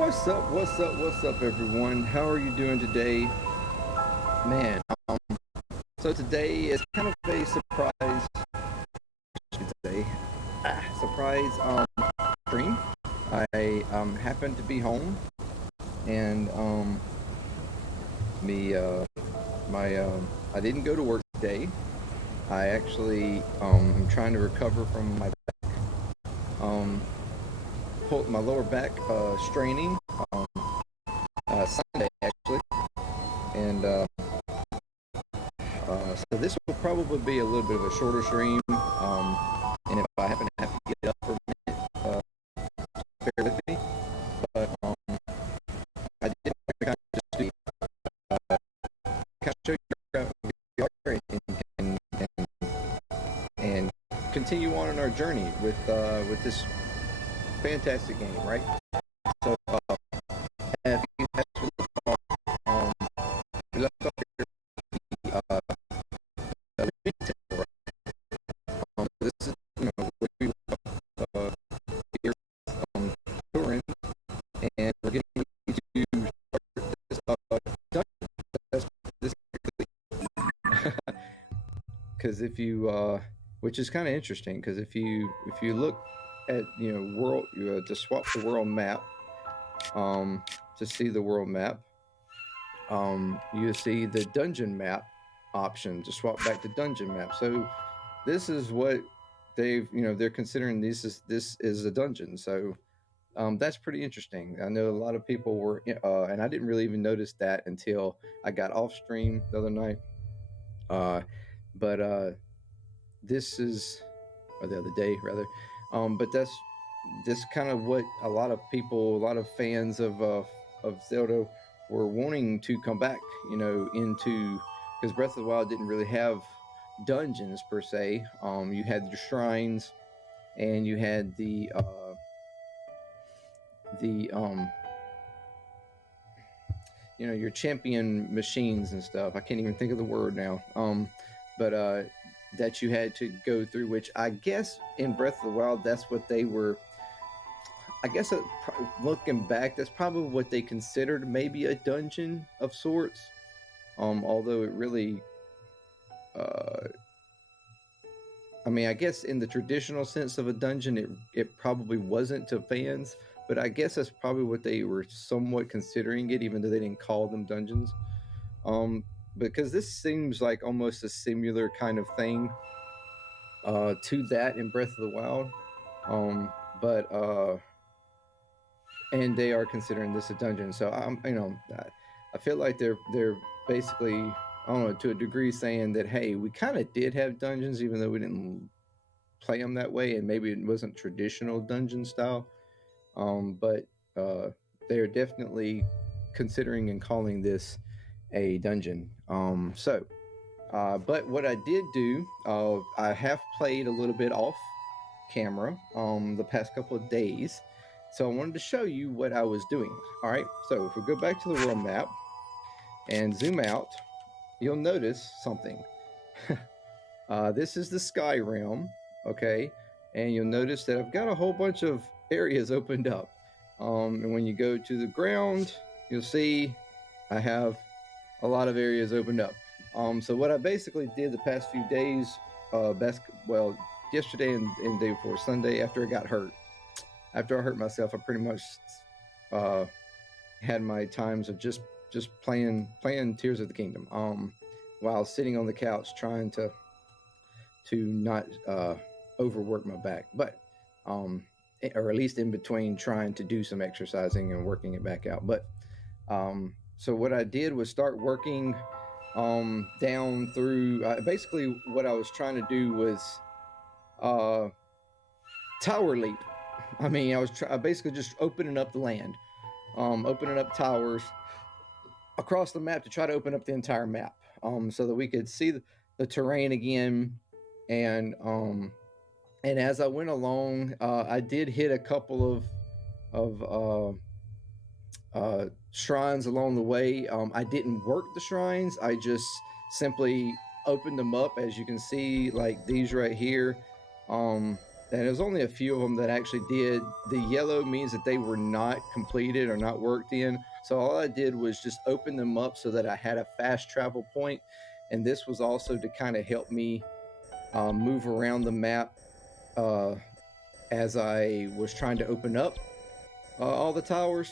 What's up, everyone? How are you doing today? Man, so today is kind of a surprise, today, surprise, stream. I, happened to be home, and, I didn't go to work today. I actually, am trying to recover from my back, pulled my lower back, straining, Sunday, actually, and, so this will probably be a little bit of a shorter stream, and if I happen to have to get up for a minute, bear with me, but, I did kind of just be, kind of show you where we are and continue on in our journey with this fantastic game, right? So, if you have to look on, we left off here, this is, where we here, touring, and we're getting ready to start this because if you, which is kind of interesting, because if you look at world, to swap the world map, to see the world map, you see the dungeon map option to swap back to dungeon map. So this is what they're considering. This is a dungeon. So that's pretty interesting. I know a lot of people were, and I didn't really even notice that until I got off stream the other night. But this is, or the other day rather. But that's kind of what a lot of people, a lot of fans of Zelda were wanting to come back, into, because Breath of the Wild didn't really have dungeons per se. You had your shrines, and you had the your champion machines and stuff. I can't even think of the word now. But that you had to go through, which I guess in Breath of the Wild, that's what they were. I guess looking back, that's probably what they considered maybe a dungeon of sorts. Although it really, I mean, I guess in the traditional sense of a dungeon, it probably wasn't to fans, but I guess that's probably what they were somewhat considering it, even though they didn't call them dungeons. Because this seems like almost a similar kind of thing to that in Breath of the Wild. And they are considering this a dungeon. So I feel like they're basically, I don't know, to a degree saying that, hey, we kind of did have dungeons, even though we didn't play them that way, and maybe it wasn't traditional dungeon style. But they are definitely considering and calling this a dungeon. But what I did do, I have played a little bit off camera the past couple of days. So I wanted to show you what I was doing. All right, so if we go back to the world map and zoom out, you'll notice something. This is the Sky Realm, okay? And you'll notice that I've got a whole bunch of areas opened up. And when you go to the ground, you'll see I have a lot of areas opened up. So what I basically did the past few days, yesterday and day before Sunday, after I got hurt. After I hurt myself, I pretty much had my times of just playing Tears of the Kingdom, while sitting on the couch trying to not overwork my back, but or at least in between trying to do some exercising and working it back out. But so what I did was start working down through. Basically, what I was trying to do was tower leap. I mean, I was basically just opening up the land, opening up towers across the map to try to open up the entire map, so that we could see the terrain again. And as I went along, I did hit a couple of shrines along the way. I didn't work the shrines. I just simply opened them up, as you can see, like these right here. and there's only a few of them that actually did. The yellow means that they were not completed or not worked in. So all I did was just open them up so that I had a fast travel point, and this was also to kind of help me move around the map as I was trying to open up all the towers.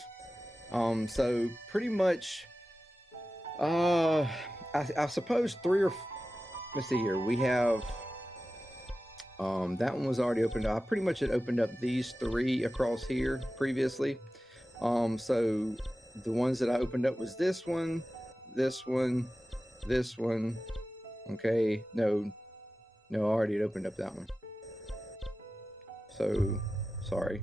So pretty much, I suppose let's see here. We have that one was already opened up. I pretty much had opened up these 3 across here previously. So the ones that I opened up was this one, this one, this one. Okay, no, I already had opened up that one. So, sorry.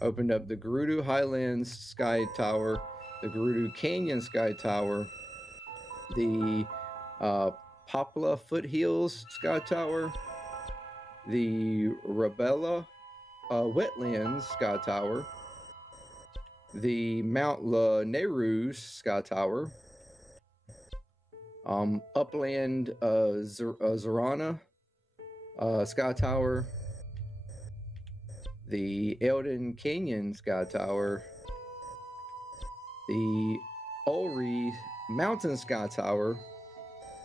Opened up the Gerudo Highlands Sky Tower, the Gerudo Canyon Sky Tower, the Popla Foothills Sky Tower, the Rabella Wetlands Sky Tower, the Mount La Neru Sky Tower, Upland Zorana Sky Tower, the Eldon Canyon Sky Tower, the Ulri Mountain Sky Tower,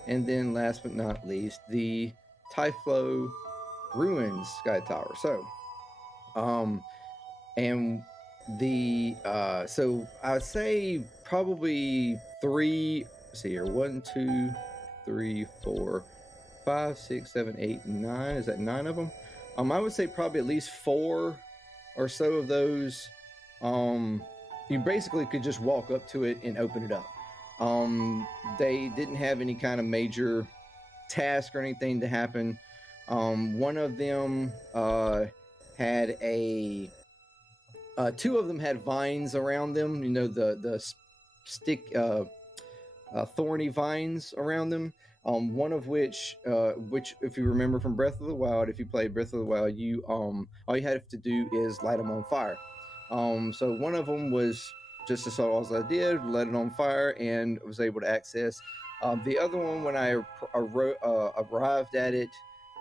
and then last but not least, the Typhlo Ruins Sky Tower. So, and the so I'd say probably 3. Let's see here, 1, 2, 3, 4, 5, 6, 7, 8, 9. Is that 9 of them? I would say probably at least 4 or so of those. You basically could just walk up to it and open it up. They didn't have any kind of major task or anything to happen. One of them had a 2 of them had vines around them. You know, the stick thorny vines around them. One of which if you remember from Breath of the Wild, if you played Breath of the Wild, you all you have to do is light them on fire. So one of them was just as all I did, let it on fire, and was able to access. The other one, when I arrived at it,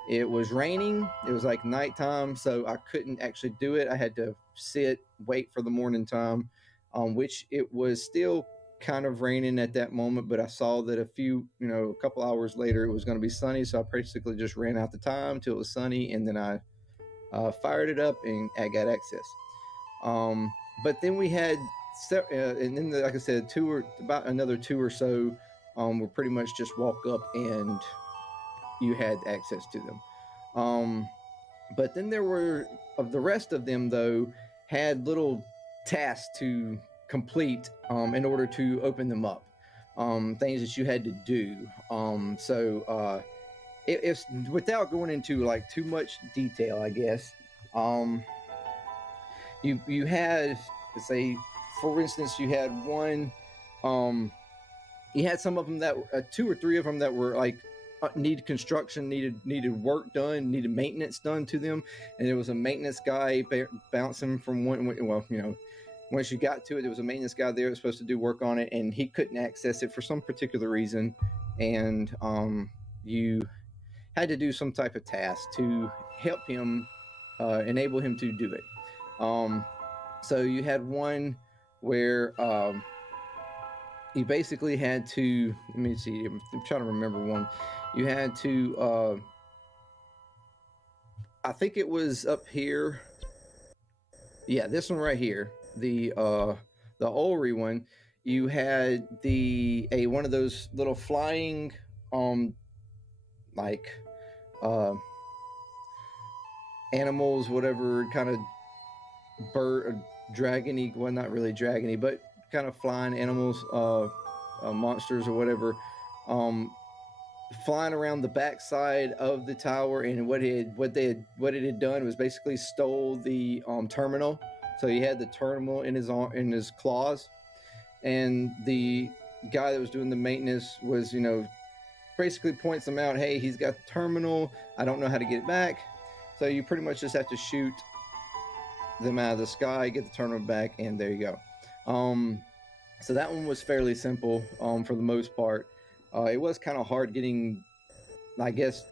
it was raining. It was like nighttime, so I couldn't actually do it. I had to wait for the morning time, which it was still kind of raining at that moment, but I saw that a couple hours later, it was going to be sunny, so I basically just ran out the time till it was sunny, and then I fired it up and I got access. But then we had, and then like I said, about another 2 or so were pretty much just walk up and you had access to them. But then there were, of the rest of them though, had little tasks to complete in order to open them up, things that you had to do. So if without going into like too much detail, I guess, you had, let's say, for instance, you had one, you had some of them that 2 or 3 of them that were like needed construction, needed work done, needed maintenance done to them, and there was a maintenance guy bouncing from one. Well, once you got to it, there was a maintenance guy there that was supposed to do work on it, and he couldn't access it for some particular reason, and you had to do some type of task to help him, enable him to do it. So you had one where you basically had to, let me see, I'm trying to remember one. You had to, I think it was up here. Yeah, this one right here, the Ulri one. You had one of those little flying, like, animals, whatever kind of bird, dragony, well, not really dragony, but kind of flying animals, monsters or whatever, flying around the backside of the tower. And what it had done was basically stole the terminal. So he had the terminal in his claws, and the guy that was doing the maintenance was, basically points them out. Hey, he's got the terminal. I don't know how to get it back. So you pretty much just have to shoot them out of the sky, get the terminal back, and there you go. So that one was fairly simple for the most part. It was kind of hard getting, I guess,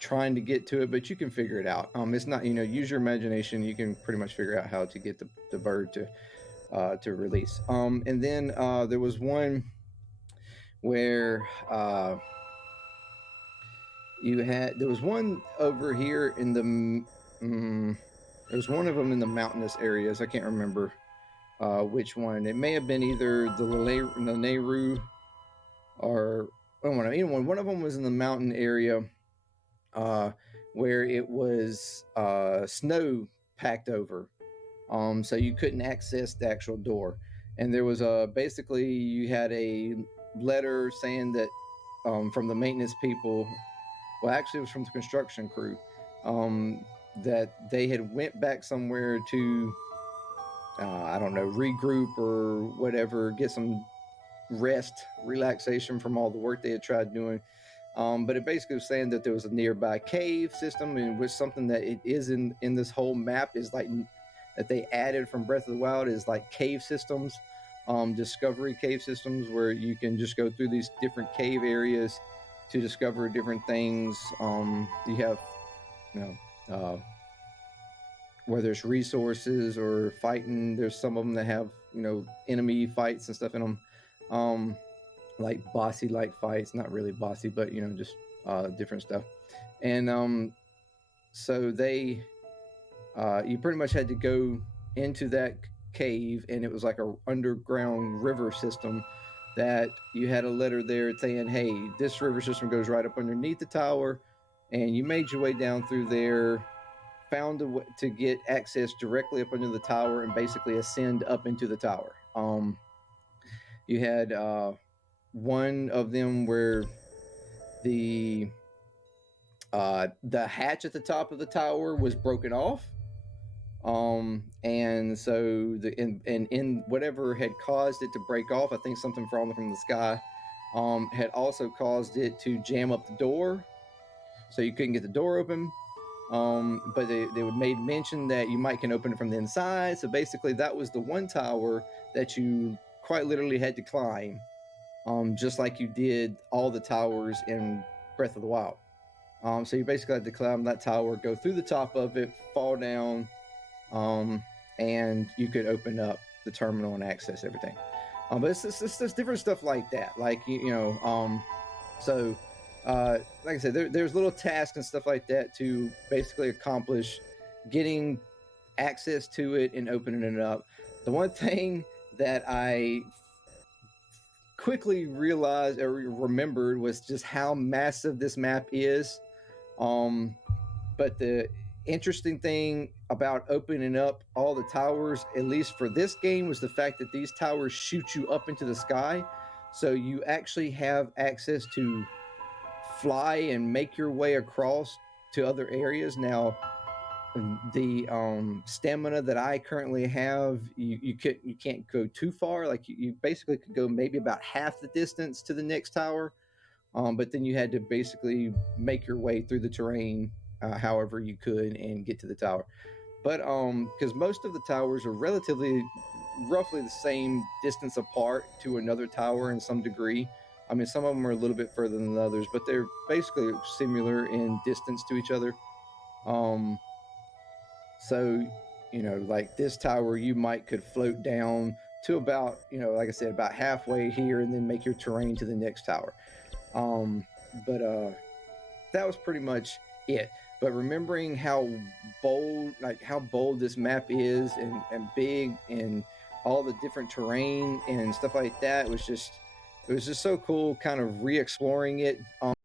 trying to get to it, but you can figure it out. It's not, you know, use your imagination. You can pretty much figure out how to get the bird to release. And then there was one where there was one over here in the there was one of them in the mountainous areas. I can't remember which one. It may have been either the Nehru or one of them was in the mountain area where it was snow packed over, so you couldn't access the actual door. And there was basically you had a letter saying that from the maintenance people. Well, actually, it was from the construction crew that they had went back somewhere to I don't know, regroup or whatever, get some rest, relaxation from all the work they had tried doing. But it basically was saying that there was a nearby cave system, and which something that it is in this whole map is like that they added from Breath of the Wild is like cave systems, discovery cave systems, where you can just go through these different cave areas to discover different things. You have, you know, where there's resources or fighting. There's some of them that have, you know, enemy fights and stuff in them. Like bossy like fights, not really bossy, but you know, just different stuff. And so they you pretty much had to go into that cave, and it was like a underground river system that you had a letter there saying, hey, this river system goes right up underneath the tower, and you made your way down through there, found a way to get access directly up under the tower and basically ascend up into the tower. You had one of them where the hatch at the top of the tower was broken off, and so in whatever had caused it to break off, I think something falling from the sky had also caused it to jam up the door, so you couldn't get the door open. But they made mention that you might can open it from the inside. So basically, that was the one tower that you quite literally had to climb, just like you did all the towers in Breath of the Wild. So you basically had to climb that tower, go through the top of it, fall down, and you could open up the terminal and access everything. But it's just different stuff like that. Like, you know, so like I said, there's little tasks and stuff like that to basically accomplish getting access to it and opening it up. The one thing that I quickly realized or remembered was just how massive this map is. But the interesting thing about opening up all the towers, at least for this game, was the fact that these towers shoot you up into the sky. So you actually have access to fly and make your way across to other areas. Now, the stamina that I currently have, you can't go too far. Like you basically could go maybe about half the distance to the next tower, but then you had to basically make your way through the terrain however you could and get to the tower. But because most of the towers are roughly the same distance apart to another tower in some degree. I mean, some of them are a little bit further than the others, but they're basically similar in distance to each other. So, you know, like this tower, you could float down to about, you know, like I said, about halfway here, and then make your terrain to the next tower. But that was pretty much it. But remembering how bold this map is, and big, and all the different terrain and stuff like that, it was just so cool kind of re-exploring it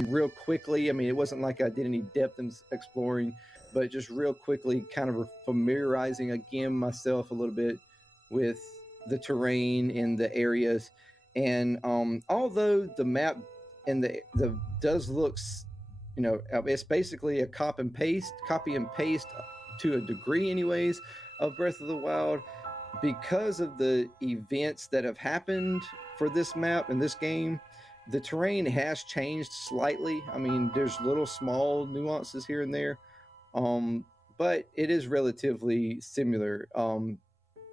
real quickly. I mean, it wasn't like I did any depth in exploring, but just real quickly kind of familiarizing again myself a little bit with the terrain and the areas. And although the map and the does looks, you know, it's basically a copy and paste to a degree anyways of Breath of the Wild, because of the events that have happened for this map and this game. The terrain has changed slightly. I mean, there's little small nuances here and there, but it is relatively similar,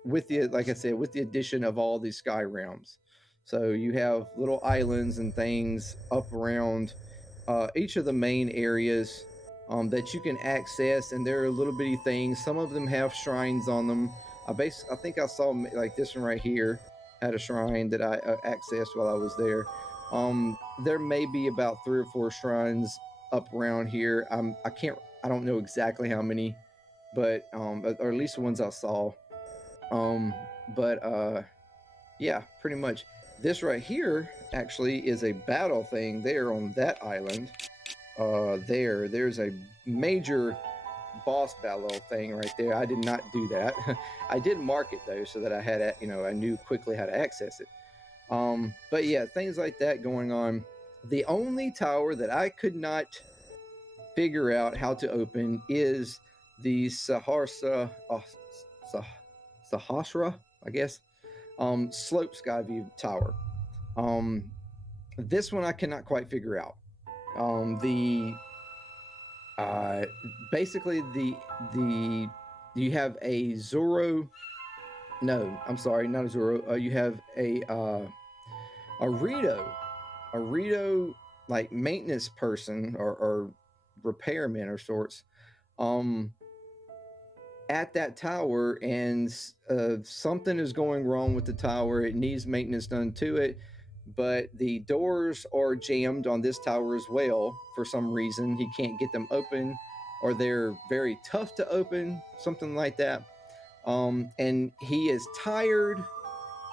with the, like I said, with the addition of all these sky realms. So you have little islands and things up around each of the main areas, that you can access, and they're little bitty things. Some of them have shrines on them. I think I saw like this one right here had a shrine that I accessed while I was there. There may be about 3 or 4 shrines up around here. I don't know exactly how many, but or at least the ones I saw. But yeah, pretty much. This right here actually is a battle thing there on that island. There's a major boss battle thing right there. I did not do that. I did mark it though, so that I had, I knew quickly how to access it. But yeah, things like that going on. The only tower that I could not figure out how to open is the Sahasra, I guess, slope sky view tower. This one I cannot quite figure out. Basically the you have a Zoro. No, I'm sorry, not a Zoro. You have a Rito like maintenance person or repairman or sorts at that tower, and something is going wrong with the tower. It needs maintenance done to it, but the doors are jammed on this tower as well for some reason. He can't get them open, or they're very tough to open, something like that. And he is tired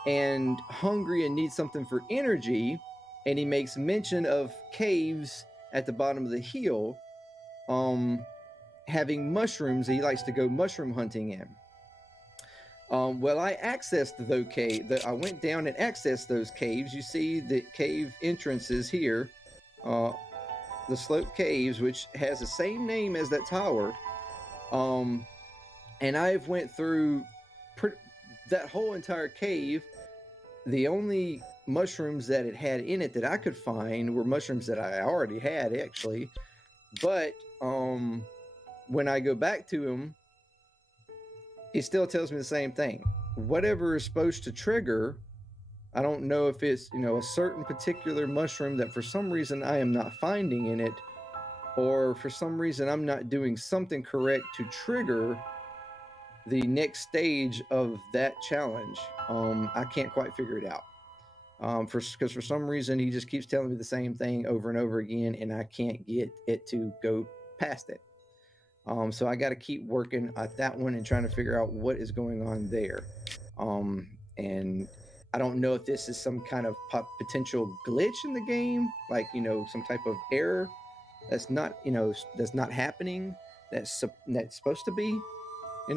and hungry and needs something for energy, and he makes mention of caves at the bottom of the hill having mushrooms. He likes to go mushroom hunting in. Well, I accessed those caves. I went down and accessed those caves. You see the cave entrances here, the slope caves, which has the same name as that tower. And I've went through that whole entire cave. The only mushrooms that it had in it that I could find were mushrooms that I already had, actually. But when I go back to him, he still tells me the same thing. Whatever is supposed to trigger, I don't know if it's, a certain particular mushroom that for some reason I am not finding in it, or for some reason I'm not doing something correct to trigger the next stage of that challenge. I can't quite figure it out. Because for some reason he just keeps telling me the same thing over and over again, and I can't get it to go past it. So I got to keep working at that one and trying to figure out what is going on there. And I don't know if this is some kind of potential glitch in the game, like, some type of error that's not, that's not happening, that's supposed to be, I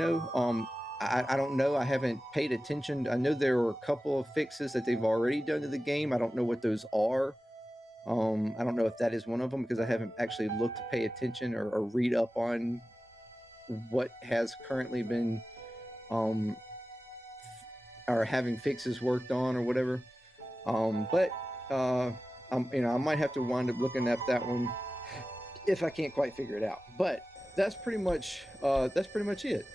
don't know. I haven't paid attention. I know there were a couple of fixes that they've already done to the game. I don't know what those are. I don't know if that is one of them, because I haven't actually looked to pay attention or read up on what has currently been or having fixes worked on or whatever. But I might have to wind up looking at that one if I can't quite figure it out. But that's pretty much it.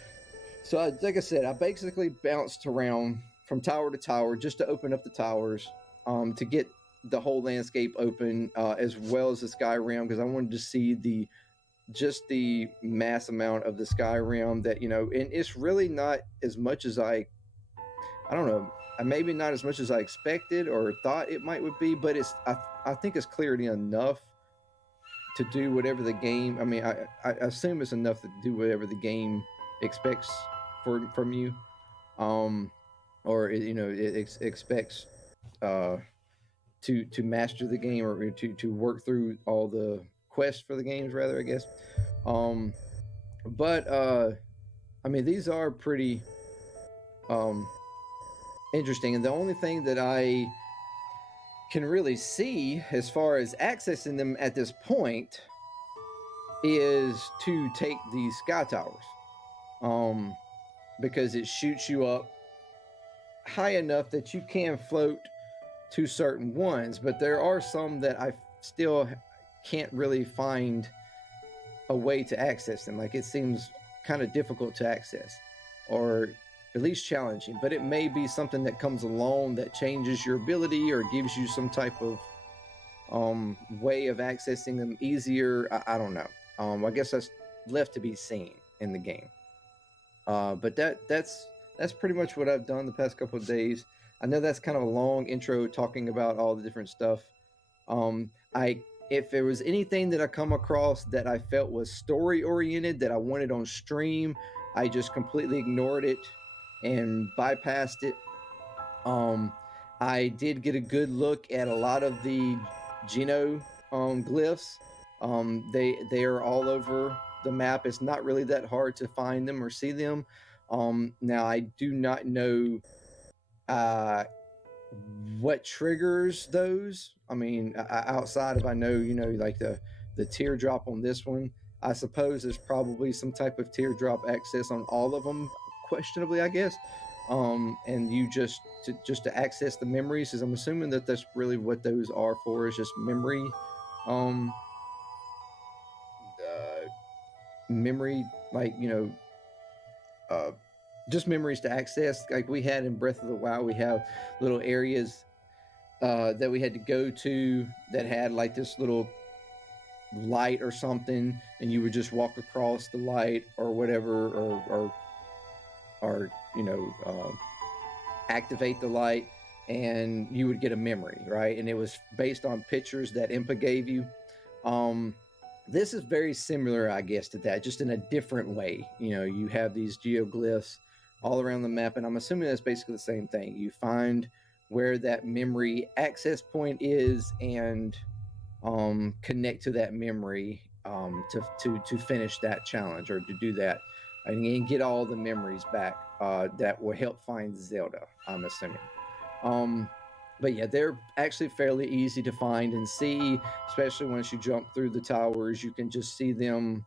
So like I said, I basically bounced around from tower to tower just to open up the towers, to get the whole landscape open, as well as the sky realm, because I wanted to see the mass amount of the sky realm that, and it's really not as much as I don't know, maybe not as much as I expected or thought it would be, but I think it's clarity enough to do whatever the game, I assume it's enough to do whatever the game expects from you, or it expects to master the game, or to work through all the quests for the games, rather, I guess. But these are pretty interesting, and the only thing that I can really see as far as accessing them at this point is to take these sky towers, because it shoots you up high enough that you can float to certain ones, but there are some that I still can't really find a way to access them. Like, it seems kind of difficult to access, or at least challenging, but it may be something that comes along that changes your ability or gives you some type of way of accessing them easier. I don't know. I guess that's left to be seen in the game. But that's pretty much what I've done the past couple of days. I know that's kind of a long intro talking about all the different stuff. I if there was anything that I come across that I felt was story oriented that I wanted on stream, I just completely ignored it and bypassed it. I did get a good look at a lot of the Geno glyphs. They are all over the map. It's not really that hard to find them or see them. Now I do not know what triggers those. I mean, outside of I know like the teardrop on this one. I suppose there's probably some type of teardrop access on all of them, questionably, I guess. And you just to access the memories, is I'm assuming that that's really what those are for, is just memory, um, memory, like just memories to access. Like we had in Breath of the Wild, we have little areas that we had to go to that had like this little light or something, and you would just walk across the light or whatever, or activate the light, and you would get a memory, right? And it was based on pictures that Impa gave you. This is very similar, I guess, to that, just in a different way. You have these geoglyphs all around the map, and I'm assuming that's basically the same thing. You find where that memory access point is and connect to that memory to finish that challenge, or to do that and get all the memories back that will help find Zelda, I'm assuming. But yeah, they're actually fairly easy to find and see, especially once you jump through the towers. You can just see them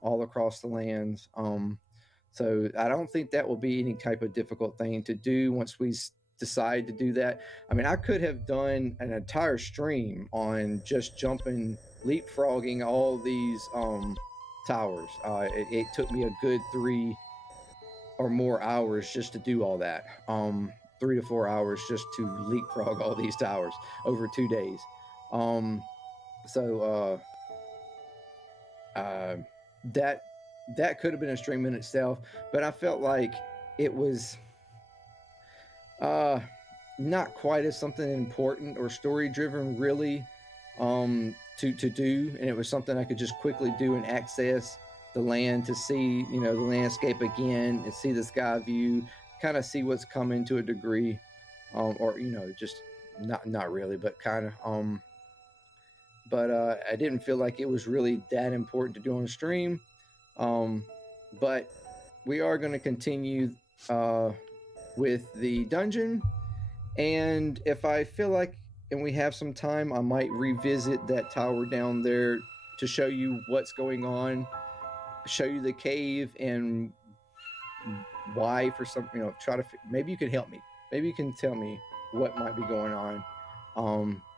all across the lands. So I don't think that will be any type of difficult thing to do once we decide to do that. I mean, I could have done an entire stream on just jumping, leapfrogging all these towers. It took me a good 3 or more hours just to do all that. 3 to 4 hours just to leapfrog all these towers over 2 days. That could have been a stream in itself, but I felt like it was not quite as something important or story driven, really, to do, and it was something I could just quickly do and access the land to see the landscape again and see the sky view, kind of see what's coming to a degree, or just not really, but kind of. But I didn't feel like it was really that important to do on stream. But we are going to continue with the dungeon, and if I feel like and we have some time, I might revisit that tower down there to show you what's going on, show you the cave, and why for some, try to, maybe you could help me. Maybe you can tell me what might be going on.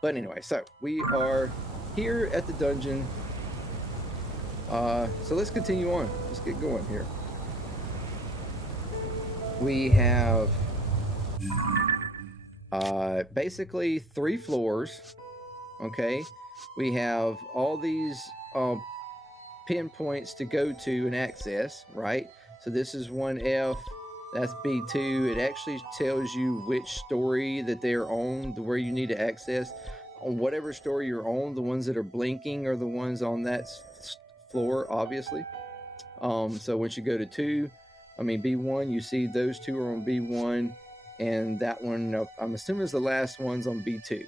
But anyway, so we are here at the dungeon. So let's continue on. Let's get going here. We have basically 3 floors. Okay, we have all these pinpoints to go to and access, right? So this is 1F, that's B2. It actually tells you which story that they're on, where you need to access. On whatever story you're on, the ones that are blinking are the ones on that floor, obviously. So once you go to B1, you see those 2 are on B1, and that one, I'm assuming, is the last one's on B2.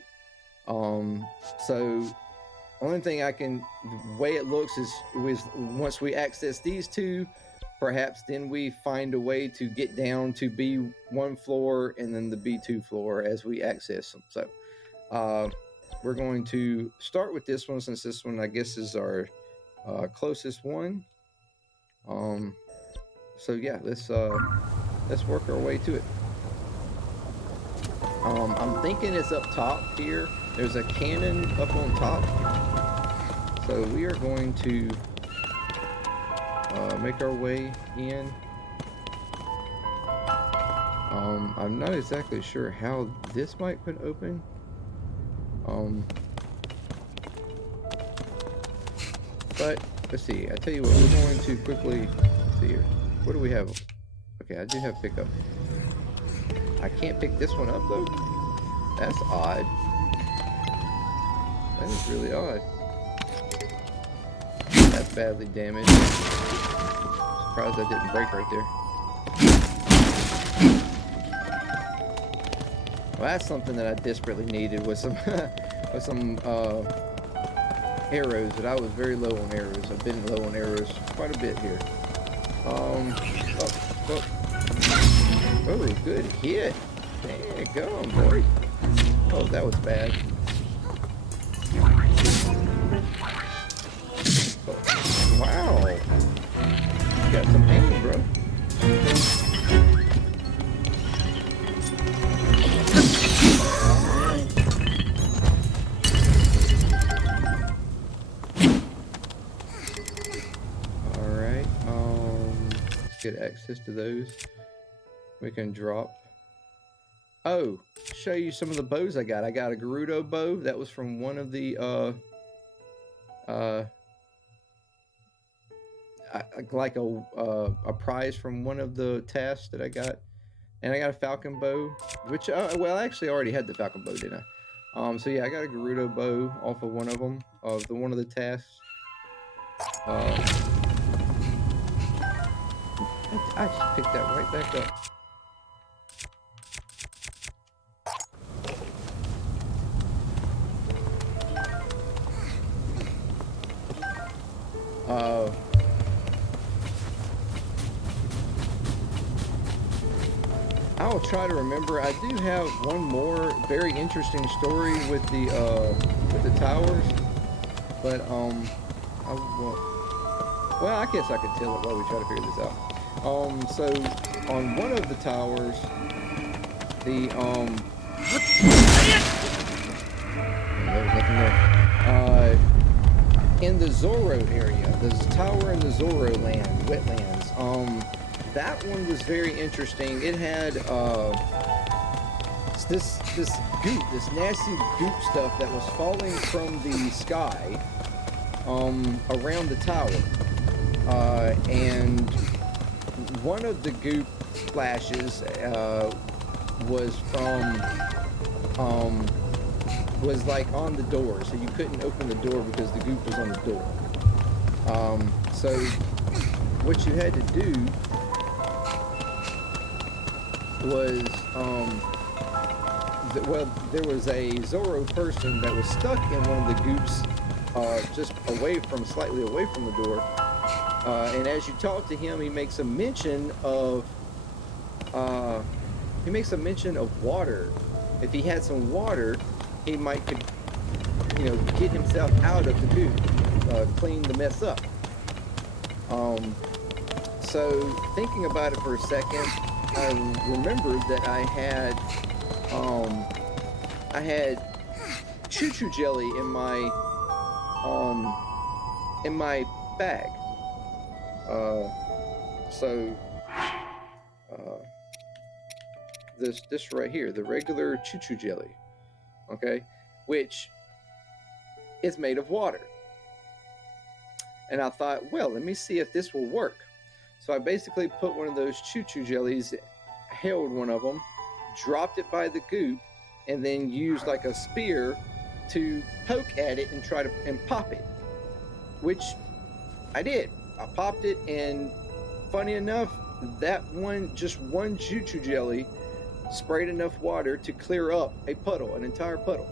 So only thing the way it looks is once we access these 2, perhaps then we find a way to get down to B1 floor and then the B2 floor as we access them. So we're going to start with this one, since this one, I guess, is our closest one. So yeah, let's work our way to it. I'm thinking it's up top here. There's a cannon up on top. So we are going to make our way in. I'm not exactly sure how this might could open. But let's see. I tell you what, we're going to quickly. Let's see here. What do we have? Okay, I do have pickup. I can't pick this one up though. That's odd. That is really odd. That's badly damaged. Surprised that didn't break right there. Well, that's something that I desperately needed was some was some arrows. That I was very low on arrows. I've been low on arrows quite a bit here. Oh, good hit. Dang, go on, boy. Oh, that was bad. Oh, wow. You got some aim, bro. Alright, let's get access to those. We can drop. Oh, show you some of the bows I got. I got a Gerudo bow. That was from one of the like a prize from one of the tasks that I got. And I got a falcon bow, which well, I actually already had the falcon bow, didn't I? So yeah, I got a Gerudo bow off of one of them, of one of the tasks. I just picked that right back up. I'll try to remember. I do have one more very interesting story with the towers, but well, I guess I could tell it while we try to figure this out. So on one of the towers, the there was nothing there. In the Zorro area, the tower in the Zorro land, wetlands. That one was very interesting. It had this goop, this nasty goop stuff that was falling from the sky around the tower, and one of the goop splashes was from was like on the door, so you couldn't open the door because the goop was on the door. So what you had to do was well, there was a Zorro person that was stuck in one of the goops, just slightly away from the door, and as you talk to him, he makes a mention of water. If he had some water, he might could, get himself out of the goop, clean the mess up. So thinking about it for a second, I remembered that I had choo-choo jelly in my bag. This right here, the regular choo-choo jelly, okay, which is made of water. And I thought, well, let me see if this will work. So I basically put one of those choo-choo jellies, held one of them, dropped it by the goop, and then used like a spear to poke at it and try to pop it, which I did. I popped it, and funny enough, that one choo-choo jelly sprayed enough water to clear up a puddle, an entire puddle.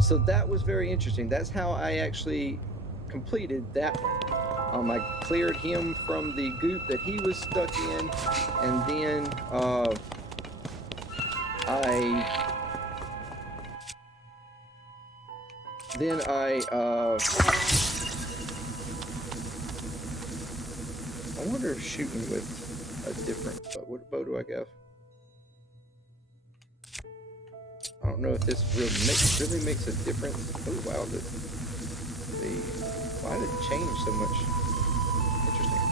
So that was very interesting. That's how I actually completed that one. I cleared him from the goop that he was stuck in, and then I wonder if shooting with a different bow. What bow do I have? I don't know if this really makes a difference. Oh wow, why did it change so much? Interesting.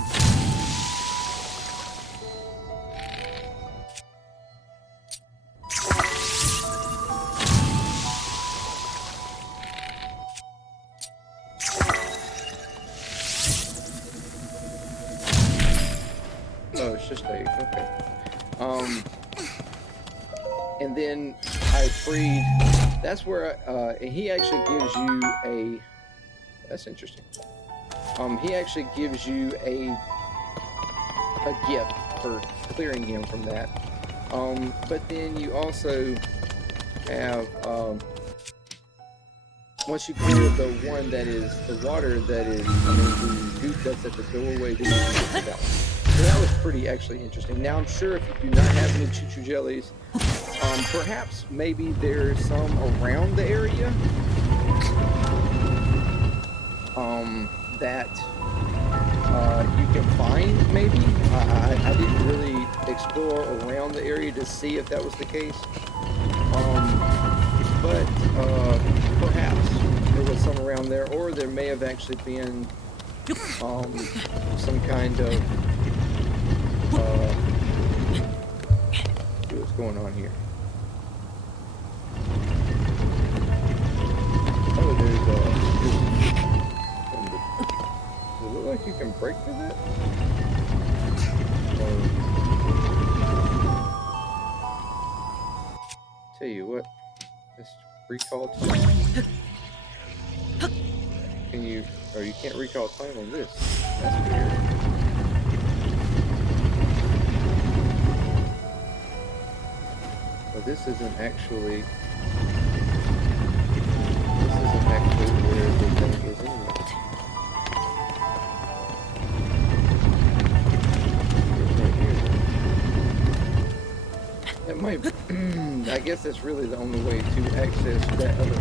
and then I freed. That's where and he actually gives you a. That's interesting. He actually gives you a gift for clearing him from that. But then you also have once you clear the one that is the water that is the goop that's at the doorway, then you can get to that one. So that was pretty actually interesting. Now I'm sure if you do not have any choo-choo jellies, perhaps maybe there's some around the area that you can find maybe. I didn't really explore around the area to see if that was the case. But perhaps there was some around there, or there may have actually been some kind of see what's going on here. Oh, there's does it look like you can break through that? Tell you what, this recall time. Can you, or you can't recall time on this? That's weird. Well, this isn't actually where the thing is anyway. It might, I guess that's really the only way to access that other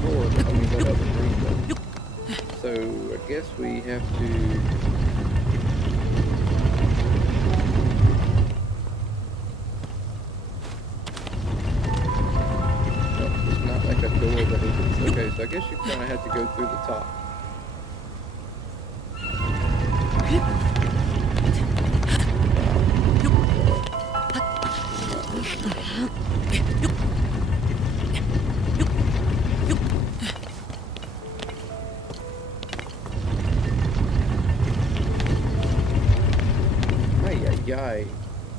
floor, that other room though. So I guess we have to, no, it's not like a door that opens. Okay, so I guess you kind of have to go through the top.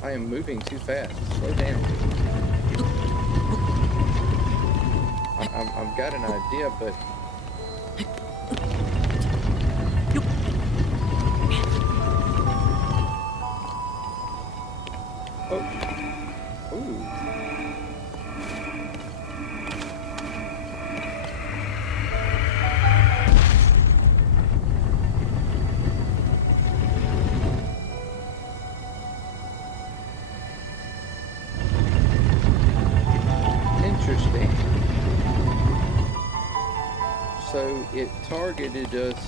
I am moving too fast. Slow down. I've got an idea, but oh, ooh. So it targeted us.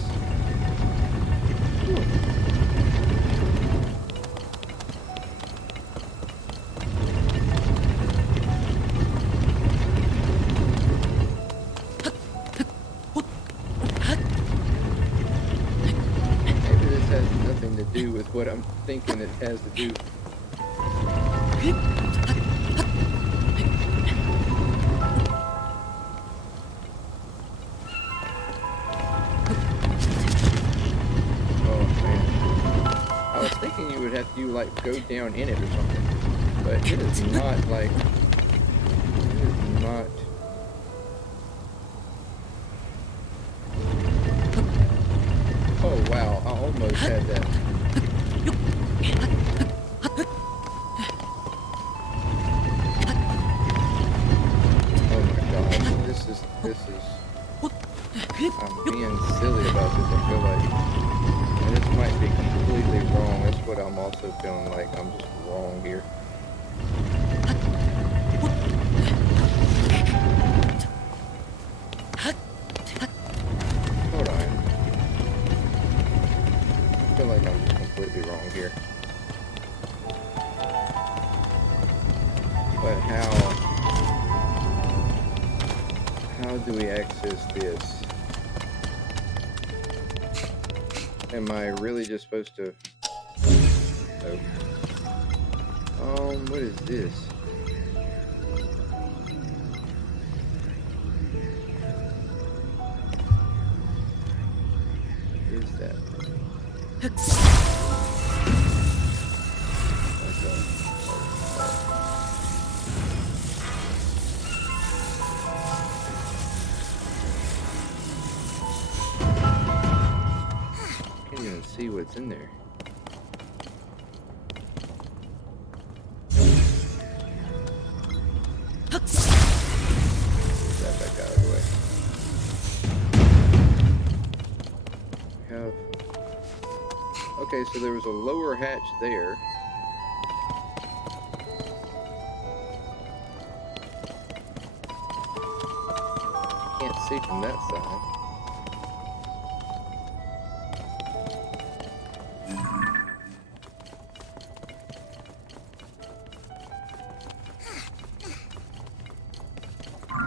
Maybe this has nothing to do with what I'm thinking it has to do. You like go down in it or something, but it is not like, it is not. Oh wow, I almost had that. Oh my gosh, this is I'm being silly about this, I feel like. And this might be completely wrong. That's what I'm also feeling like. I'm just wrong here. Hold on. I feel like I'm just completely wrong here. But how do we access this? Am I really just supposed to? Nope. What is this? What is that? see what's in there. Get that back out of the way. We have... Okay, so there was a lower hatch there. Can't see from that side.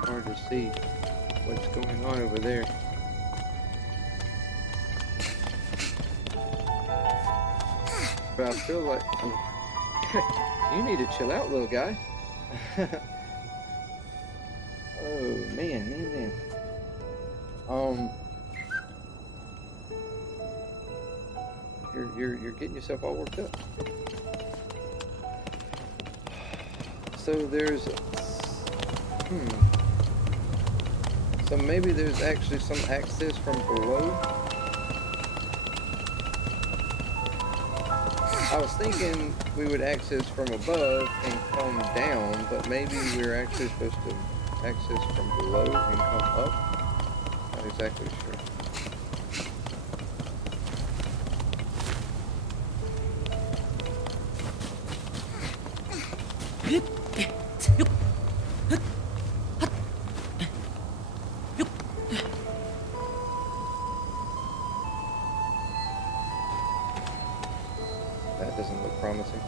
Hard to see what's going on over there. But I feel like you need to chill out, little guy. Oh man. You're getting yourself all worked up. So there's so maybe there's actually some access from below. I was thinking we would access from above and come down, but maybe we're actually supposed to access from below and come up. Not exactly sure. That doesn't look promising.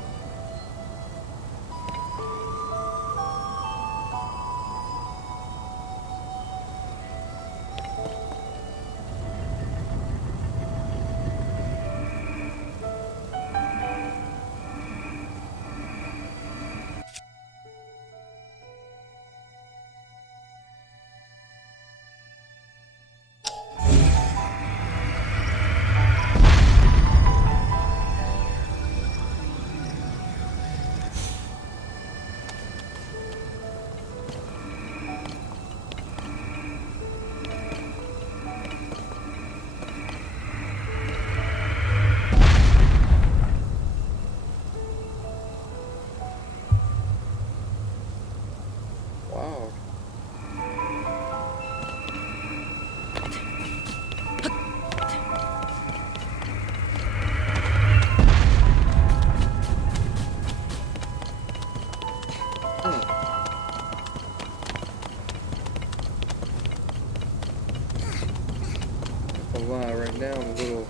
Right now I'm a little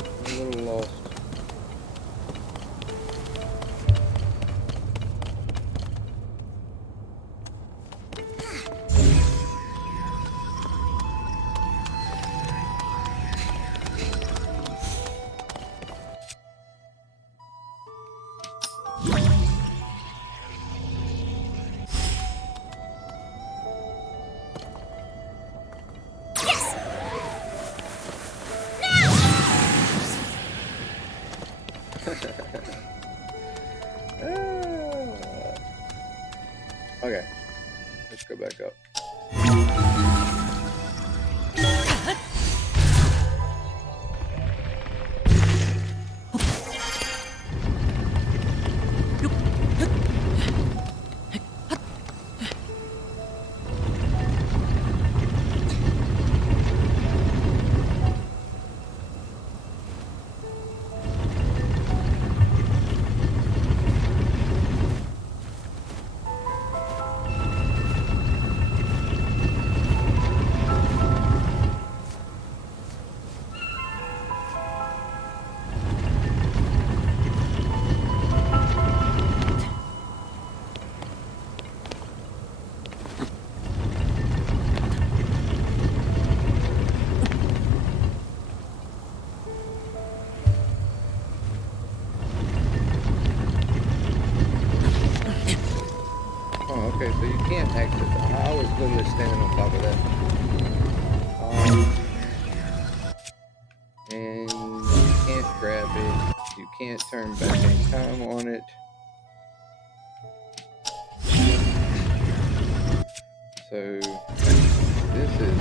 lost. Okay, let's go back up. Okay, so you can't access it. I was literally standing on top of that. And you can't grab it. You can't turn back in time on it. So this is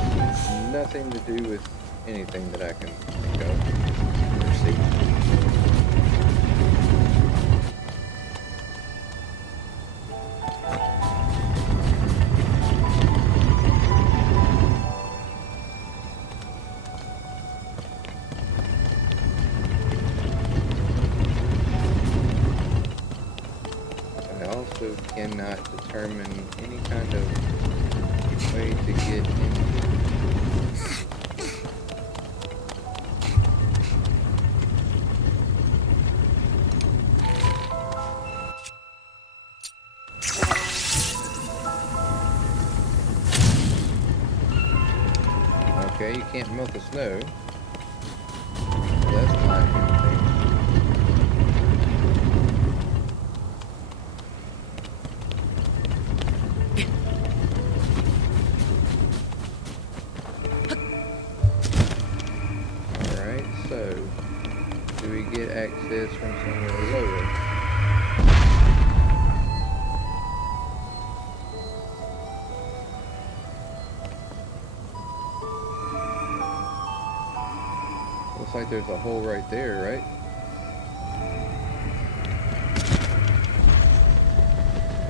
nothing to do with anything that I can think of or see. cannot determine any kind of way to get in here. Okay, you can't melt the snow. That's not anything. Alright, so do we get access from somewhere lower? Looks like there's a hole right there, right?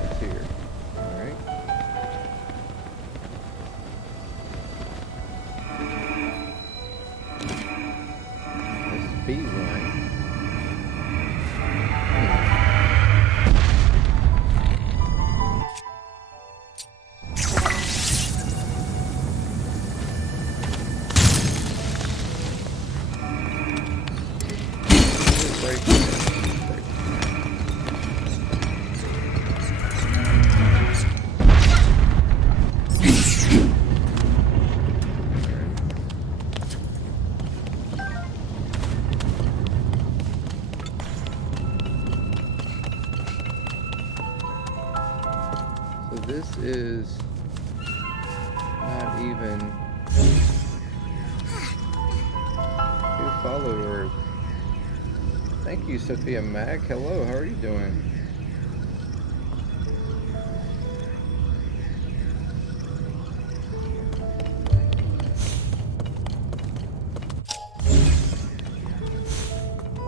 That's here. Alright. Let's speed run. So this is not even who follower. Thank you, Sophia Mac. Hello, how are you doing?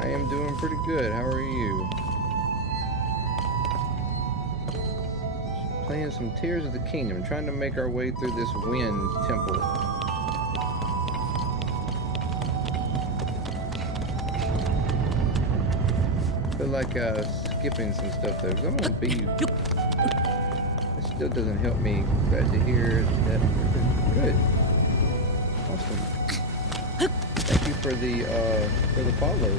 I am doing pretty good. How are you? Playing some Tears of the Kingdom, trying to make our way through this wind temple. Feel like skipping some stuff though, because I'm gonna be. It still doesn't help me. Glad to hear that. Good. Awesome. Thank you for the follow.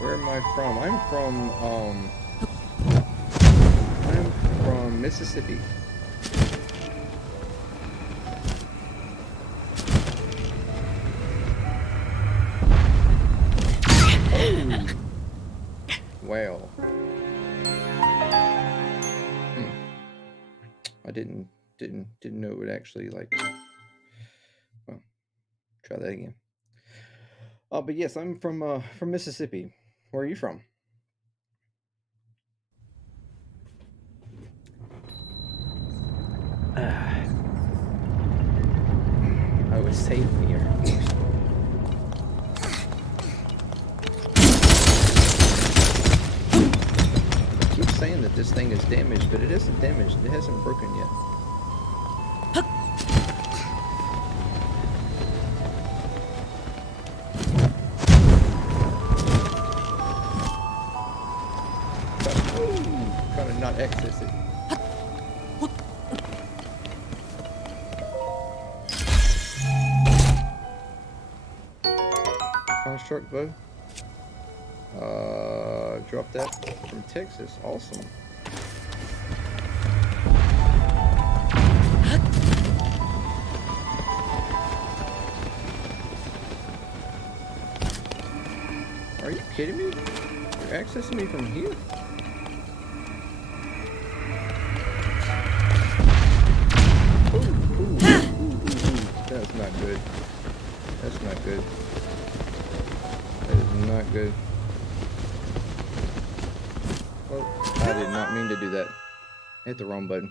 Where am I from? I'm from Mississippi. Oh. Well. I didn't know it would actually like. Well, try that again. But yes, I'm from Mississippi. Where are you from? I was safe here. I keep saying that this thing is damaged, but it isn't damaged. It hasn't broken yet. Trying to not access it. Construct bow. Drop that from Texas. Awesome. Are you kidding me? You're accessing me from here? Ooh. That's not good. That's not good. That is not good. Oh, I did not mean to do that. I hit the wrong button.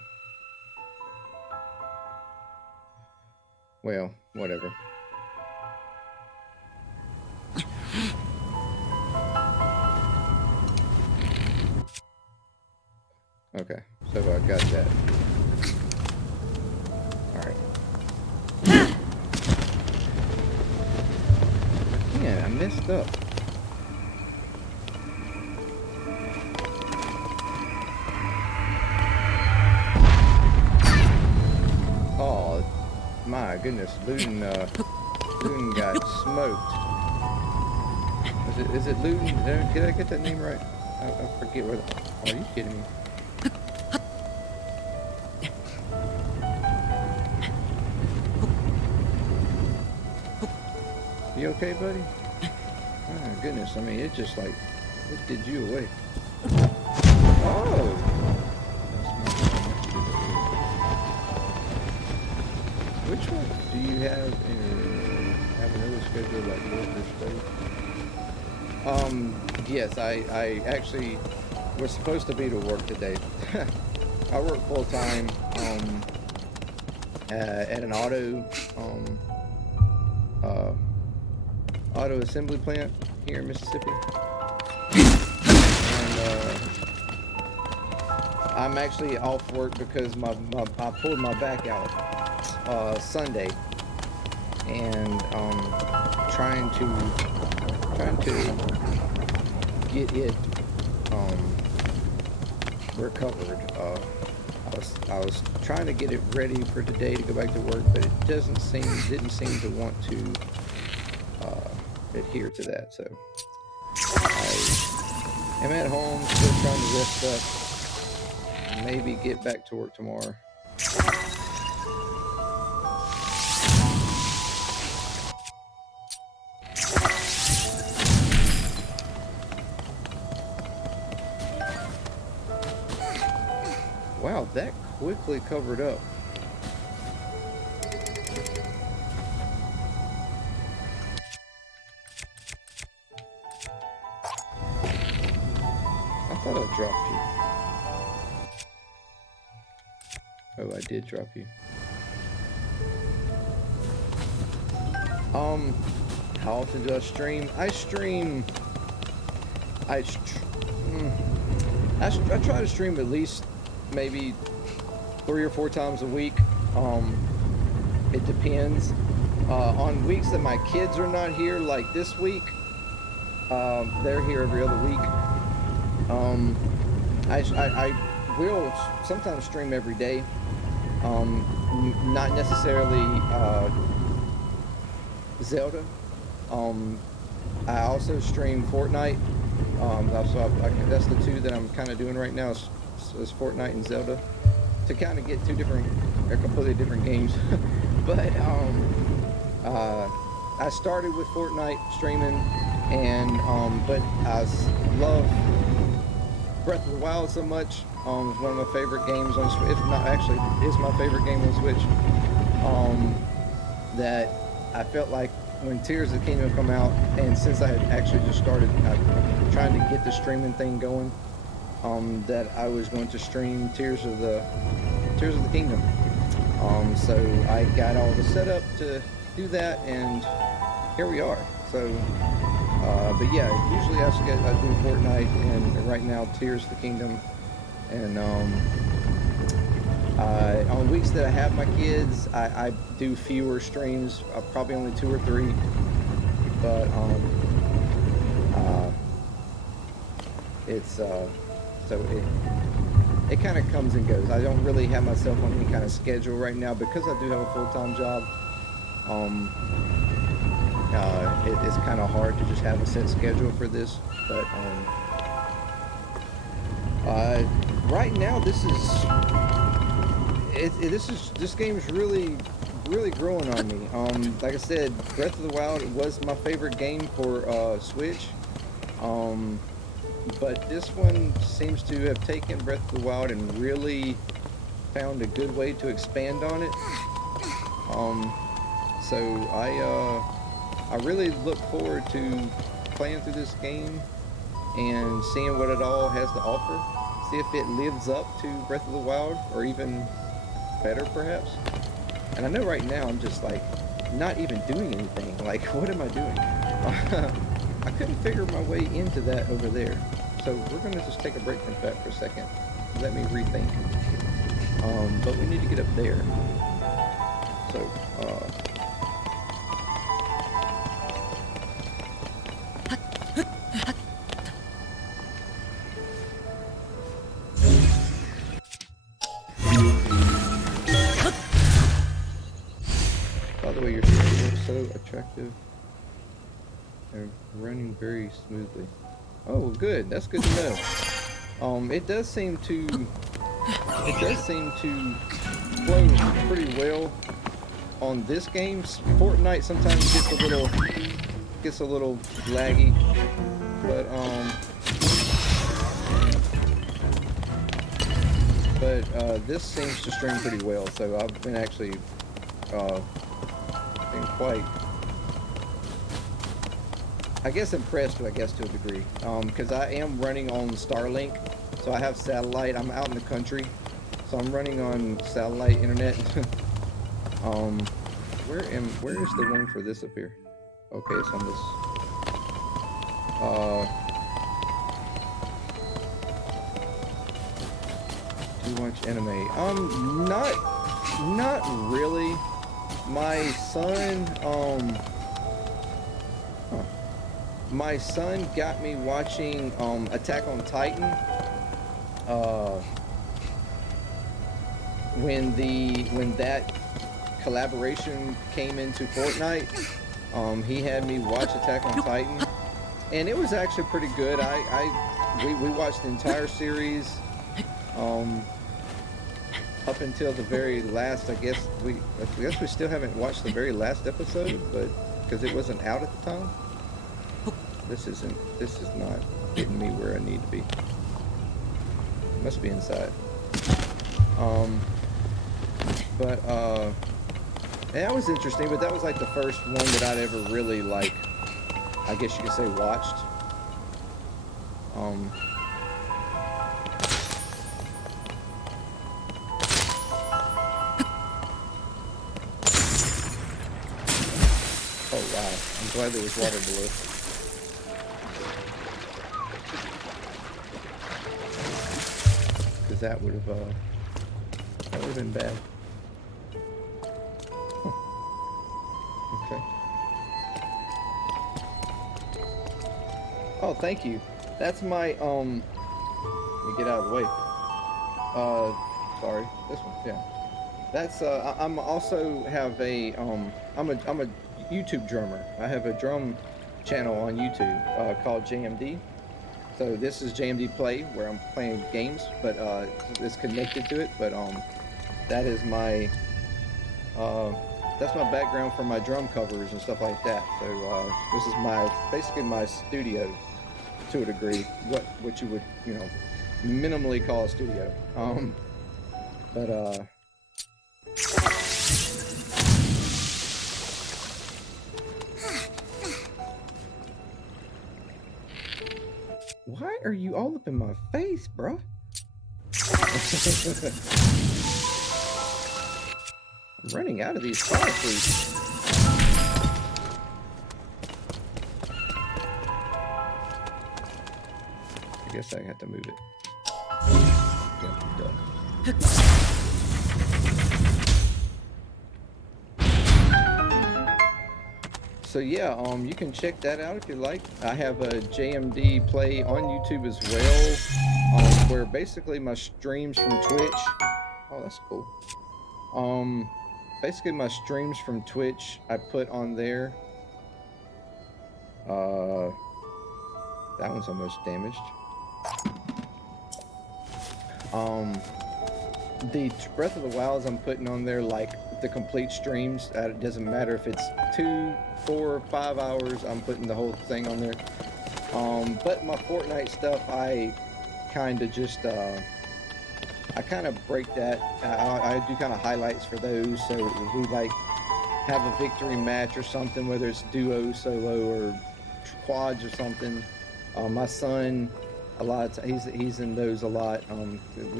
Well, whatever. Okay, so I got that. Alright. Yeah, I messed up. my goodness, Luden got smoked. Is it Luden? Did I get that name right? I forget where. Are you kidding me? You okay, buddy? Oh my goodness, I mean, it just like, it did you away. Oh! Which one do you have another schedule like work or study? Yes, I actually was supposed to be to work today. I work full time at an auto assembly plant here in Mississippi, and I'm actually off work because I pulled my back out Sunday, and trying to get it recovered. I was trying to get it ready for today to go back to work, but it didn't seem to want to adhere to that. So I am at home, still trying to rest up, maybe get back to work tomorrow. Wow, that quickly covered up. I thought I dropped you. Oh, I did drop you. How often do I stream? I try to stream at least maybe 3 or 4 times a week. It depends. On weeks that my kids are not here, like this week, they're here every other week. I will sometimes stream every day. Not necessarily Zelda. I also stream Fortnite. That's the two that I'm kind of doing right now. Is Fortnite and Zelda, to kind of get they're completely different games. But I started with Fortnite streaming, and but I love Breath of the Wild so much. It's one of my favorite games on Switch. If not, actually, it's my favorite game on Switch. That I felt like when Tears of the Kingdom come out, and since I had actually just started trying to get the streaming thing going, that I was going to stream Tears of the Kingdom. So I got all the setup to do that, and here we are. So, but yeah, usually I do Fortnite, and right now Tears of the Kingdom, and on weeks that I have my kids, I do fewer streams, probably only 2 or 3, but it's so it kind of comes and goes. I don't really have myself on any kind of schedule right now because I do have a full-time job. It's kind of hard to just have a set schedule for this, but right now this game is really growing on me. Like I said, Breath of the Wild was my favorite game for Switch, but this one seems to have taken Breath of the Wild and really found a good way to expand on it. So I really look forward to playing through this game and seeing what it all has to offer. See if it lives up to Breath of the Wild, or even better perhaps. And I know right now I'm just like not even doing anything. Like, what am I doing? I couldn't figure my way into that over there. So we're gonna just take a break from that for a second. Let me rethink. But we need to get up there. So attractive. They're running very smoothly. Oh, good. That's good to know. It does seem to flow pretty well on this game. Fortnite sometimes gets a little laggy, but this seems to stream pretty well. So I've been actually been quite, I guess, impressed, to a degree, because I am running on Starlink, so I have satellite. I'm out in the country, so I'm running on satellite internet. Where is the one for this up here? Okay, it's on this. Do you watch anime? Not really. My son got me watching Attack on Titan when that collaboration came into Fortnite. He had me watch Attack on Titan, and it was actually pretty good. We watched the entire series up until the very last. I guess we still haven't watched the very last episode, but because it wasn't out at the time. This is not getting me where I need to be. It must be inside. Yeah, that was interesting, but that was like the first one that I'd ever really, like, I guess you could say, watched. Oh wow, I'm glad there was water below. Because that would have been bad. Huh. Okay. Oh, thank you. That's my let me get out of the way. Sorry, this one. Yeah. That's I'm also have a I'm a YouTube drummer. I have a drum channel on YouTube called JMD. So this is JMD Play, where I'm playing games, but it's connected to it. But that is my that's my background for my drum covers and stuff like that. So this is basically my studio, to a degree, what you would, you know, minimally call a studio. Why are you all up in my face, bruh? I'm running out of these fire fruits. I guess I have to move it. Yeah, duh. So yeah, you can check that out if you like. I have a JMD Play on YouTube as well, where basically my streams from Twitch. Oh, that's cool. Basically my streams from Twitch I put on there. That one's almost damaged. The Breath of the Wilds I'm putting on there, like the complete streams. It doesn't matter if it's 2, 4, 5 hours. I'm putting the whole thing on there. But my Fortnite stuff, I kind of just I kind of break that. I do kind of highlights for those. So if we like have a victory match or something, whether it's duo, solo, or quads or something. My son, a lot of he's in those a lot.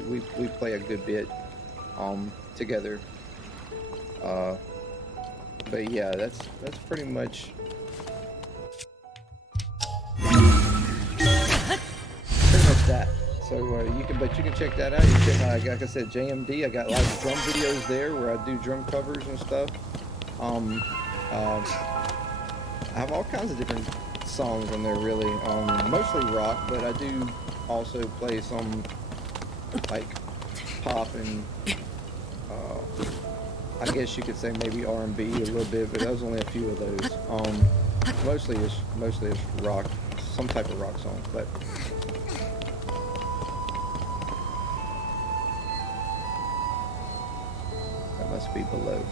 We play a good bit together. But yeah, that's pretty much that. So you can check that out. You check my, like I said, JMD. I got a lot of drum videos there where I do drum covers and stuff. I have all kinds of different songs on there, really. Mostly rock, but I do also play some like pop and I guess you could say maybe R&B a little bit, but that was only a few of those. Mostly it's rock, some type of rock song, but that must be below.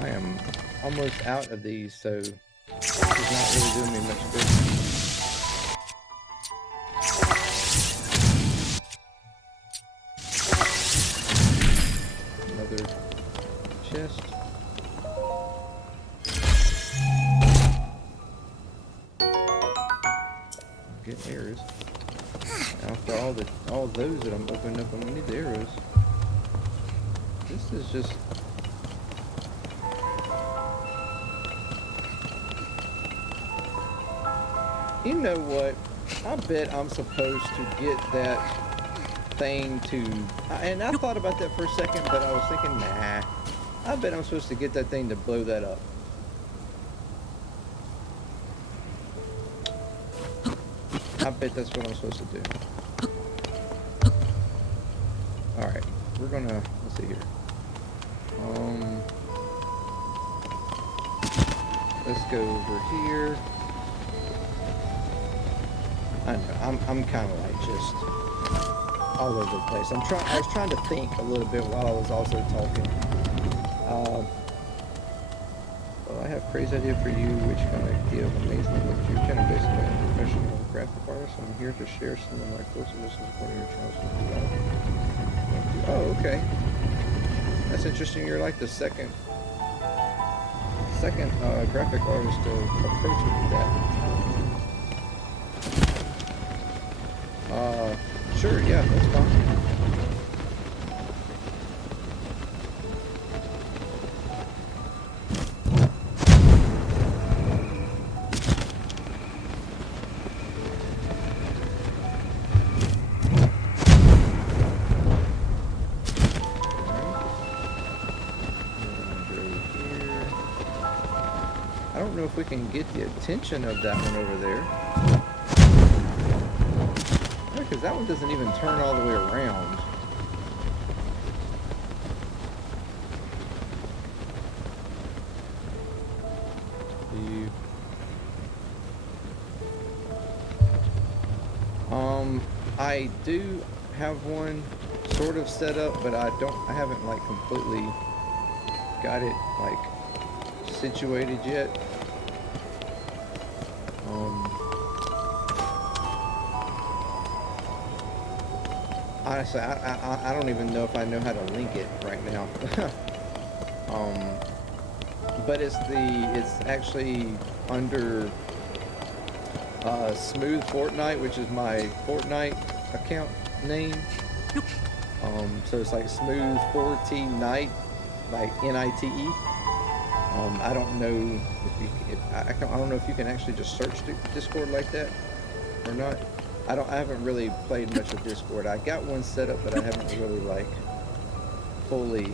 I am almost out of these, so it's not really doing me much good. Another chest. Get arrows. After all those that I'm opening up, I'm gonna need the arrows. This is just. You know what? I bet I'm supposed to get that thing to... And I thought about that for a second, but I was thinking, nah. I bet I'm supposed to get that thing to blow that up. I bet that's what I'm supposed to do. Alright, we're gonna... Let's see here. Let's go over here. I know, I'm kind of like just all over the place. I was trying to think a little bit while I was also talking. Well, I have a crazy idea for you, which kind of give amazing look to your channel. Basically, I'm a professional graphic artist. I'm here to share some of my close listens according to your channel. Oh, okay. That's interesting. You're like the second graphic artist to approach me with that. Sure, yeah, that's fine. I don't know if we can get the attention of that one over there. Because that one doesn't even turn all the way around. I do have one sort of set up, but I haven't like completely got it like situated yet. Honestly, I don't even know if I know how to link it right now. But it's actually under Smooth Fortnite, which is my Fortnite account name. So it's like Smooth 4T Night, like NITE. I don't know I don't know if you can actually just search Discord like that or not. I haven't really played much of Discord. I got one set up, but I haven't really like fully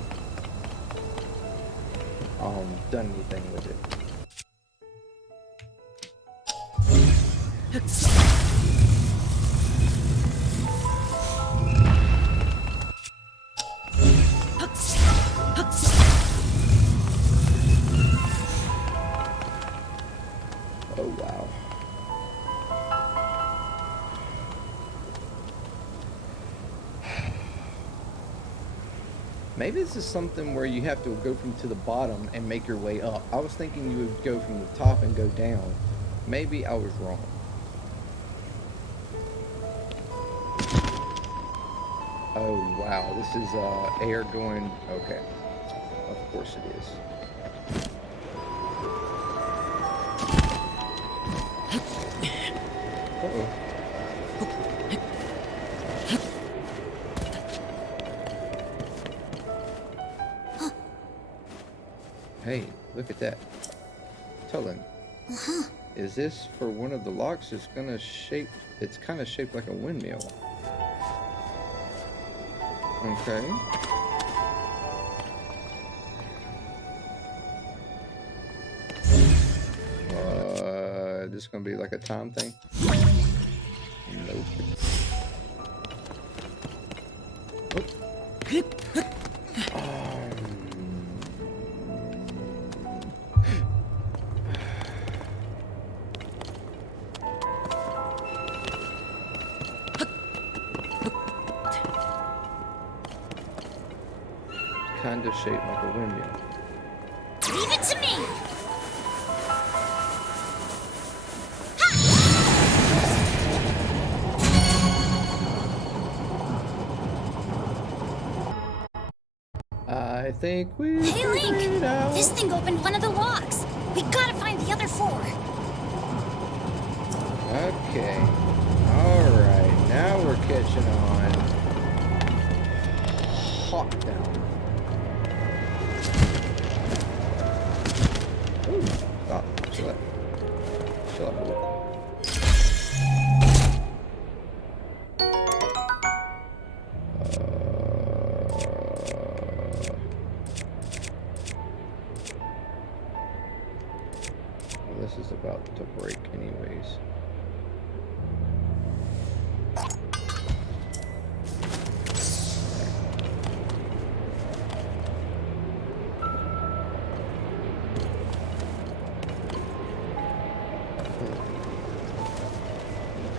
done anything with it. Oh wow. Maybe this is something where you have to go from to the bottom and make your way up. I was thinking you would go from the top and go down. Maybe I was wrong. Oh wow, this is air going, okay. Of course it is. Uh-oh. Hey, look at that. Tulin. Is this for one of the locks? It's kind of shaped like a windmill. Okay. This is gonna be like a time thing? Nope. Kind of shaped like a windmill. Leave it to me! I think we. Hey, Link! This thing opened one of the locks. We gotta find the other 4. Okay. Alright. Now we're catching on. Hot down. Ooh. Stop. Chill out. Chill out, boy. This is about to break anyways.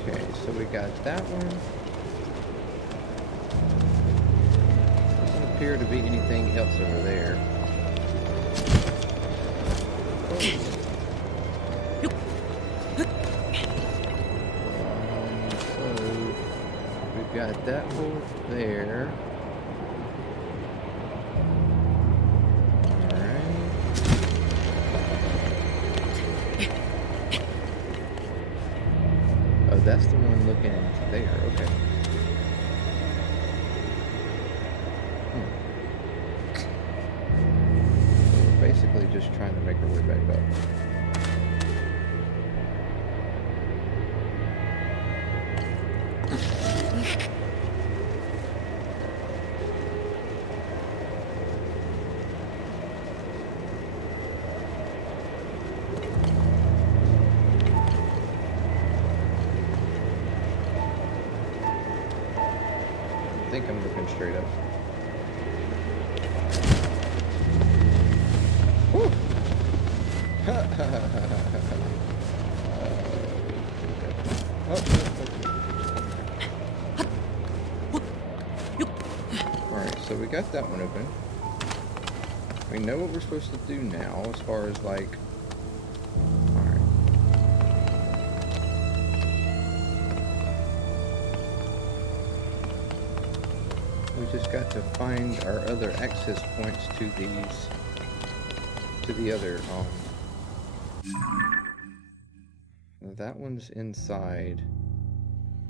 Okay, so we got that one. Doesn't appear to be anything else over there. Got that hole there. Alright. Oh, that's the one looking into there. Okay. So we're basically just trying to make our way back up. I think I'm looking straight up. Woo! Alright, so we got that one open. We know what we're supposed to do now as far as like... Alright. We just got to find our other access points to these... to the other, that one's inside.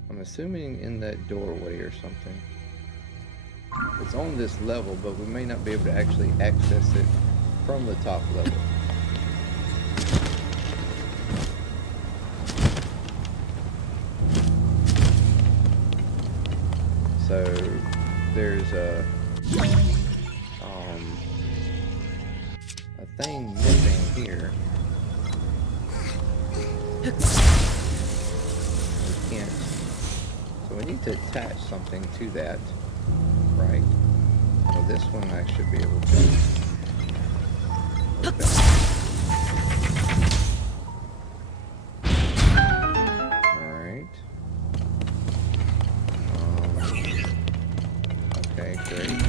I'm assuming in that doorway or something. It's on this level, but we may not be able to actually access it from the top level. So there's a thing missing here. We can't. So we need to attach something to that, right? Well, this one I should be able to. Okay. All right. Okay, great.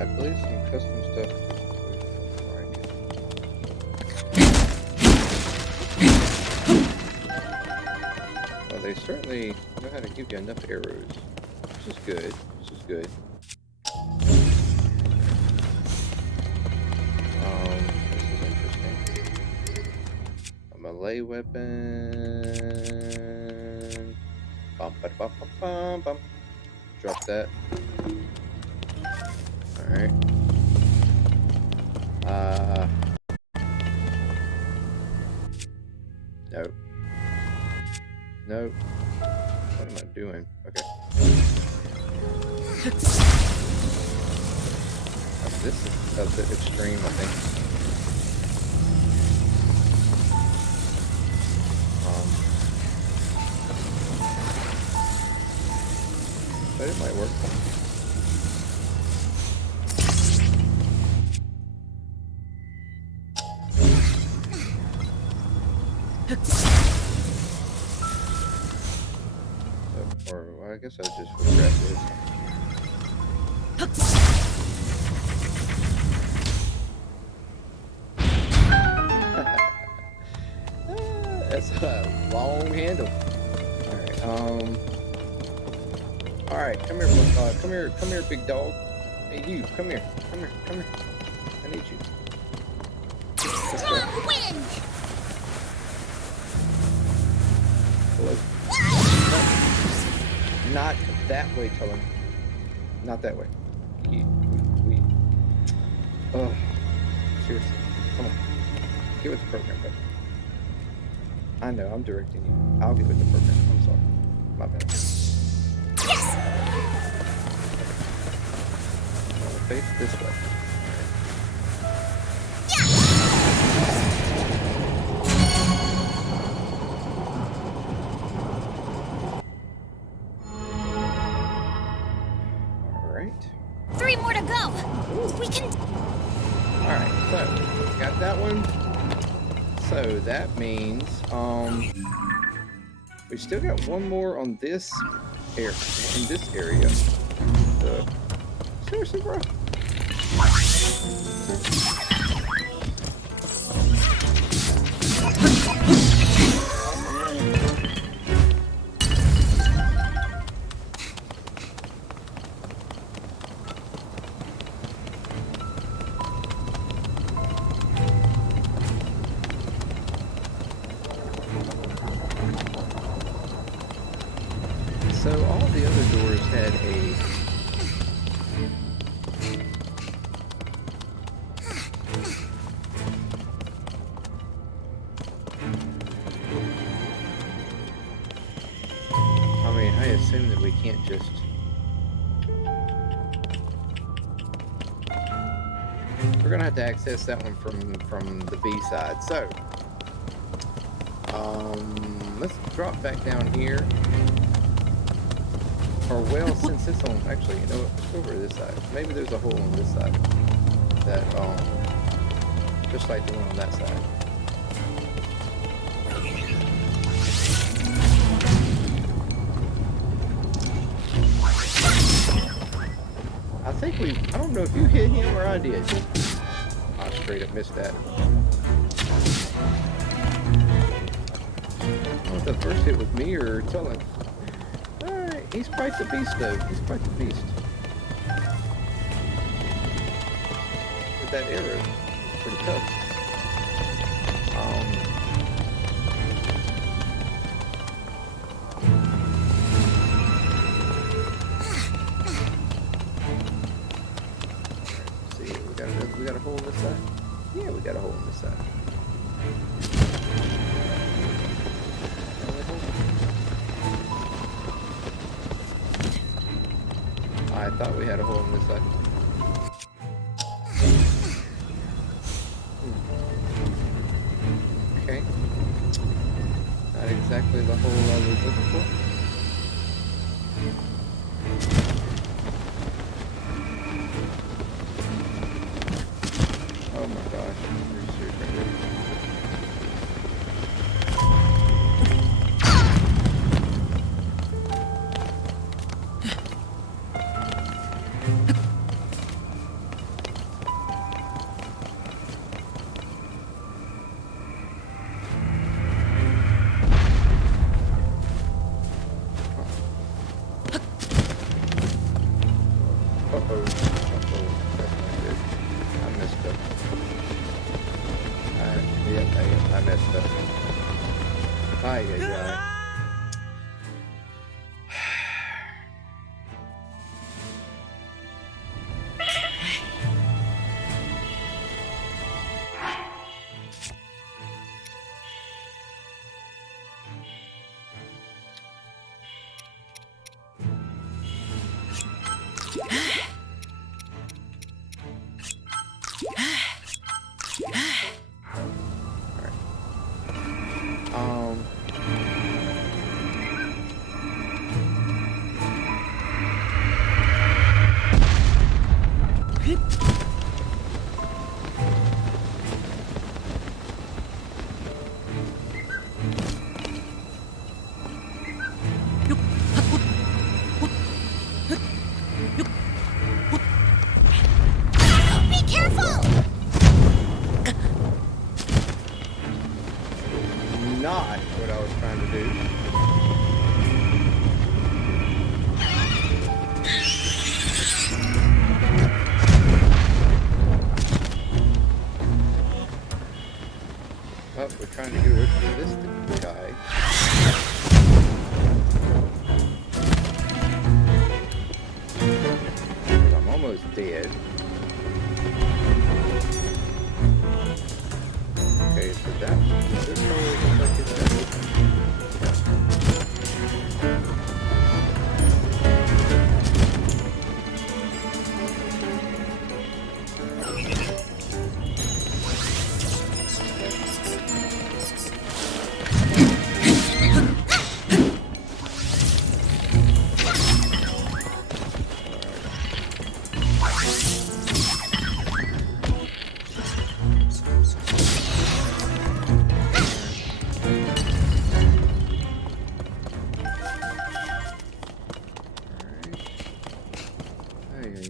I believe some custom stuff. Well, they certainly know how to give you enough arrows, which is good. Which is good. This is interesting. Melee weapon. Bum, ba, bum, bum, bum, bum. Drop that. Alright. Nope. Nope. What am I doing? Okay. This is a bit extreme, I think. But it might work. Or well, I guess I just regret this. That's a long handle. Alright, come here, big dog. Hey, you, come here. I need you. Strong wind! Hello. Not that way, Tullen. Not that way. Oh, seriously. Come on. Get with the program, buddy. I know, I'm directing you. I'll get with the program. I'm sorry. My bad. Yes! I'll face this way. Alright. 3 more to go. We can. Alright, so got that one. So that means we still got one more on this area, in this area. Seriously, bro? So all the other doors had a I mean, I assume that we can't just we're gonna have to access that one from the B side. So let's drop back down here. Or well, since it's on, actually, you know what, let's go over to this side. Maybe there's a hole on this side. That, just like the one on that side. I think I don't know if you hit him or I did. I straight up missed that. I don't know if the first hit was me or Tullen. He's quite the beast, though. He's quite the beast. With that arrow, pretty tough. Let's see, we got a hole on this side. Yeah, we got a hole on this side. I thought we had a hole on this side. Okay. Not exactly the hole I was looking for. Oh my gosh. You're super good. Uh-oh, that's not good. I messed up. Ay, ay, ay. Be careful! Not what I was trying to do. Oh, we're trying to get away from this guy. I'm almost dead. Okay, so that this one looks like it's got open.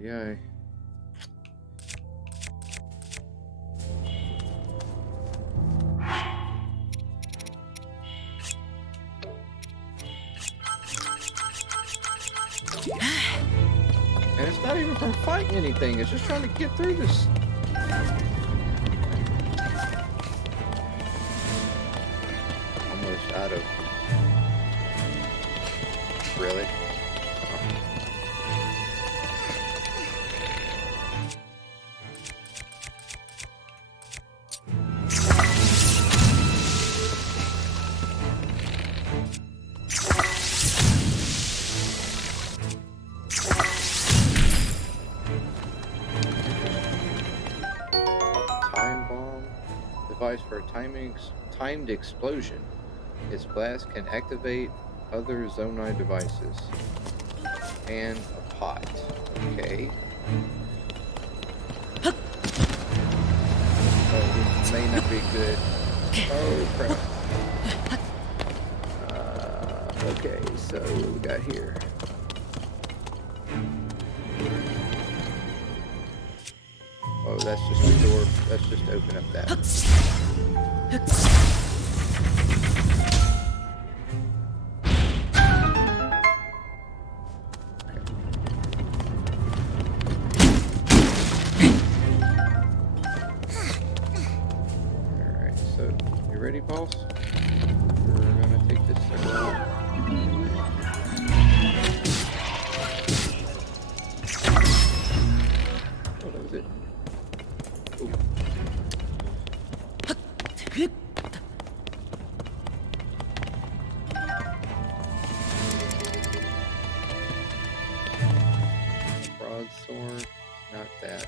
Yay. And it's not even from fighting anything, it's just trying to get through this. Almost out of. Really? For a timed explosion. Its blast can activate other Zonai devices. And a pot. Okay. Oh, this may not be good. Oh, crap. Okay, so what we got here? Oh, that's just the door. Let's just open up that. Alright, so you ready, boss? We're gonna take this second one. Oh, that was it. Ooh. Broadsword, not that.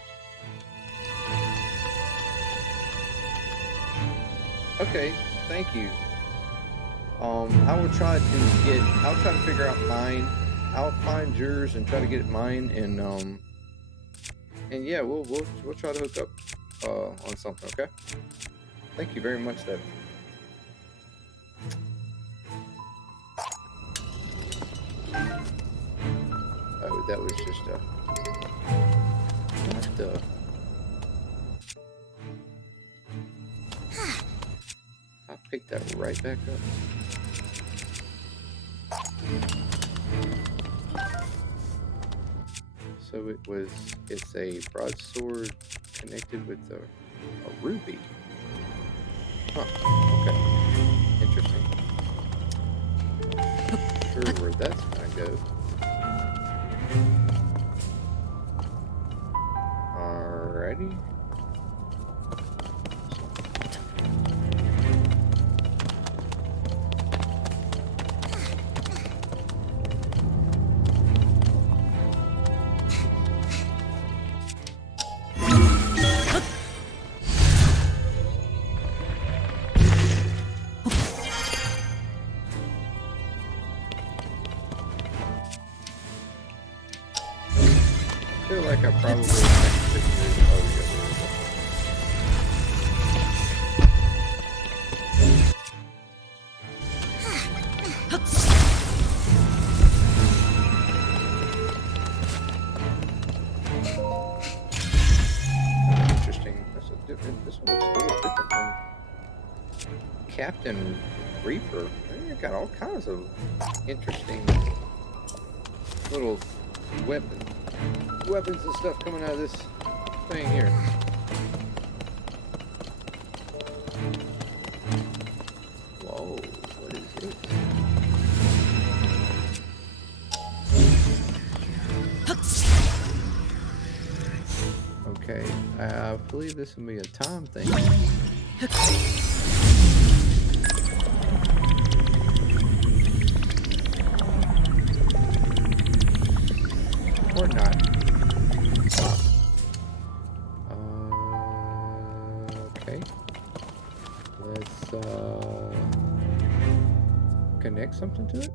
Okay, thank you. I'll try to figure out mine. I'll find yours and try to get mine, and yeah, we'll try to hook up on something. Okay. Thank you very much, though. Oh, that was just not I picked that right back up. So it's a broadsword connected with a ruby. Huh, okay. Interesting. sure where that's gonna go. Alrighty. I feel like I probably might fit through. Oh, yeah, interesting. That's a different. This one looks a little different from Captain Reaper. They got all kinds of interesting little weapons and stuff coming out of this thing here. Whoa, what is this? Okay, I believe this will be a time thing. Or not. Okay. Let's connect something to it.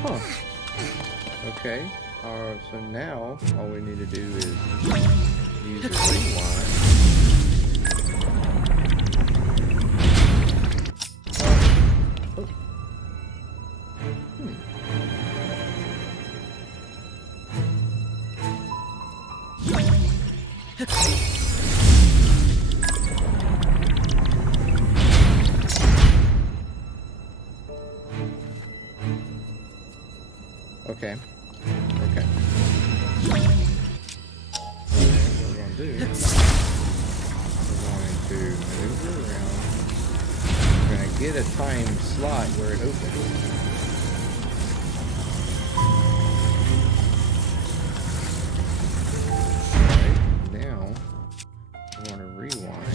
Huh. Okay. So now all we need to do is use the rewind. Oh. Okay. Okay. What we're going to do is we're going to maneuver around. We're going to get a time slot where it opens. Alright, now we're going to rewind.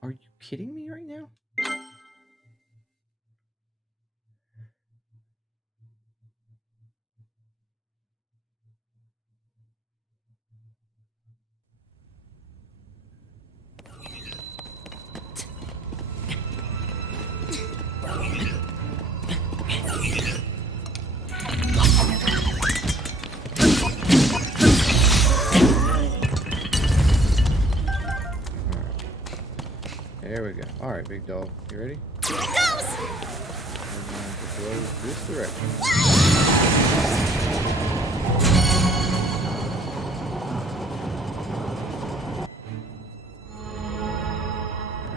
Are you kidding me right now? There we go. All right, big dog. You ready? Here it goes! We're going to blow this direction.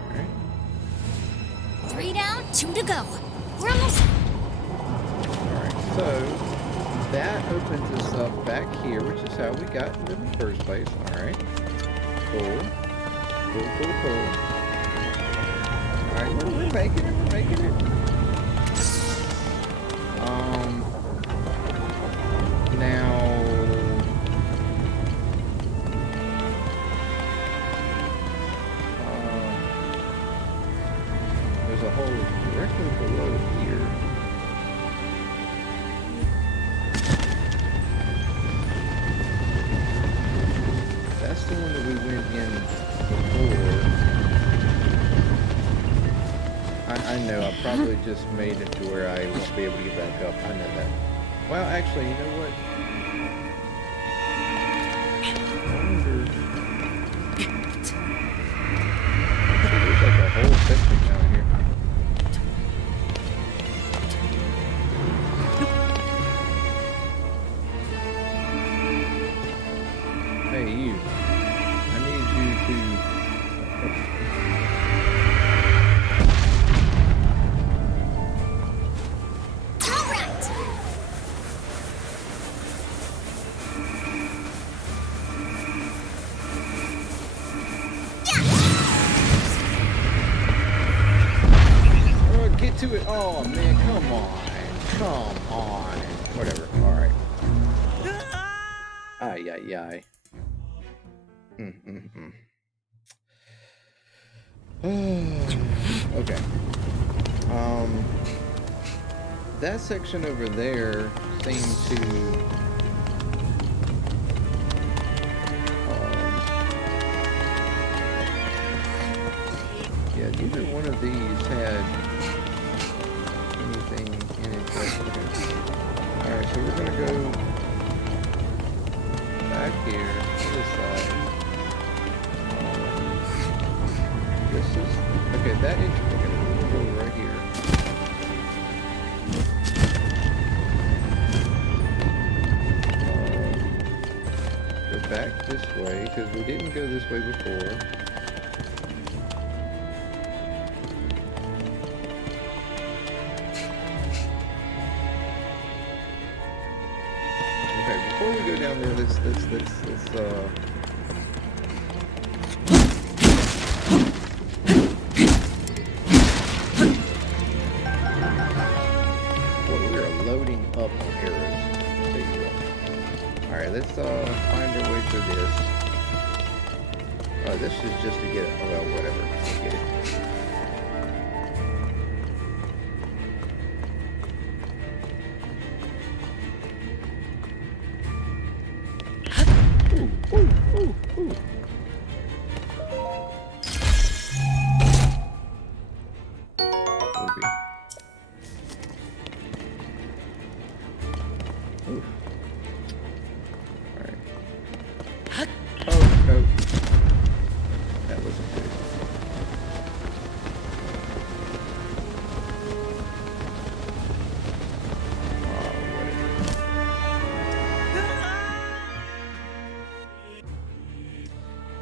All right. 3 down, 2 to go. We're almost... All right. So that opens us up back here, which is how we got into the first place. All right. Cool. Cool, cool, cool. Alright, we're making it, we're making it. Now... there's a hole directly below know. I probably just made it to where I won't be able to get back up. I know that. Well, actually, you know what? I wonder. There's like a whole section down here. Hey, you. I need you to. All right. Oh, get to it. Oh, man, come on. Come on. Whatever. All right. Ay, ay, ay. Okay. That section over there seemed to yeah, neither one of these had anything in it. Alright, so we're gonna go back here to this side. This is okay, that entrance, okay, we'll go right here. Go back this way, because we didn't go this way before. Okay, before we go down there, let's loading up on arrows. There you go. Alright, let's find our way through this. Oh, this is just to get it. Oh, well, whatever. We'll get it. Ooh, ooh, ooh, ooh. Ruby. Ooh. Alright. Oh, no. That wasn't good. Oh, whatever.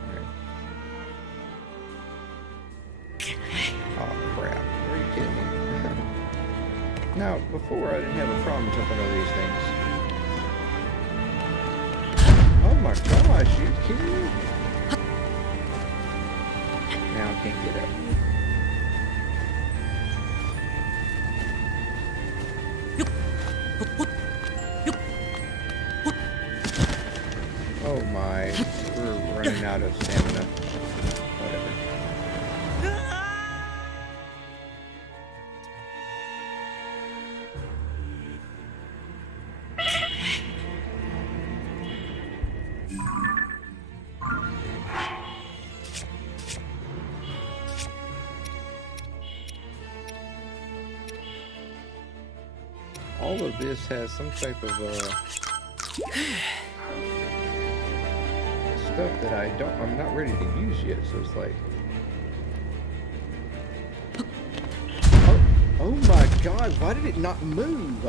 Alright. Oh, crap. Are you kidding me? Now, before I didn't have a problem jumping over these things. Oh my gosh, you kidding me? Now I can't get up. Oh my, we're running out of stamina. Whatever. All of this has some type of stuff that I'm not ready to use yet, so it's like, oh my god, why did it not move?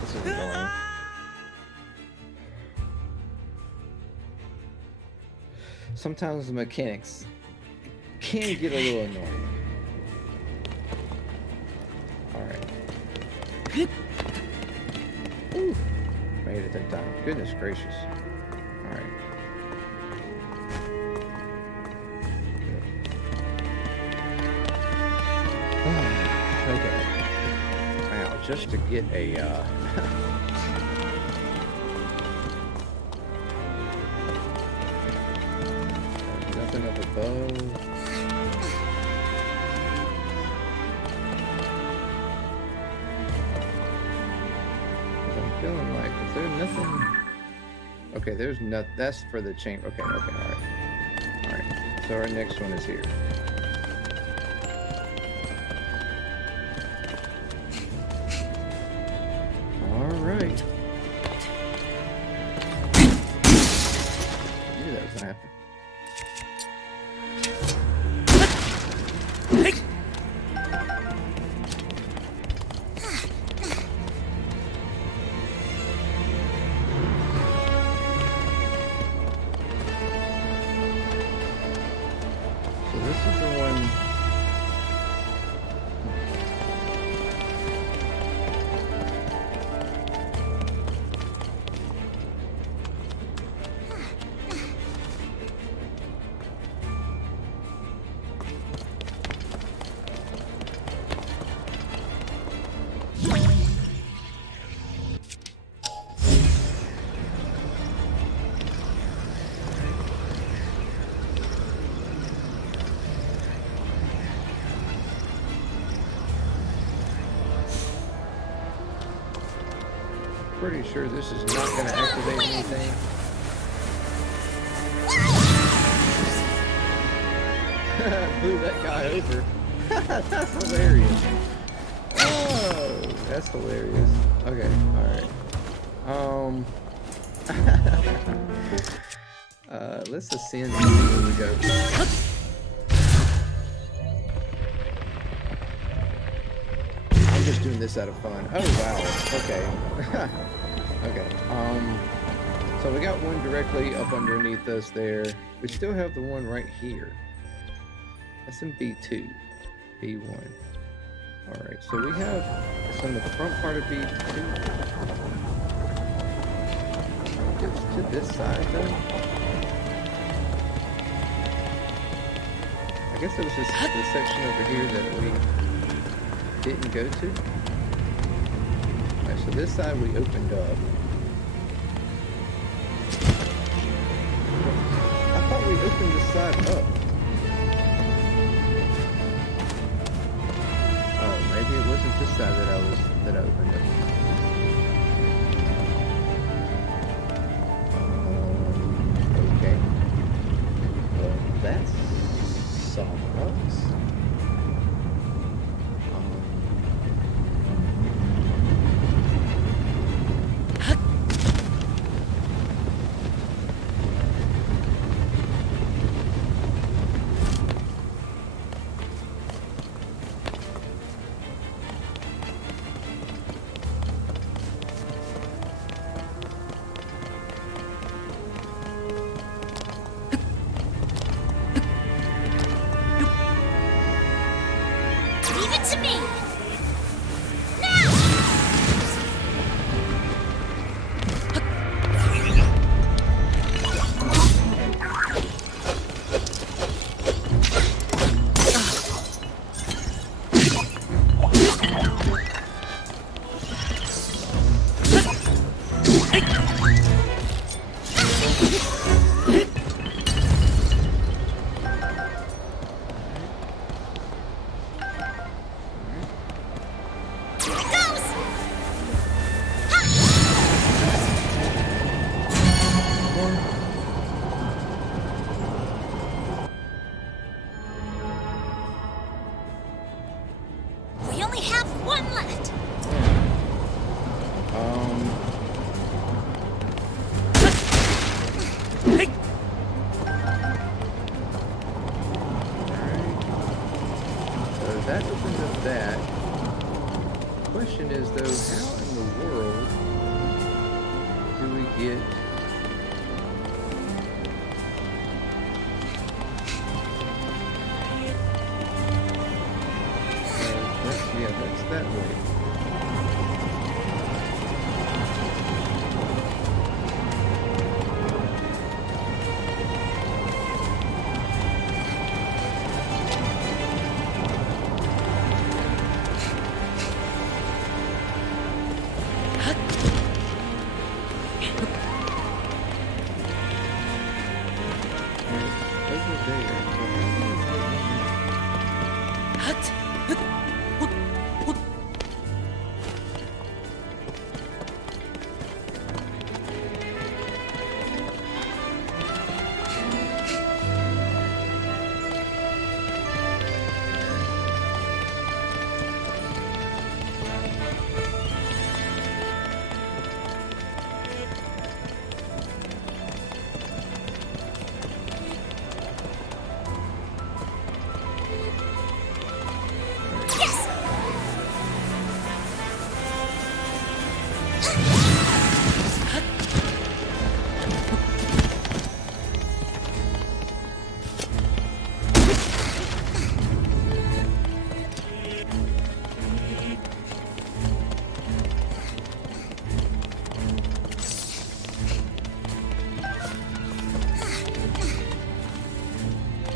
This is annoying. Sometimes the mechanics can get a little annoying. Alright. Ooh, made it that time. Goodness gracious. Alright. Okay. Now, just to get a, nothing up above. Feeling like, is there nothing? Okay, there's not. That's for the chain. Okay, okay, all right. So our next one is here. right. I knew that was gonna happen. So this is the one. Pretty sure this is not going to activate anything. Blew that guy over. That's hilarious. Oh, that's hilarious. Okay, alright. Let's ascend and see where we go. I'm just doing this out of fun. Oh wow. Okay. Okay. So we got one directly up underneath us there. We still have the one right here. That's in B2. B1. Alright, so we have it's on the front part of B2. It's to this side though. I guess it was just the section over here that we didn't go to. Alright, so this side we opened up. I thought we opened this side up. Oh, maybe it wasn't this side that I opened up. Okay. Well, that sucks.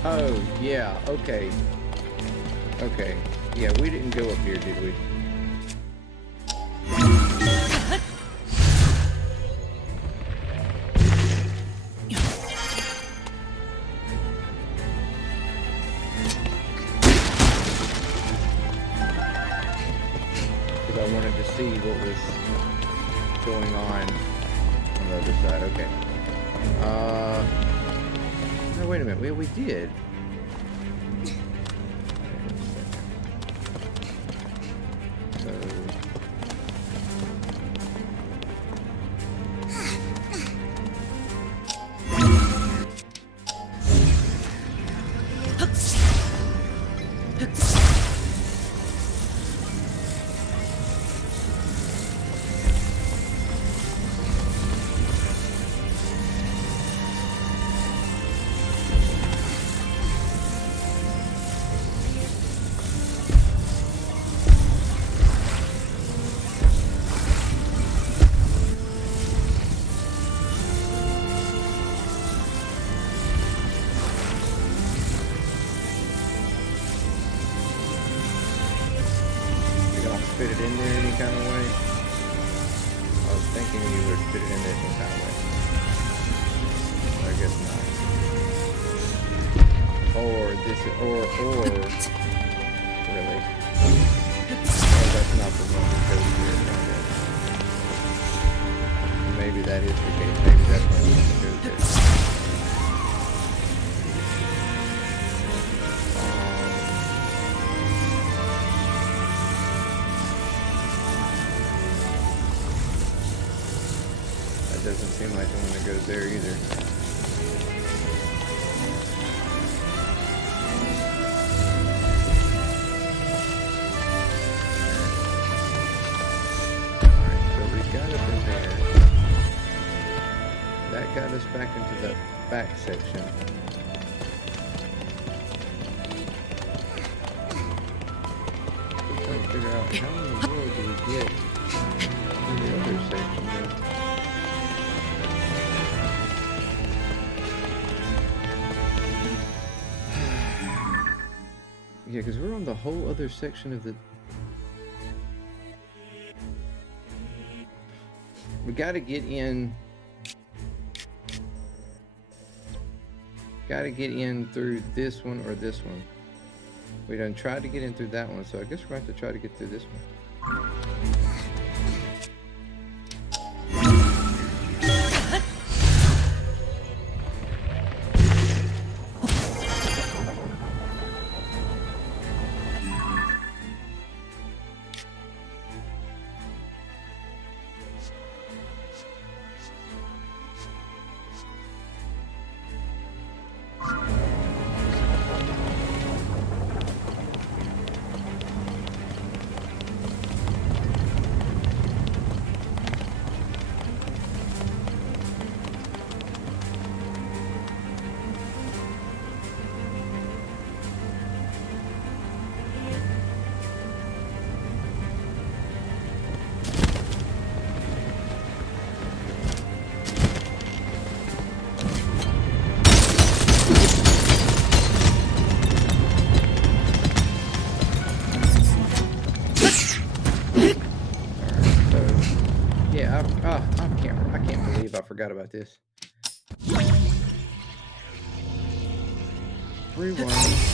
Oh, yeah, okay. Okay. Yeah, we didn't go up here, did we? Because I wanted to see what was going on the other side. Okay. No, wait a minute. We did. Fit it in there any kind of way? I was thinking you would fit it in there some kind of way. I guess not. Or this, or really? Oh, that's not the one that goes here. No, maybe that is the case. Maybe that's not the one that goes there. Doesn't seem like the one that goes there either. Alright, so we got it in there. That got us back into the back section. We're trying to figure out how in the world do we get to the other section though. Yeah, because we're on the whole other section of the... We gotta get in... Gotta get in through this one or this one. We done tried to get in through that one, so I guess we're going to have to try to get through this one. I forgot about this. 3-1.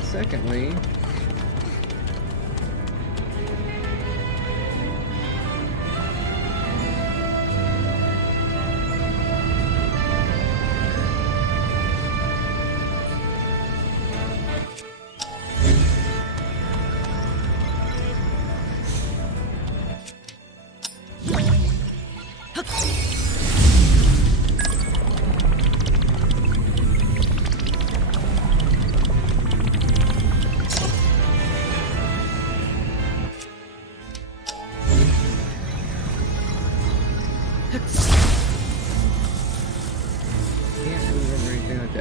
And secondly,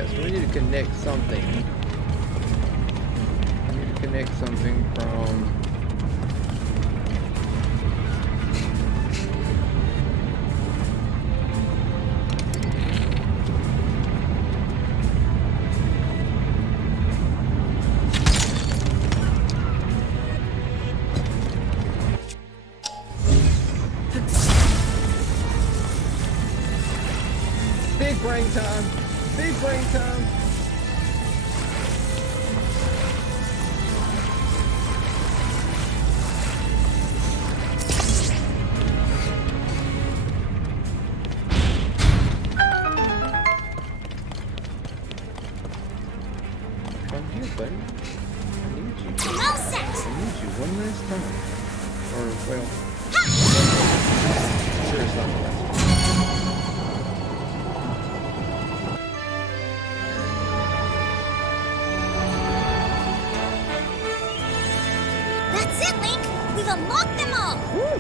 so we need to connect something. We need to connect something from... Big brain time! Big brain time! Come here, buddy. I need you. I'm all set. I need you one last time. Or, well... Sure, it's not the last time. That's it, Link. We've unlocked them all. Woo!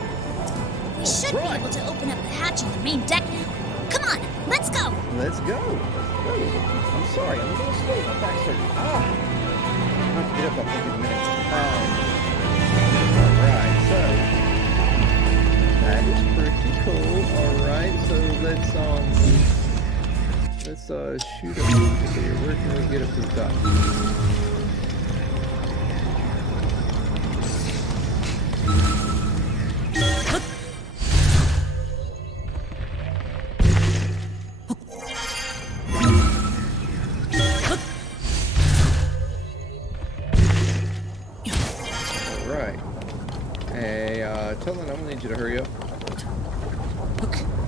We should be able to open up the hatch on the main deck now. Come on, let's go. Let's go. Let's go. I'm sorry, I'm a little slow. My back's hurting. Ah! I have to get up about 50 minutes. Alright, so that is pretty cool. Alright, so let's shoot up here. Where can we get up to the top? Tell them I'm gonna need you to hurry up.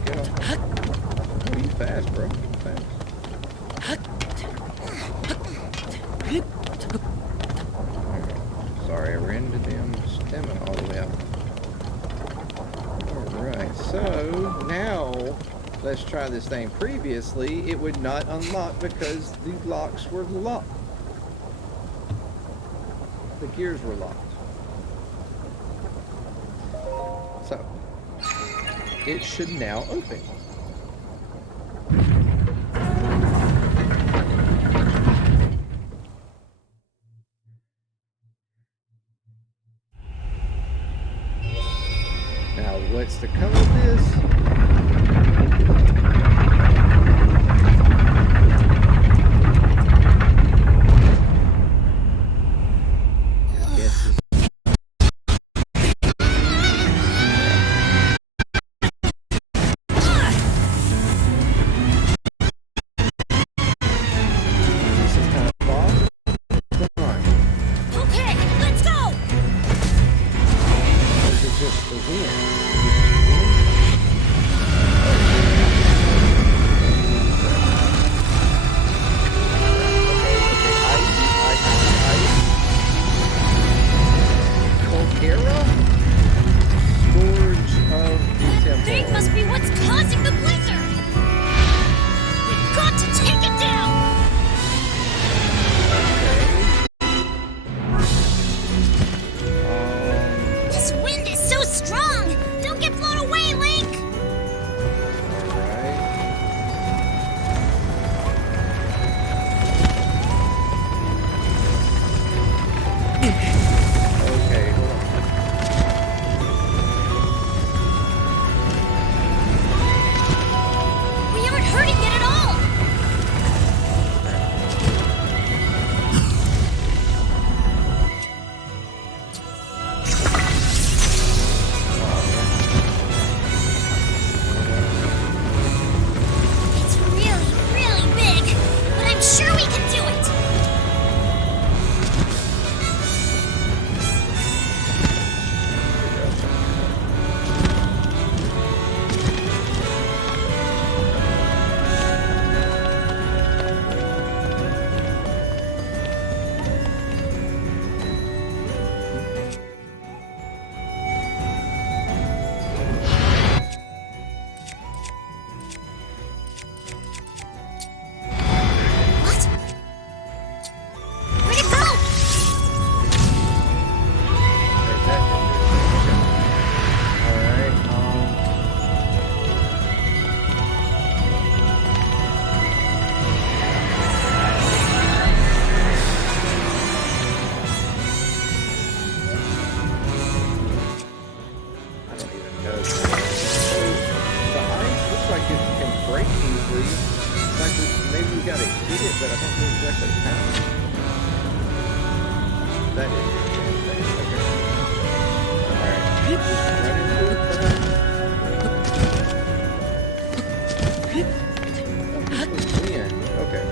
Get on. Oh, you fast, bro. You fast. Sorry, I ran into them stamina all the way out. Alright, so now let's try this thing. Previously, it would not unlock because the locks were locked. The gears were locked. So, it should now open. Now, what's to come of this? gotta hit it, but I don't know exactly how. That is the damn thing. Okay. Alright. Just run into it first. Win. Okay.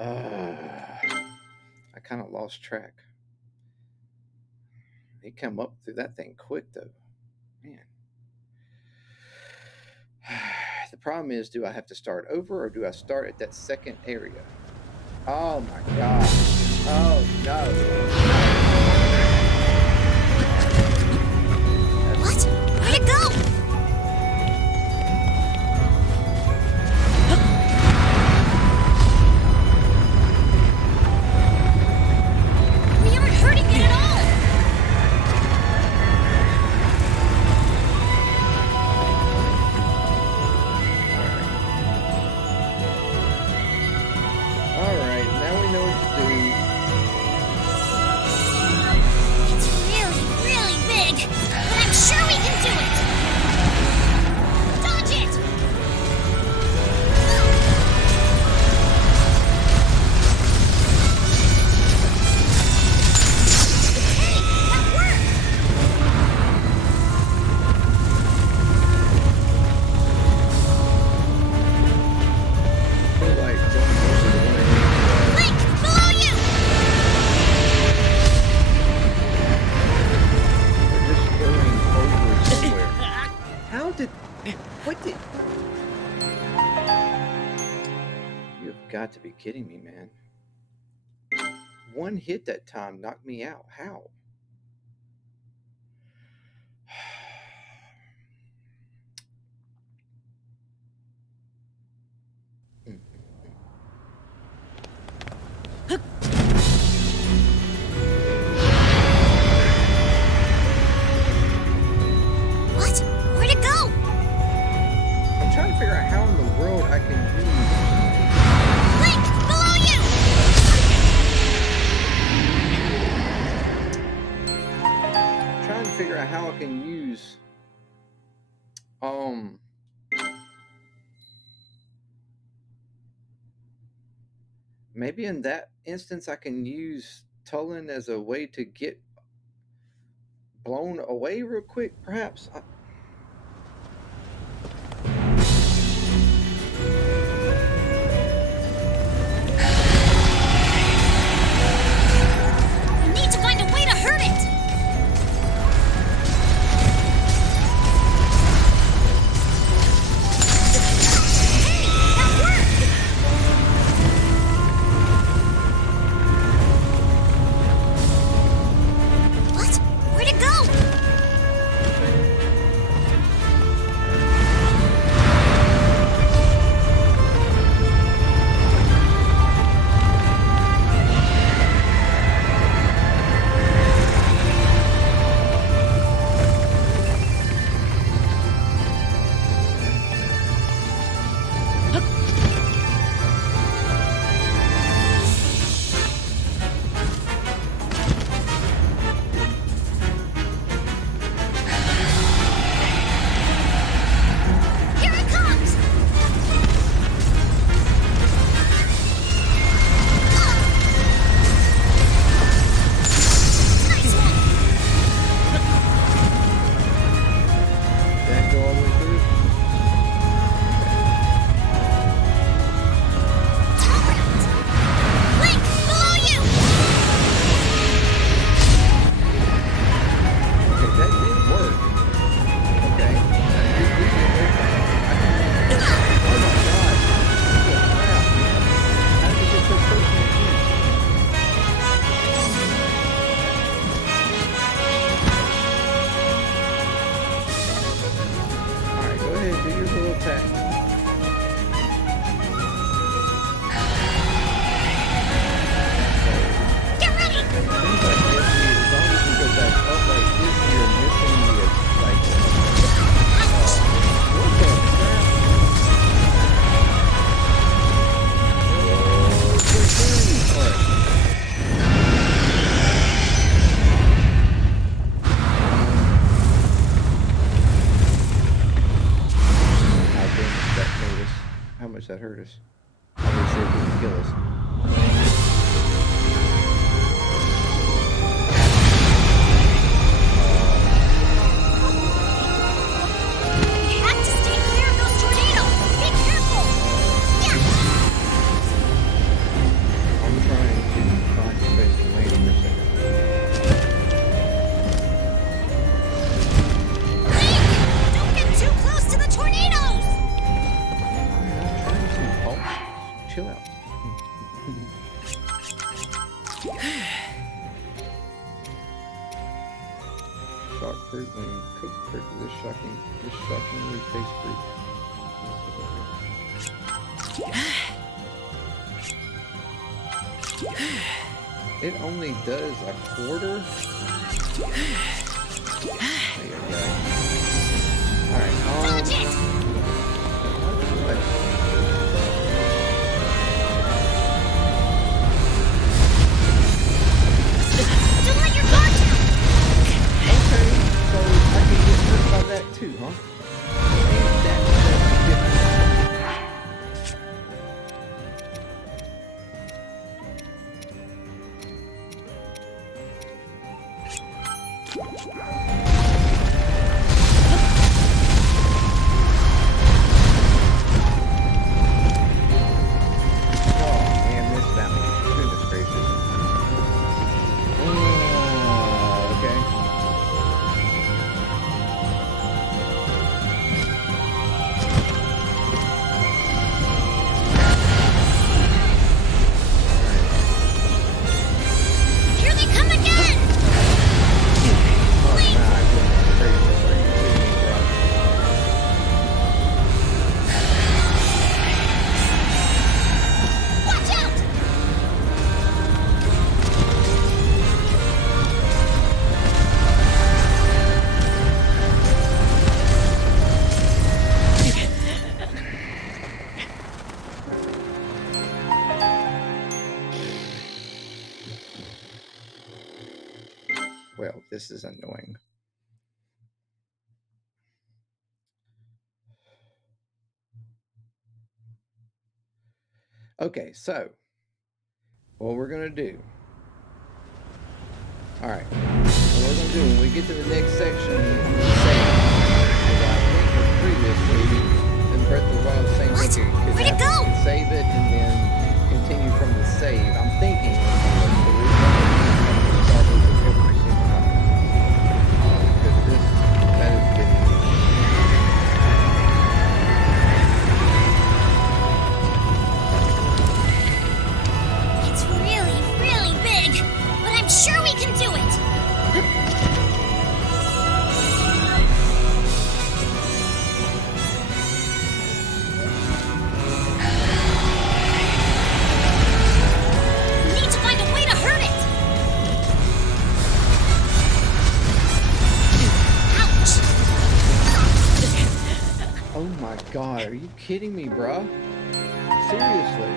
I kind of lost track. He come up through that thing quick though, man. The problem is, do I have to start over or do I start at that second area? Oh my god! Oh no! What? Where'd it go? We aren't hurting it at all! Alright, now we know what to do. It's really, really big, but I'm sure we can do it! Dodge it! Hey, that worked! I feel like John Wilson is one of Link, below you! They're just going over somewhere. How did? What did? You have got to be kidding me, man. One hit that time knocked me out. How? What? Where'd it go? I'm trying to figure out how in the world I can use. Link, below you! I'm trying to figure out how I can use. Maybe in that instance I can use Tulin as a way to get blown away real quick, perhaps. We need to find a way to hurt it! Hey, that worked! What? Where'd it go? Here it comes! Nice one! Did that go all the way through? Top round! Link, below you! Okay, that did work. Okay. Oh my god. Holy crap. How did you get so close to the end? Alright, go ahead and do your little attack. Get ready! Seems like as long as you go back up like this, you're missing the like. What the crap? Oh, so dirty. Alright. How damage that made us? How much that hurt us? Obviously, it didn't kill us. We have to stay clear of those tornadoes! Be careful! Yeah! Shock fruit when cooked fruit. This shockingly tastes fruit. It only does a quarter. There you go. All right. Don't let your guard down. Okay, so I can get hurt by that too, huh? Ain't that different? Well, this is annoying. Okay, so what we're gonna do. All right, what we're gonna do when we get to the next section, I'm gonna save. I think that previously in Breath of the Wild, the same thing could Where'd it happen. go? You can save it and then continue from the save. I'm thinking because that is getting. It's really, really big, but I'm sure we can do it. We need to find a way to hurt it. Ouch. Oh my god, are you kidding me, bruh? Seriously.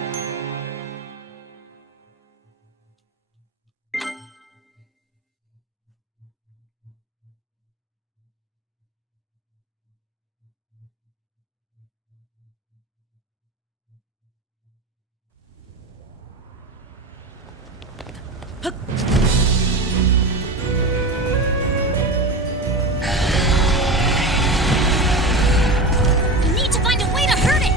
We need to find a way to hurt it.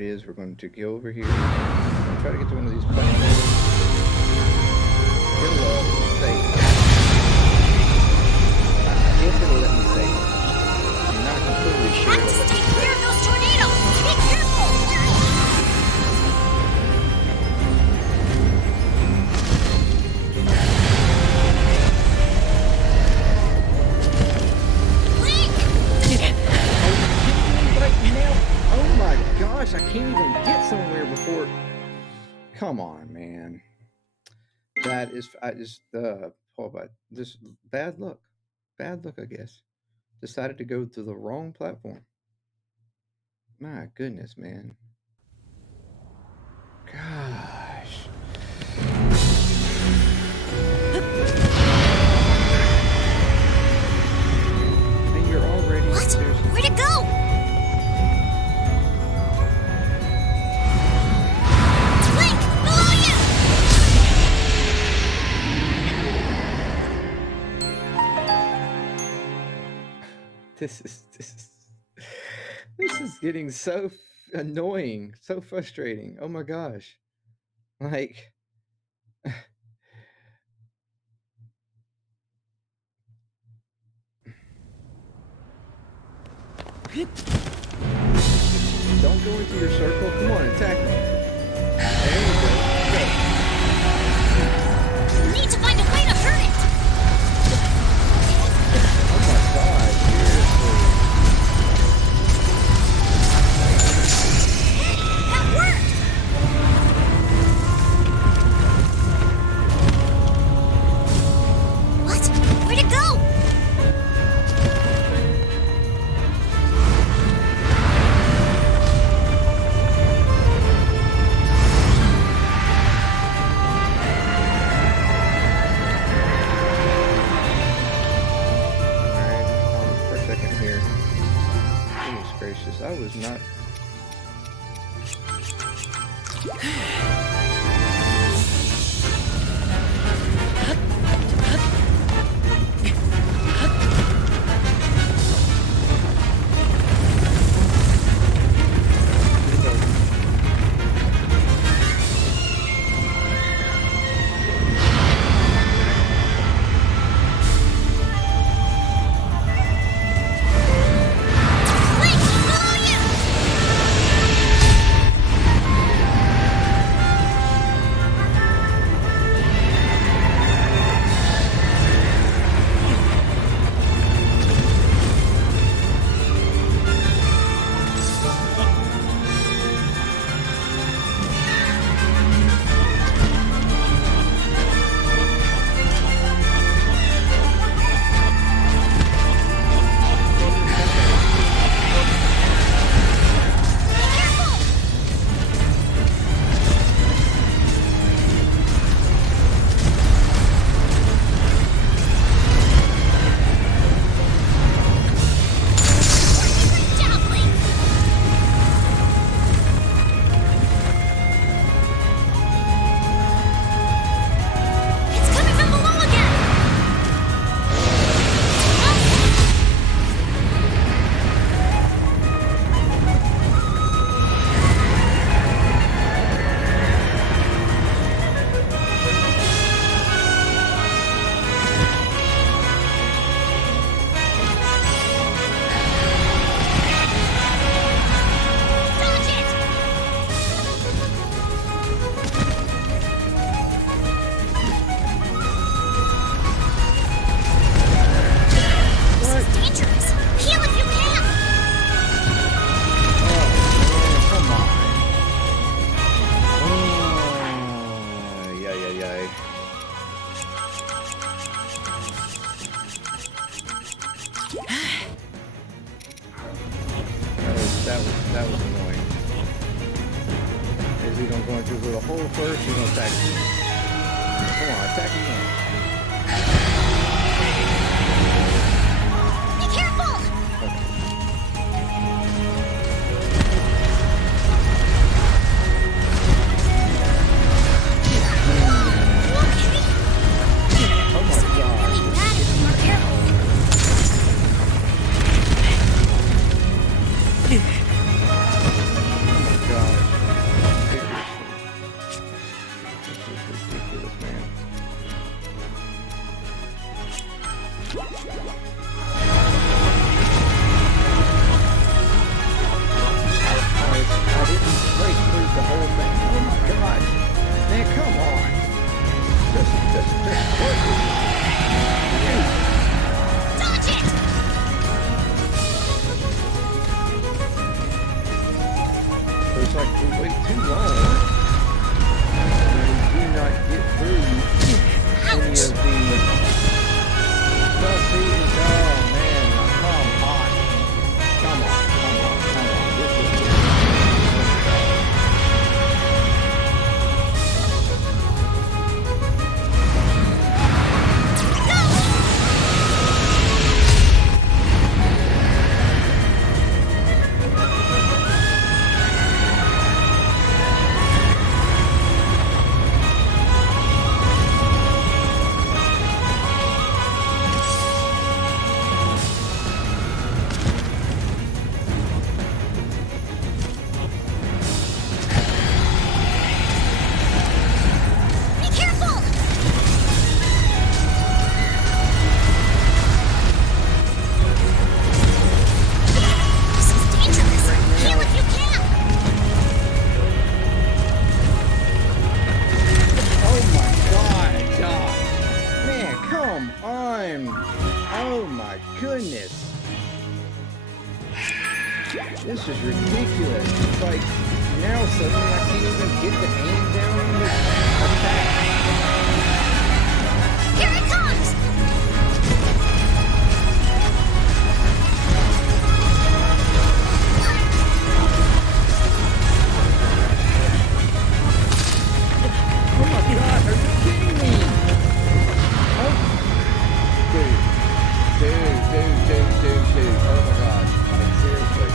it is. We're going to go over here. I'm going to try to get to one of these platforms. It'll save. If it'll let me save. I'm not completely sure. Have to stay clear of those tornadoes. Be careful. Gosh, I can't even get somewhere before. Come on, man. That is, this bad luck. Bad luck, I guess. Decided to go to the wrong platform. My goodness, man. Gosh. And you're already. What? Where'd it go? This is getting so annoying, so frustrating. Oh my gosh. Like don't go into your circle. Come on, attack me. There you go. We need to find a way to hurt it. Oh my god, seriously. Hey, that worked! What? Where'd it go? I was not. That was annoying. Is he gonna go into his little hole first? He's gonna attack me. Come on, attack me now. Be careful! Oh my god. Really bad if you weren't careful. Oh my god. is ridiculous, man. I didn't break through the whole thing. Oh my god. Man, come on. Just work it. Dodge it! It's like we wait too long and we do not get through any of the stuff. Oh man, come on. This is This is ridiculous. It's like now suddenly I can't even get the aim down on the attack. Here it comes! Oh my god, are you kidding me? Oh. Dude. Oh my god. Like, seriously.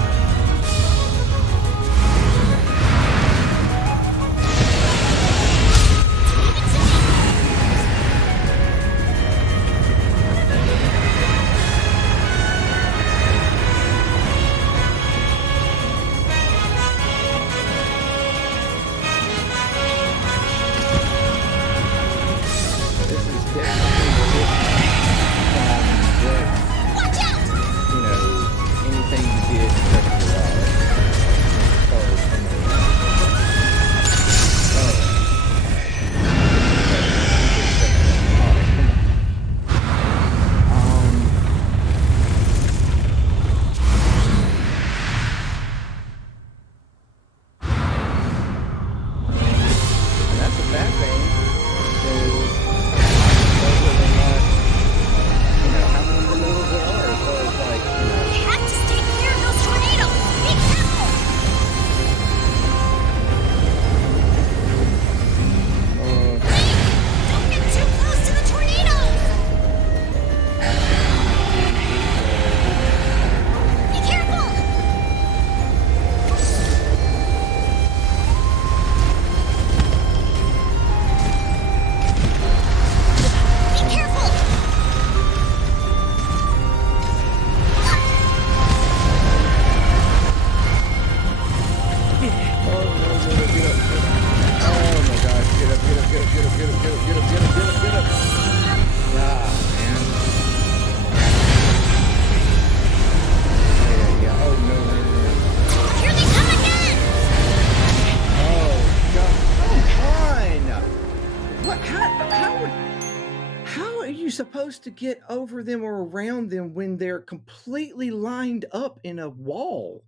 Supposed to get over them or around them when they're completely lined up in a wall.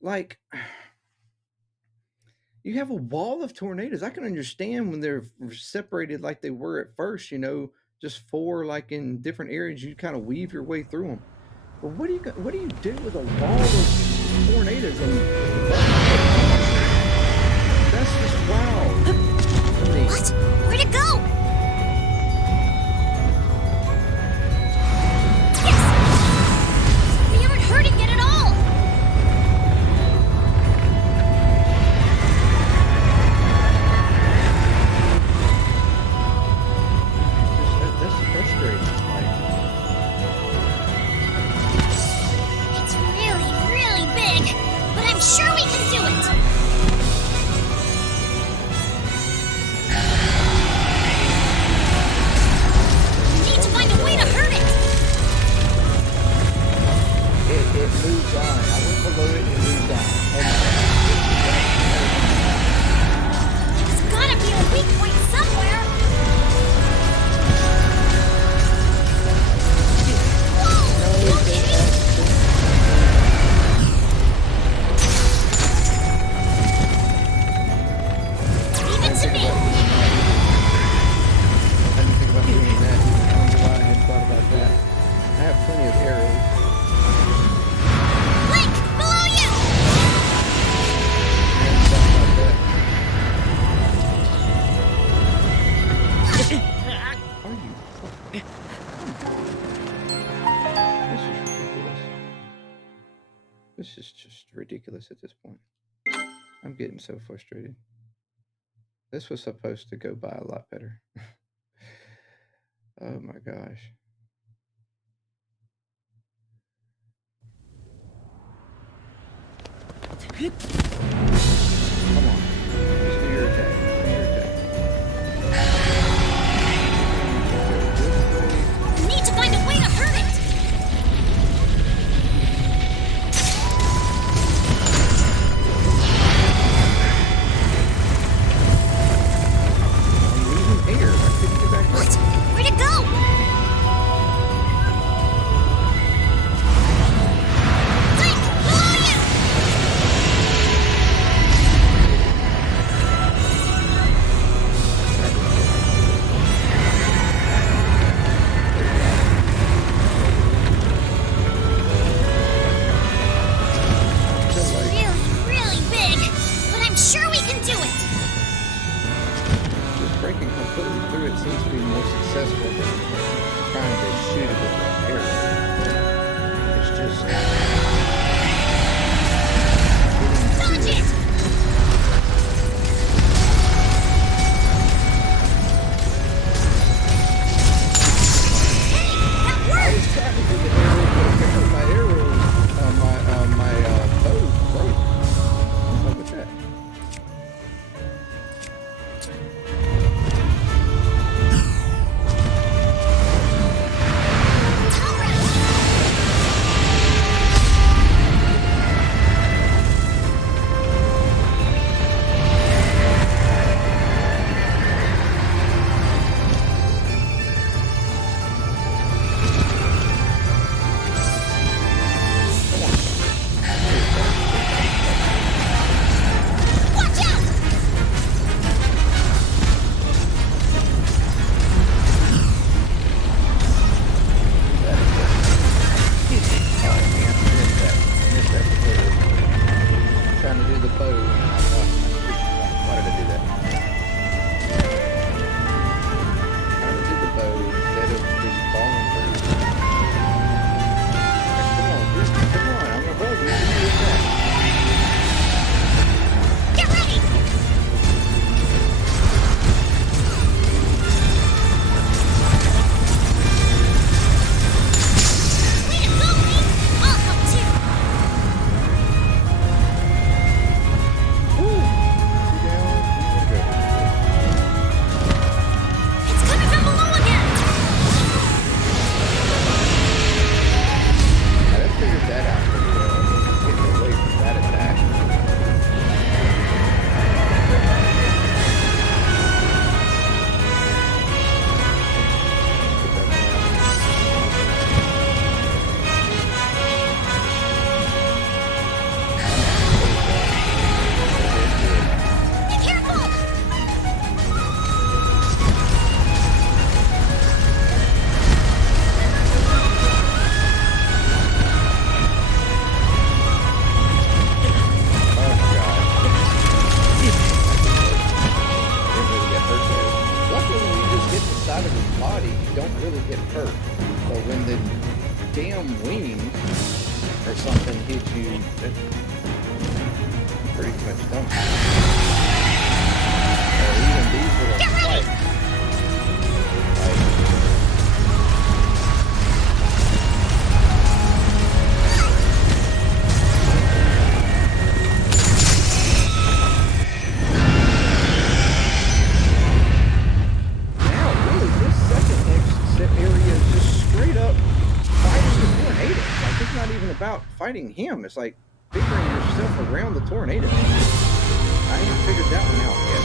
Like, you have a wall of tornadoes. I can understand when they're separated like they were at first, you know, just four like in different areas, you kind of weave your way through them. But what do you do with a wall of tornadoes? And that's just wow. What? Where'd it go? Hurting it at all! That's frustrating. It's really big, but I'm sure we can do it! ridiculous at this point. I'm getting so frustrated. This was supposed to go by a lot better. Oh my gosh. Come on. Just do your attack. Do your attack. Need to find a way to hurt it! I'm losing air. I couldn't get back up. What? Where'd it go? Link, below you! It's really, really big, but I'm sure we can do it. Just breaking completely through it seems to be more successful than trying to shoot it with an arrow. It's just Dodge it! Hey, that I worked! was trying to do the arrow, but apparently my arrow, my bow broke. What's up with that? Watch out! Trying to do the bow. Why did I do that? Trying to do the bow instead of just falling through. Come on, dude. Come on. I'm above you. Give me that. Get ready! Way to go, Link! I'll help too. Woo. Two down. One to go. It's coming from below again! I figured that out pretty well. Getting away from that attack. Be careful! Oh my god. Didn't really get hurt there. Luckily, when you just hit the side of his body, you don't really get hurt. But when the damn wings or something hit you, it's pretty much done. Or even these little Get ready! spikes. Now, really, this second exit area is just straight up fighting the tornado. Like, it's not even about fighting him. It's like figuring yourself around the tornado. I ain't figured that one out yet.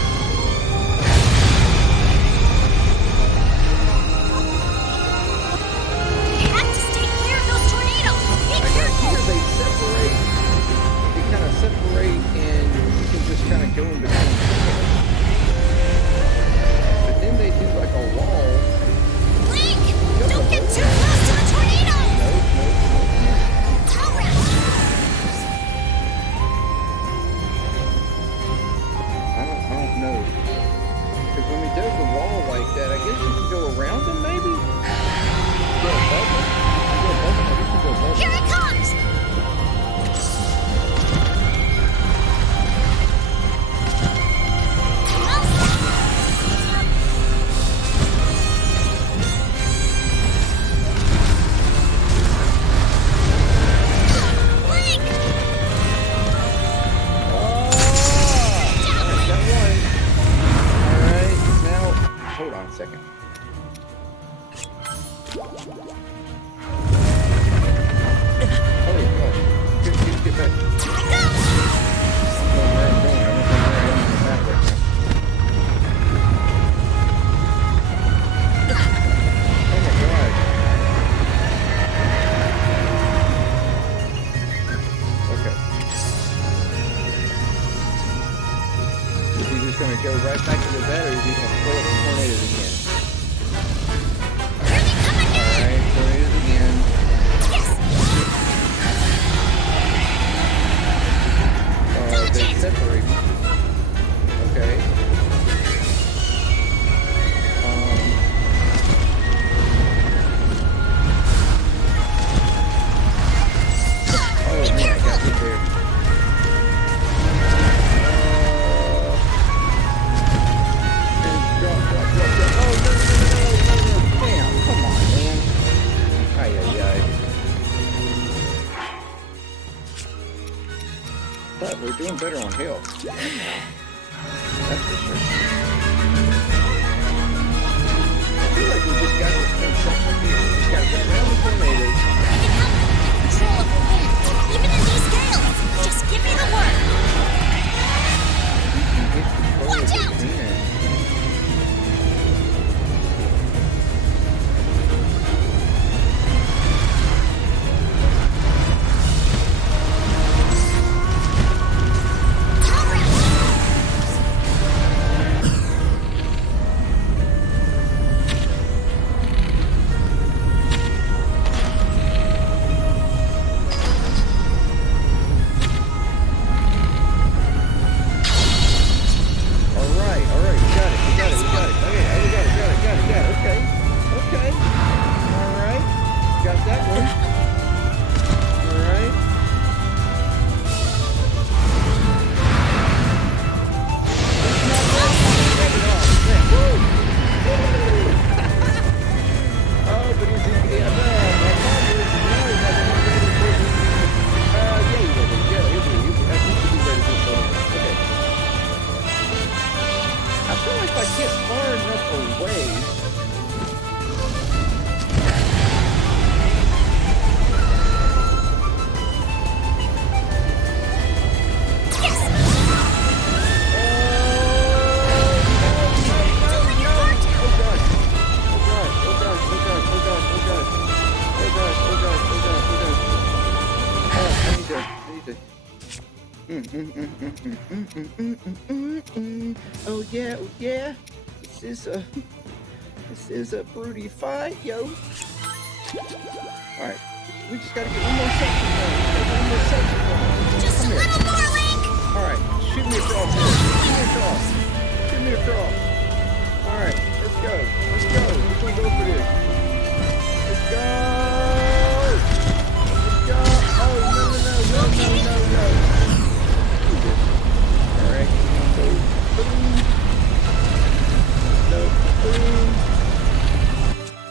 You have to stay clear of those tornadoes! Be Like right careful! here, they separate. They kind of separate, and you can just kind of go in between. But then they do like a wall. Link! Don't get too close to the tornado! No. All right. I don't know. Because when he does the wall like that, I guess you can go around him, maybe? Go above him? Go above him? I guess you go above him. Here it comes! second. Oh gosh. Get back. I'm going where I'm going. I don't know where I am on the map right now. Oh my god. Okay. Is he just going to go right back into that, or is he going to throw up the tornadoes again? Alright, tornadoes again. They're separating. Okay. Oh man, I got hit there. Drop. Oh no. Damn, come on, man. Ay. But we're doing better on health. That's for sure. I feel like we just got this thing something here. We just got to get around the tornadoes. Control of the wind, even in these gales. Just give me the word. You can get control Watch of the out! wind. Oh yeah. This is a broody fight, yo. Alright, we just gotta get one more section going. Just a little more, Link. Alright, shoot me across. Alright, let's go. We're gonna go for this. Let's go. Oh, no. Alright, so boom. No, boom.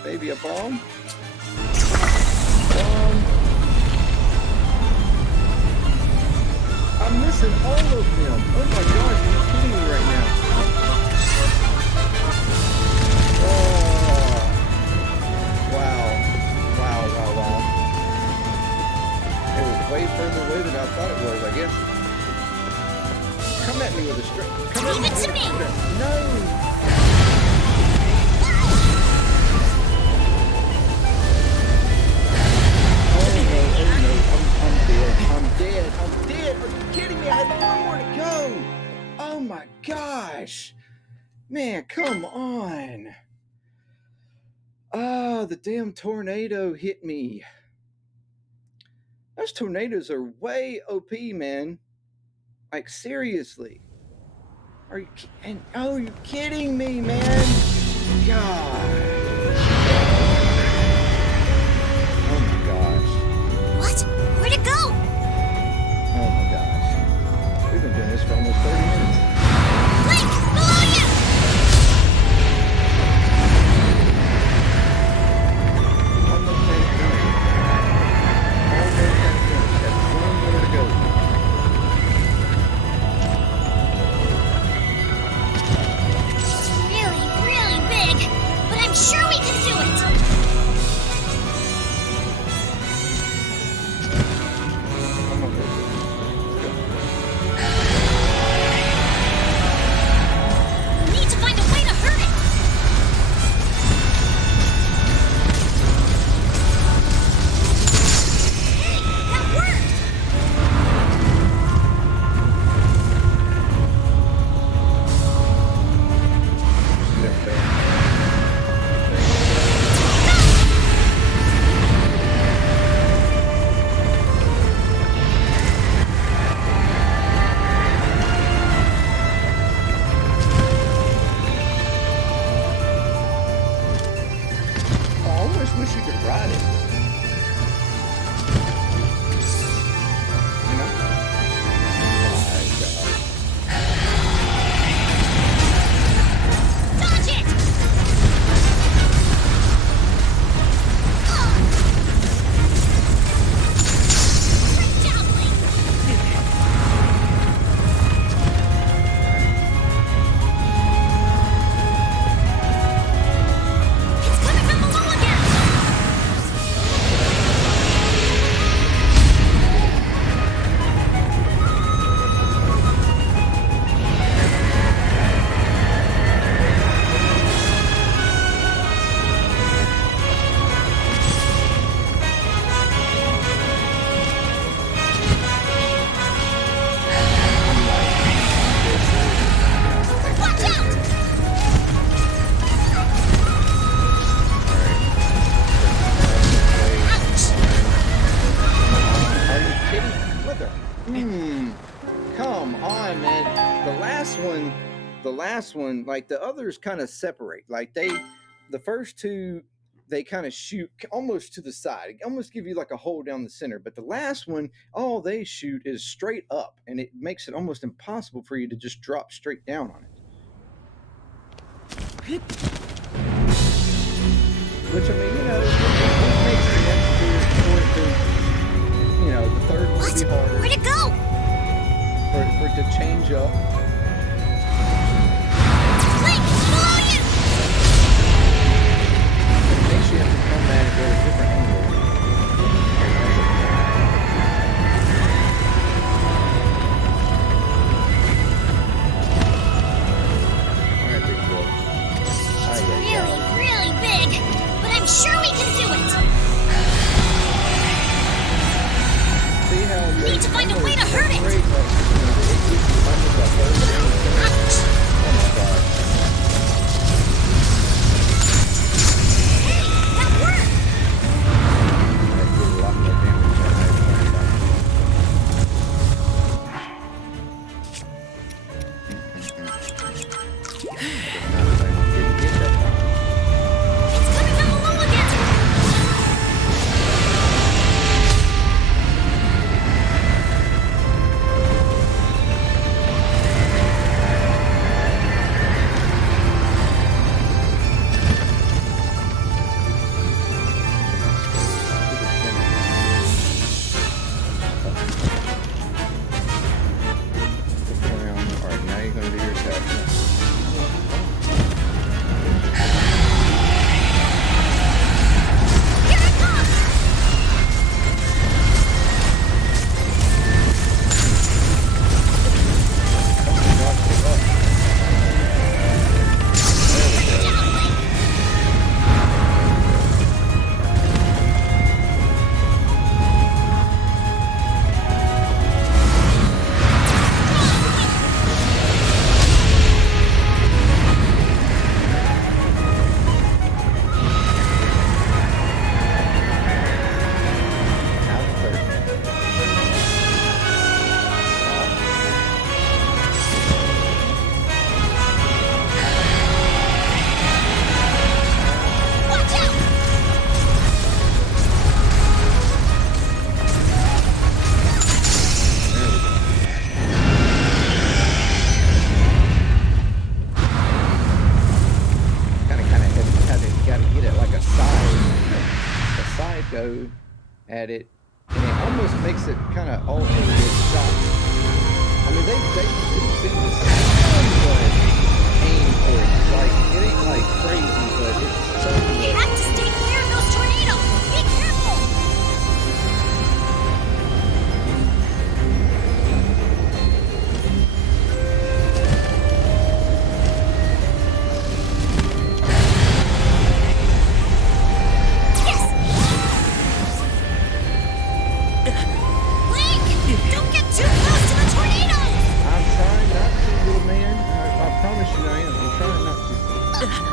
Maybe a bomb. I'm missing all of them. Oh my gosh, you're kidding me right now. Oh. Wow. It was way further away than I thought it was, I guess. Come at me with a strike. Leave it to me. No. Oh no. I'm dead. Are you kidding me? I had nowhere to go. Oh my gosh. Man, come on. Ah, the damn tornado hit me. Those tornadoes are way OP, man. Like, seriously. Are you kidding me, man? God. Oh my gosh. What? Where'd it go? Oh my gosh. We've been doing this for almost 30 minutes. Link, below you! Almost had it done. That's one more to go. It's really wish you could ride it. You know? My God. Dodge it! Great job, Link! It's coming from below again! Watch out! Ouch! Are you kidding? What the? Come on, man. The last one, like the others kind of separate. Like the first two, they kind of shoot almost to the side, almost give you like a hole down the center. But the last one, all they shoot is straight up, and it makes it almost impossible for you to just drop straight down on it. Which, I mean, you know, it makes sense for it to, you know, the third one What? to be harder, Where'd it go? for it to change up. Link, below you! It makes you have to come at it at a different angle. All right, big boy. Really, really big, but I'm sure we can do it! See how Need to find a way to hurt it. Ouch! Oh my God. Hey, that worked! That did a lot more damage than I planned on. Didn't get that time. It's coming from below again! Alright, now you're gonna do your attack. Here it comes! Good job, Link! Watch out! Gotta get it like a side go at it, and it almost makes it kind of all into a shot. I mean, they do seem to somewhat aim for it. Like, it ain't like crazy, but it's You somewhat. have to stay clear of those tornadoes! Be careful! Yes! Link! Don't get too close to the tornadoes! I'm trying not to, little man. I promise you I am. I'm trying not to.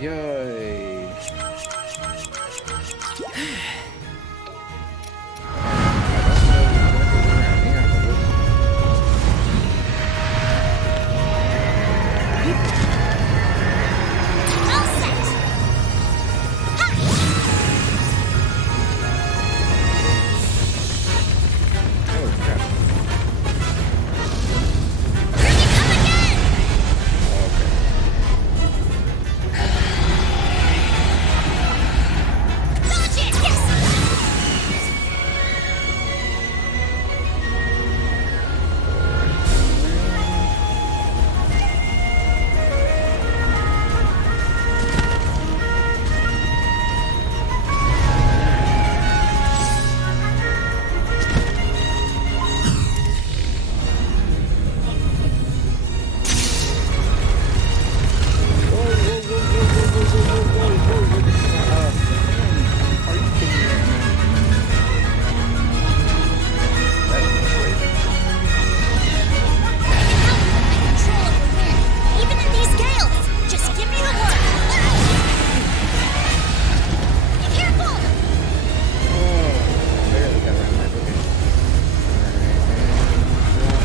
Yay. All set. Ha! Oh, crap. Here they come again! Okay. Dodge it! Yes! Are you kidding me, man? That's not great. I can help with my control of the wind, even in these gales. Just give me the word. Be careful! Oh, barely got around that. Okay. Drop.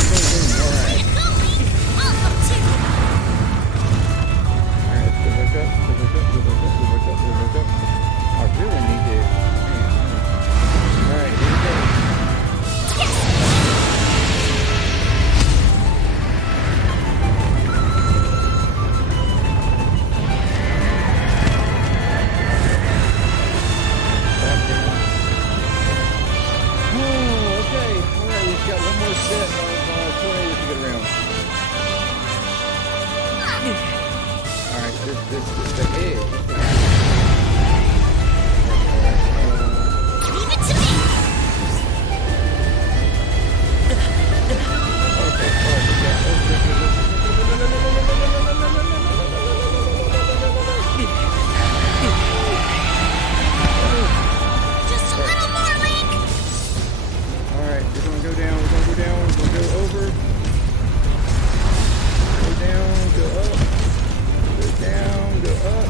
Boom. All right. Get going! I'll help too. All right, go back up. I really need to. Man. All right, here we go. Yes! Oh, okay. All right, we've got one more set of tornadoes to get around. All right, this is the edge. Leave it to me! Just a little more, Link! All right, we're gonna go down. We're gonna go over. Go down, go up. Go down, go up.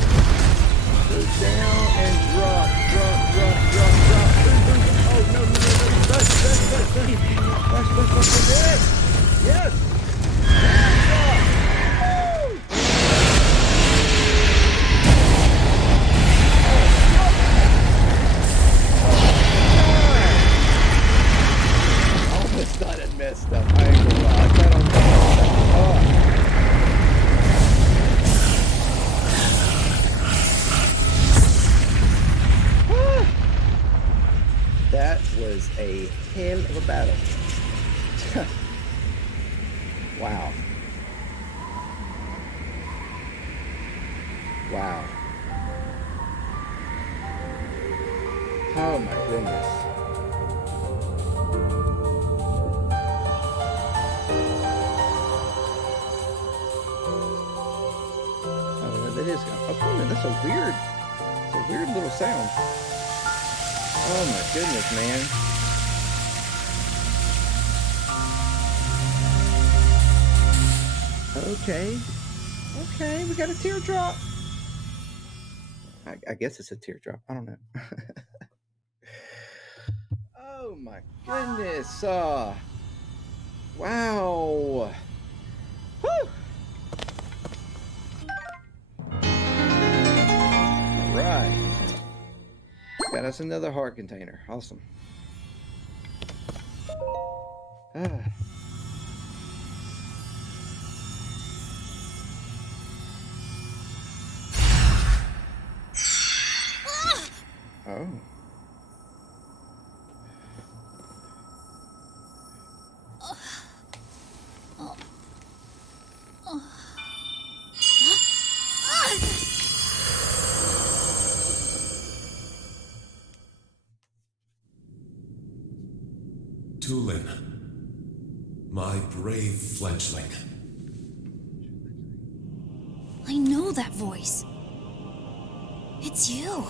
Go down and drop. Oh, no. Rush. Yes. I almost thought it messed up. I ain't gonna lie. I thought I was gonna That was a hell of a battle. Wow. Oh my goodness. Oh, that is. Oh, wait a minute, that's a weird little sound. Oh my goodness, man. Okay, we got a teardrop. I guess it's a teardrop. I don't know. Oh my goodness. Wow. Whew. All right. Got us another heart container. Awesome. Oh. Tulin, my brave fledgling. I know that voice. It's you.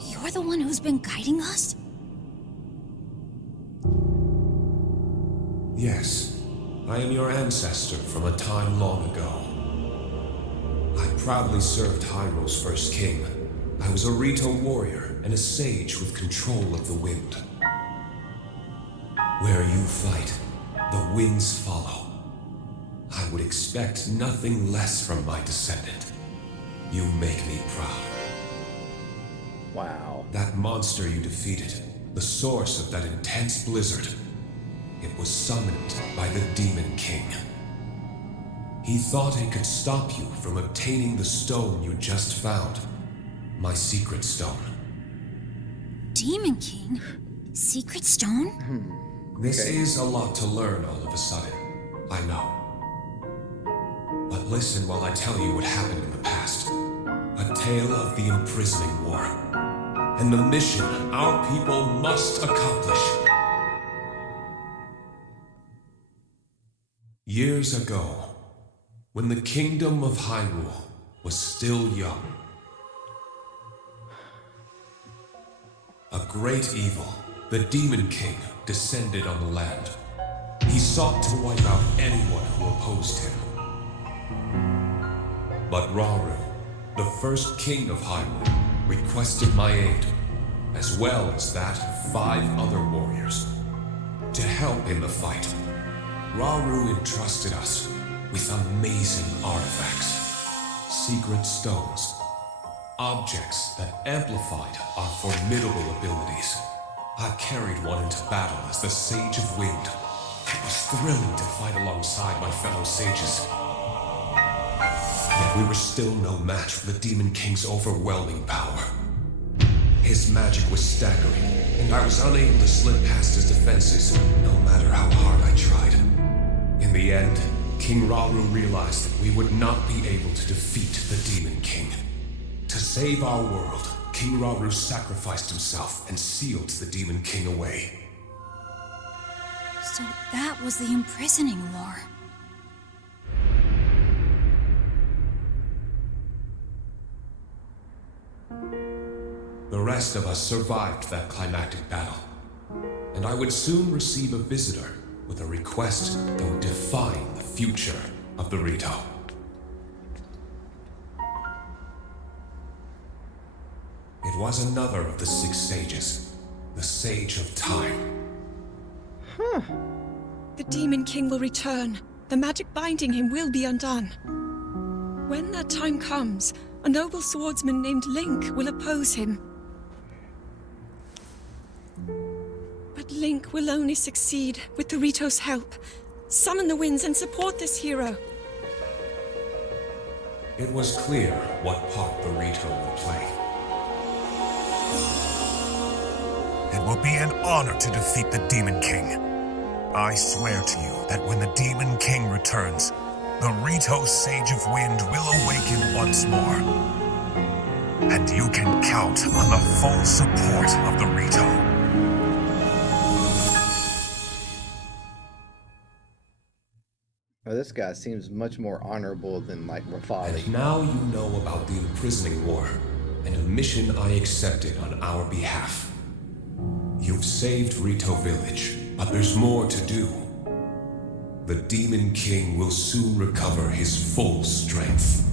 You're the one who's been guiding us? Yes, I am your ancestor from a time long ago. I proudly served Hyrule's first king. I was a Rito warrior and a sage with control of the wind. Where you fight, the winds follow. I would expect nothing less from my descendant. You make me proud. Wow. That monster you defeated, the source of that intense blizzard, it was summoned by the Demon King. He thought it could stop you from obtaining the stone you just found. My secret stone. Demon King? Secret stone? This is a lot to learn all of a sudden, I know. But listen while I tell you what happened in the past. A tale of the imprisoning war. And the mission our people must accomplish. Years ago, when the kingdom of Hyrule was still young, a great evil, the Demon King, descended on the land. He sought to wipe out anyone who opposed him. But Rauru, the first king of Hyrule, requested my aid, as well as that of 5 other warriors. To help in the fight, Rauru entrusted us with amazing artifacts, secret stones, objects that amplified our formidable abilities. I carried one into battle as the Sage of Wind. It was thrilling to fight alongside my fellow sages. Yet we were still no match for the Demon King's overwhelming power. His magic was staggering, and I was unable to slip past his defenses, no matter how hard I tried. In the end, King Rauru realized that we would not be able to defeat the Demon King. To save our world, King Rauru sacrificed himself and sealed the Demon King away. So that was the imprisoning war. The rest of us survived that climactic battle, and I would soon receive a visitor with a request that would define the future of the Rito. It was another of the 6 sages, the Sage of Time. The Demon King will return. The magic binding him will be undone. When that time comes, a noble swordsman named Link will oppose him. But Link will only succeed with the Rito's help. Summon the winds and support this hero. It was clear what part the Rito would play. It will be an honor to defeat the Demon King. I swear to you that when the Demon King returns, the Rito Sage of Wind will awaken once more. And you can count on the full support of the Rito. Well, this guy seems much more honorable than like Rafali. And now you know about the imprisoning war, and a mission I accepted on our behalf. You've saved Rito Village, but there's more to do. The Demon King will soon recover his full strength.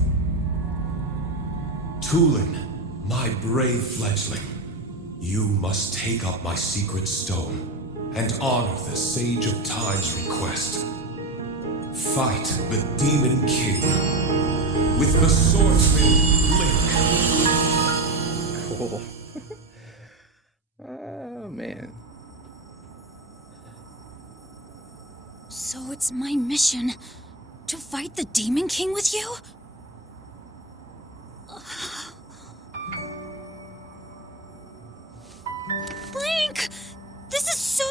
Tulin, my brave fledgling, you must take up my secret stone and honor the Sage of Time's request. Fight the Demon King with the swordsman Link. Cool. Oh, man. So it's my mission to fight the Demon King with you? Link! This is so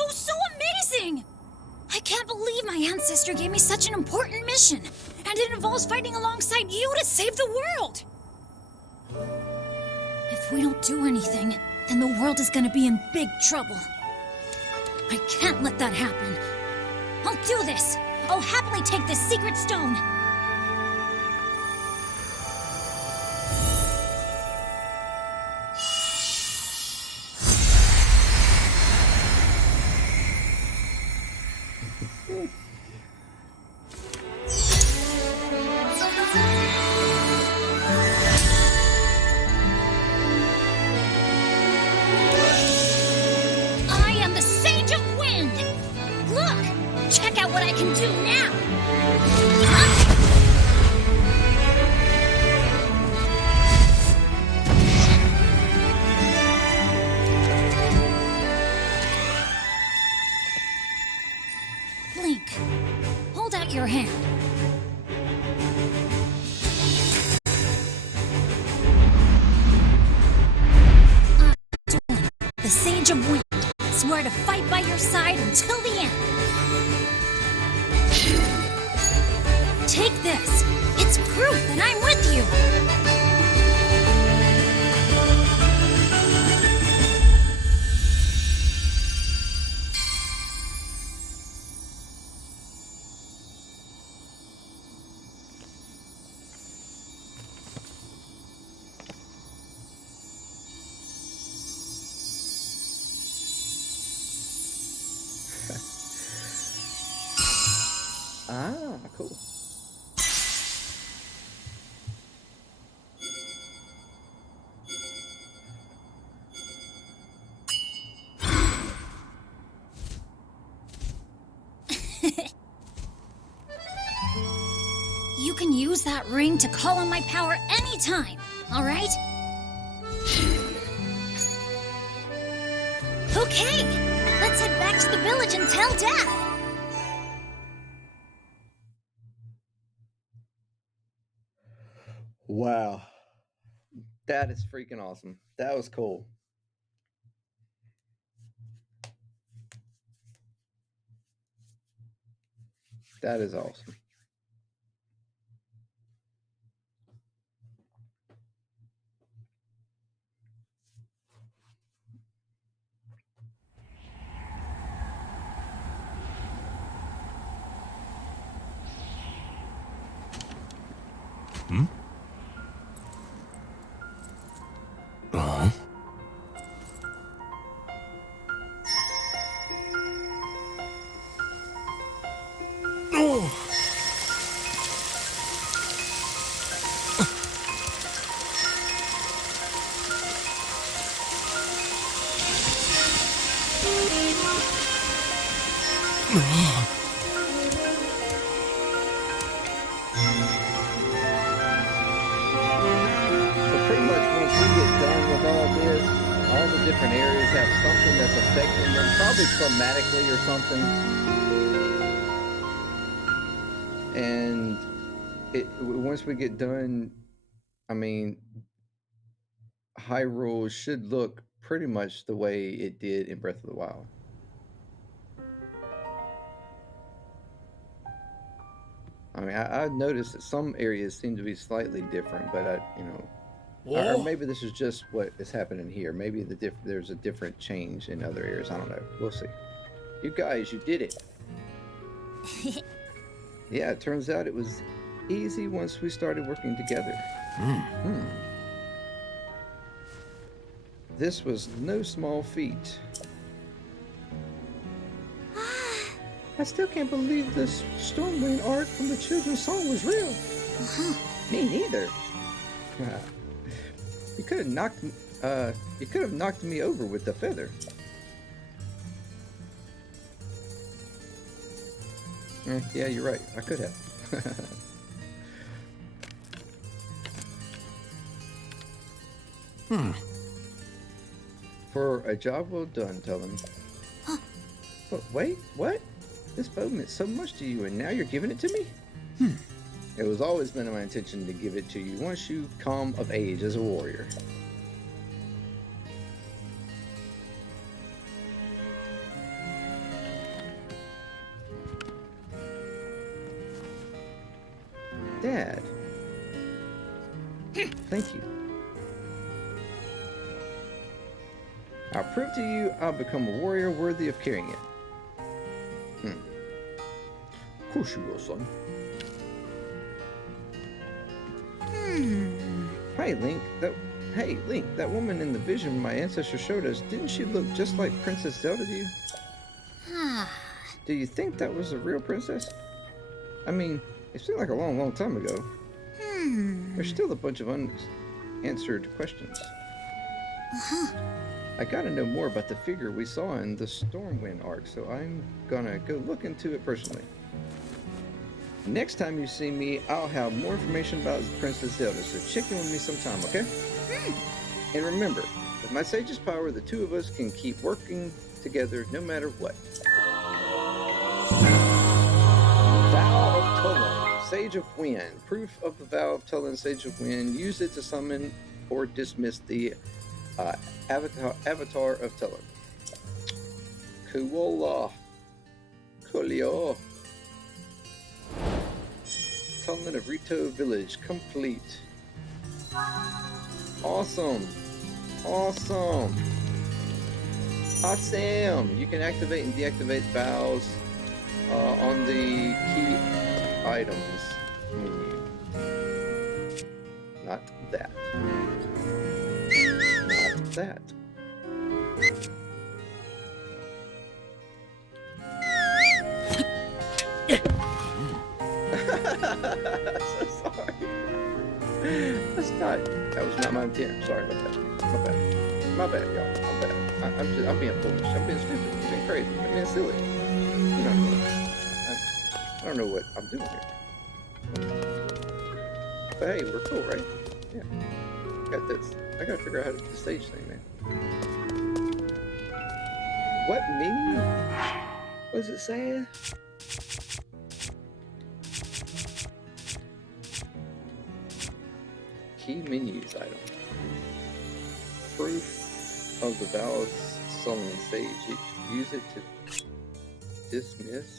amazing! I can't believe my ancestor gave me such an important mission, and it involves fighting alongside you to save the world! If we don't do anything, then the world is gonna be in big trouble. I can't let that happen. I'll do this! I'll happily take this secret stone! bite your hand. The Sage of Wind. Swear to fight by your side until the end. Take this. It's proof that I'm with you. Ah, cool. You can use that ring to call on my power anytime, all right? Okay, let's head back to the village and tell Dad. Wow. That is freaking awesome. That was cool. That is awesome. Hmm? Uh-huh. Oh! All the different areas have something that's affecting them, probably climatically or something. And once we get done, I mean, Hyrule should look pretty much the way it did in Breath of the Wild. I mean, I noticed that some areas seem to be slightly different, but or maybe this is just what is happening here. Maybe there's a different change in other areas. I don't know. We'll see. You guys, you did it. Yeah, it turns out it was easy once we started working together. This was no small feat. I still can't believe this Stormwind art from the children's song was real. Me neither. You could have knocked me over with the feather. Yeah, you're right. I could have. For a job well done, tell him. But wait, what? This bow meant so much to you, and now you're giving it to me? It was always been my intention to give it to you once you come of age as a warrior. Dad. Thank you. I'll prove to you I'll become a warrior worthy of carrying it. Of course you will, son. Hey, Link, that woman in the vision my ancestor showed us, didn't she look just like Princess Zelda to you? Do you think that was a real princess? I mean, it seemed like a long, long time ago. There's still a bunch of unanswered questions. I gotta know more about the figure we saw in the Stormwind arc, so I'm gonna go look into it personally. Next time you see me, I'll have more information about Princess Zelda, so check in with me sometime, okay? And remember, with my Sage's power, the two of us can keep working together no matter what. Vow of Sage of Wind. Proof of the vow of Tulin, Sage of Wind. Use it to summon or dismiss the avatar of Tulin. Coolio. Tulin of Rito Village complete. Awesome. Awesome. Awesome. You can activate and deactivate vows on the key items menu. Not that. Not that. So sorry. That was not my intent. Sorry about that. My bad, y'all. My bad. I'm being foolish. I'm being stupid. I'm being crazy. I'm being silly. You know, I don't know what I'm doing here. But hey, we're cool, right? Yeah. Got this. I gotta figure out how to do the stage thing, man. What menu? What is it saying? Key menus item. Proof of the vow of summoning sage. Use it to dismiss.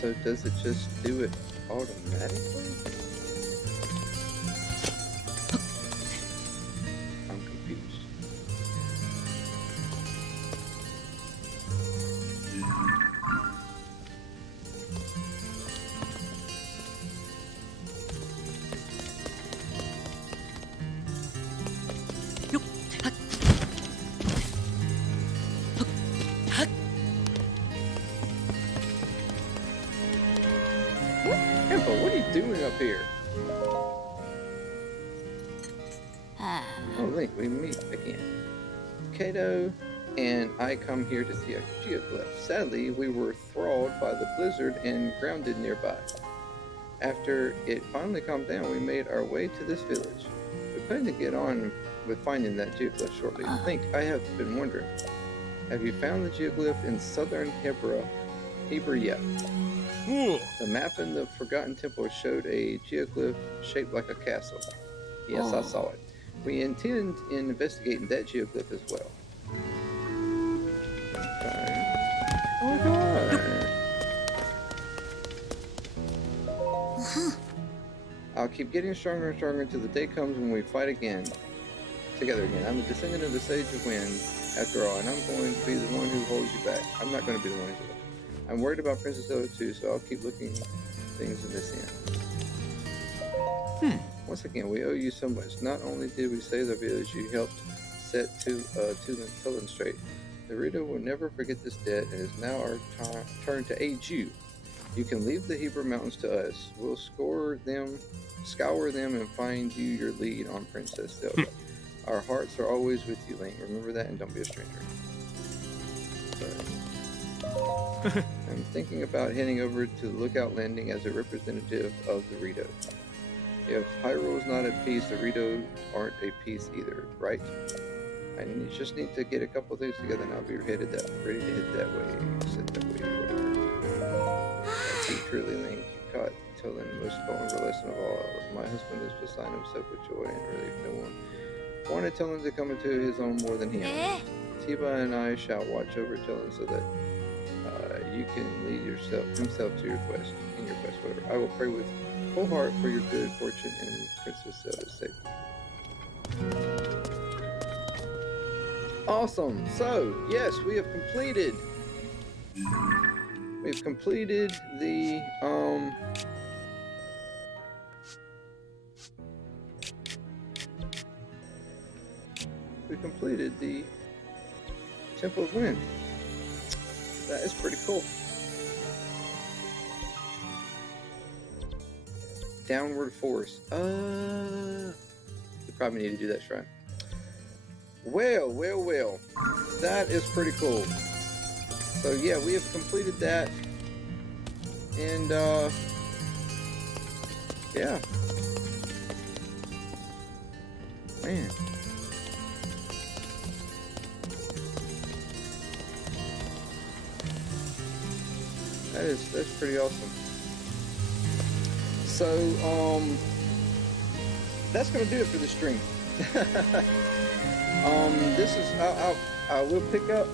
So does it just do it automatically? I'm confused. What are you doing up here? Oh, Link, we meet again. Kato and I come here to see a geoglyph. Sadly, we were thralled by the blizzard and grounded nearby. After it finally calmed down, we made our way to this village. We plan to get on with finding that geoglyph shortly. Link, I have been wondering, have you found the geoglyph in southern Hebra yet? The map in the Forgotten Temple showed a geoglyph shaped like a castle. Yes, I saw it. We intend in investigating that geoglyph as well. Okay. Oh God. I'll keep getting stronger and stronger until the day comes when we fight again. Together again. I'm a descendant of the Sage of Wind, after all, and I'm going to be the one who holds you back. I'm not going to be the one who holds you back. I'm worried about Princess Zelda too, so I'll keep looking things in this end. Once again, we owe you so much. Not only did we save the village, you helped set Tulin straight. The Rito will never forget this debt, and it's now our turn to aid you. You can leave the Hebra Mountains to us. We'll scour them, and find you your lead on Princess Zelda. Our hearts are always with you, Link. Remember that, and don't be a stranger. I'm thinking about heading over to Lookout Landing as a representative of the Rito. If Hyrule is not at peace, the Rito aren't at peace either, right? I just need to get a couple things together and I'll be ready to head that way, set that way, whatever. I truly Link, you caught Tulin the most vulnerable lesson of all. My husband is beside himself with joy and relief. No one wanted Tulin to come into his own more than him. Tiba and I shall watch over Tulin so that you can lead himself to your quest, whatever. I will pray with full heart for your good fortune and Princess Zelda's safety. Awesome. So, yes, we've completed the, we completed the Temple of Wind. That is pretty cool. Downward Force. We probably need to do that shrine. Well. That is pretty cool. So yeah, we have completed that. And yeah. Man. That's pretty awesome. So that's gonna do it for the stream. This is I will pick up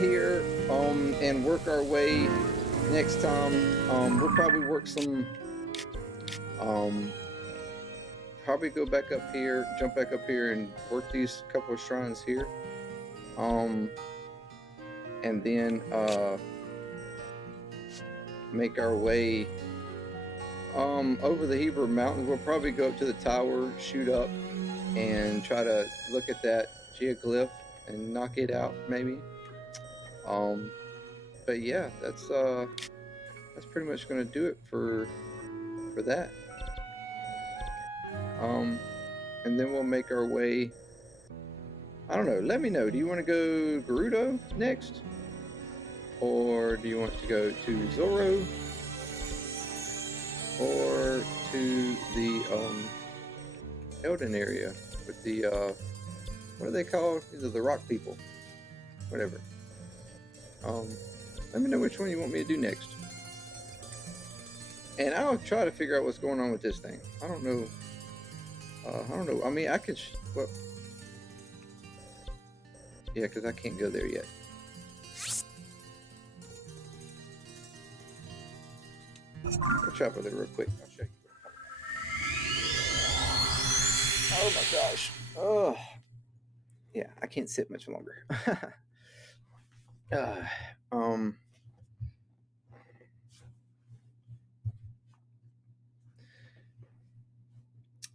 here and work our way next time. We'll probably work some probably go back up here, jump back up here and work these couple of shrines here. And then make our way over the Hebrew Mountains. We'll probably go up to the tower, shoot up, and try to look at that geoglyph and knock it out, maybe. But yeah, that's pretty much gonna do it for that. And then we'll make our way. I don't know. Let me know. Do you want to go Gerudo next, or do you want to go to Zoro, or to the Elden area with the what are they called? These are the rock people. Whatever. Let me know which one you want me to do next, and I'll try to figure out what's going on with this thing. I don't know. I mean, I could. Well, yeah, because I can't go there yet. I'll chop with it real quick. I'll show you. Oh my gosh. Oh. Yeah, I can't sit much longer.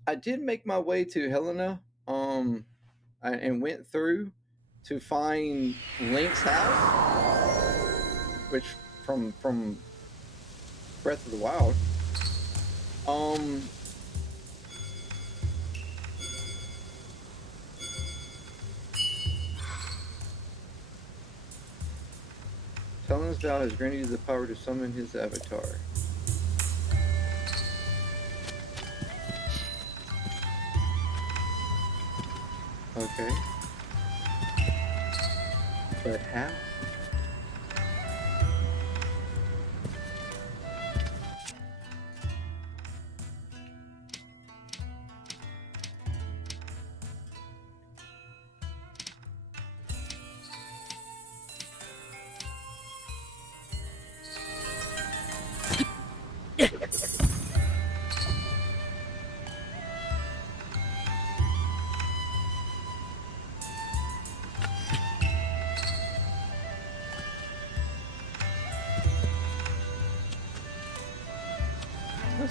I did make my way to Helena, and went through to find Link's house, which from Breath of the Wild. Helena's vow has granted you the power to summon his avatar. Okay. But how?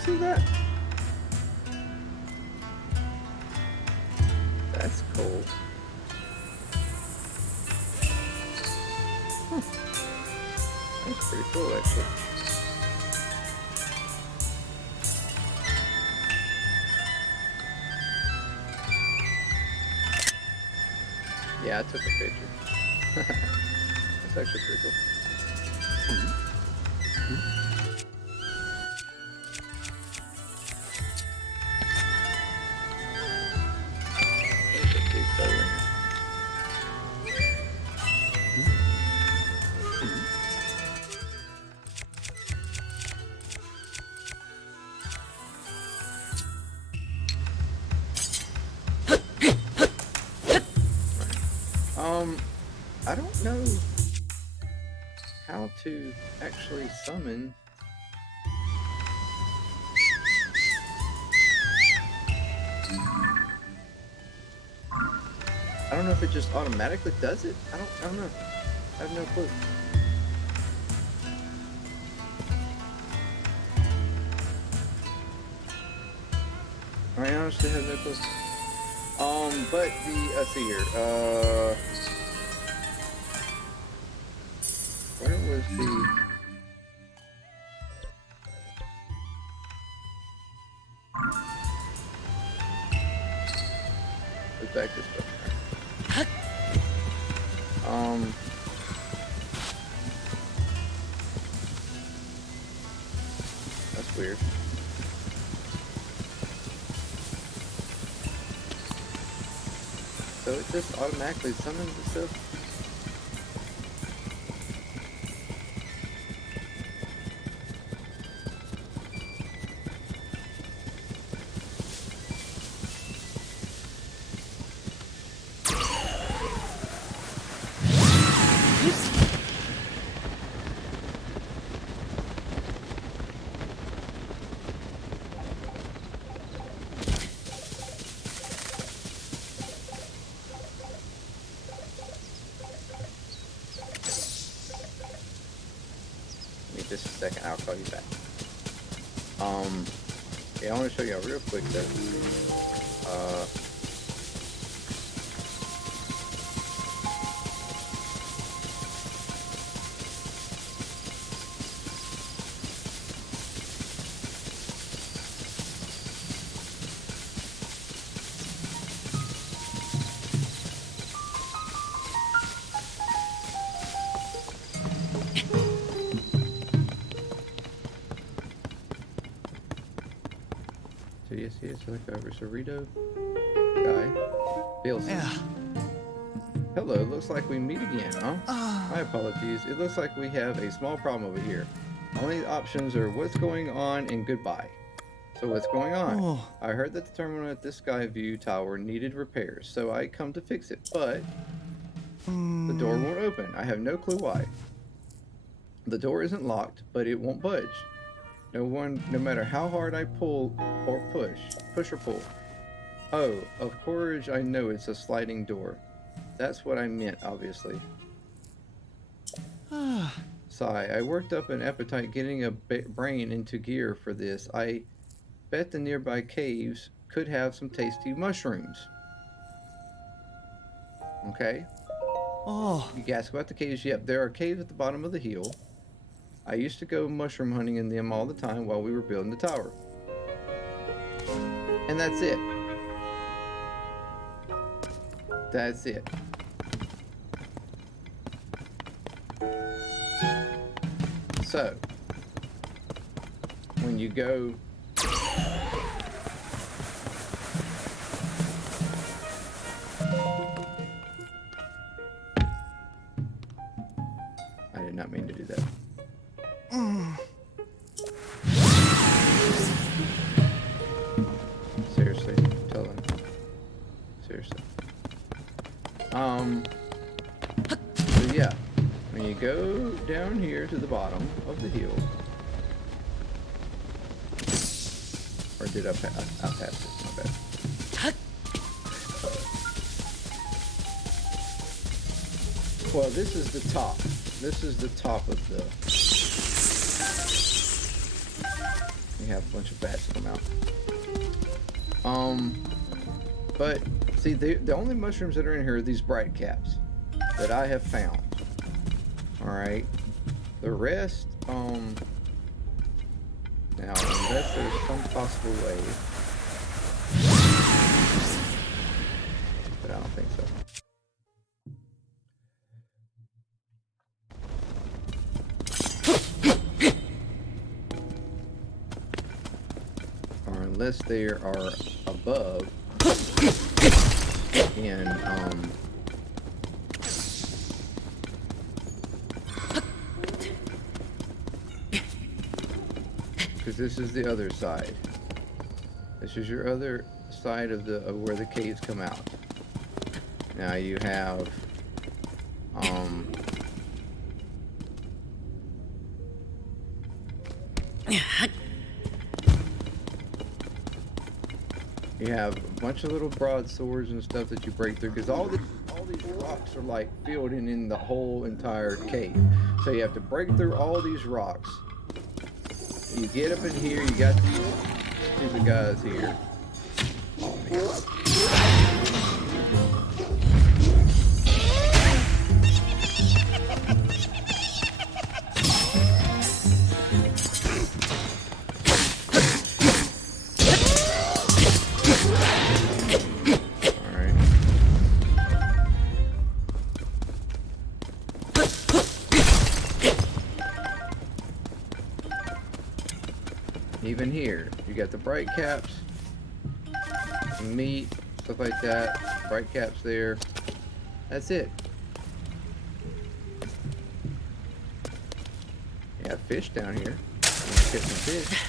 See that? That's cool. Huh. That's pretty cool, actually. Yeah, I took a picture. That's actually pretty cool. I don't know how to actually summon. I don't know if it just automatically does it. I don't know. I have no clue. I honestly have no clue. But let's see here. Where was the? Let's back this way. That's weird. So it just automatically summons itself. just a second. I'll call you back. Yeah, I want to show y'all real quick though. So yes, select over Cerrito guy. Bilson. Yeah. Hello, looks like we meet again, huh? My apologies. It looks like we have a small problem over here. Only options are what's going on and goodbye. So what's going on? Oh. I heard that the terminal at this Skyview tower needed repairs, so I come to fix it, but the door won't open. I have no clue why. The door isn't locked, but it won't budge. No matter how hard I pull or push or pull. Oh, of course I know it's a sliding door. That's what I meant, obviously. Sigh, I worked up an appetite getting a brain into gear for this. I bet the nearby caves could have some tasty mushrooms. Okay. Oh. You ask about the caves? Yep, there are caves at the bottom of the hill. I used to go mushroom hunting in them all the time while we were building the tower. And that's it. That's it. So, when you go I did not mean to do that. Seriously, tell him. Seriously. So yeah, when you go down here to the bottom of the hill, or did I pass it? My bad. Well, this is the top. This is the top of the. We have a bunch of bats come out. But see, the only mushrooms that are in here are these bright caps that I have found. All right, the rest, now unless there's some possible way, but I don't think so. Or unless they are above in because this is the other side. This is your other side of where the caves come out. Now you have you have a bunch of little broadswords and stuff that you break through, because all these rocks are like filled in the whole entire cave. So you have to break through all these rocks. You get up in here, you got these stupid guys here. Oh man. Even here, you got the bright caps, meat, stuff like that. Bright caps there. That's it. You have fish down here. Let's get some fish.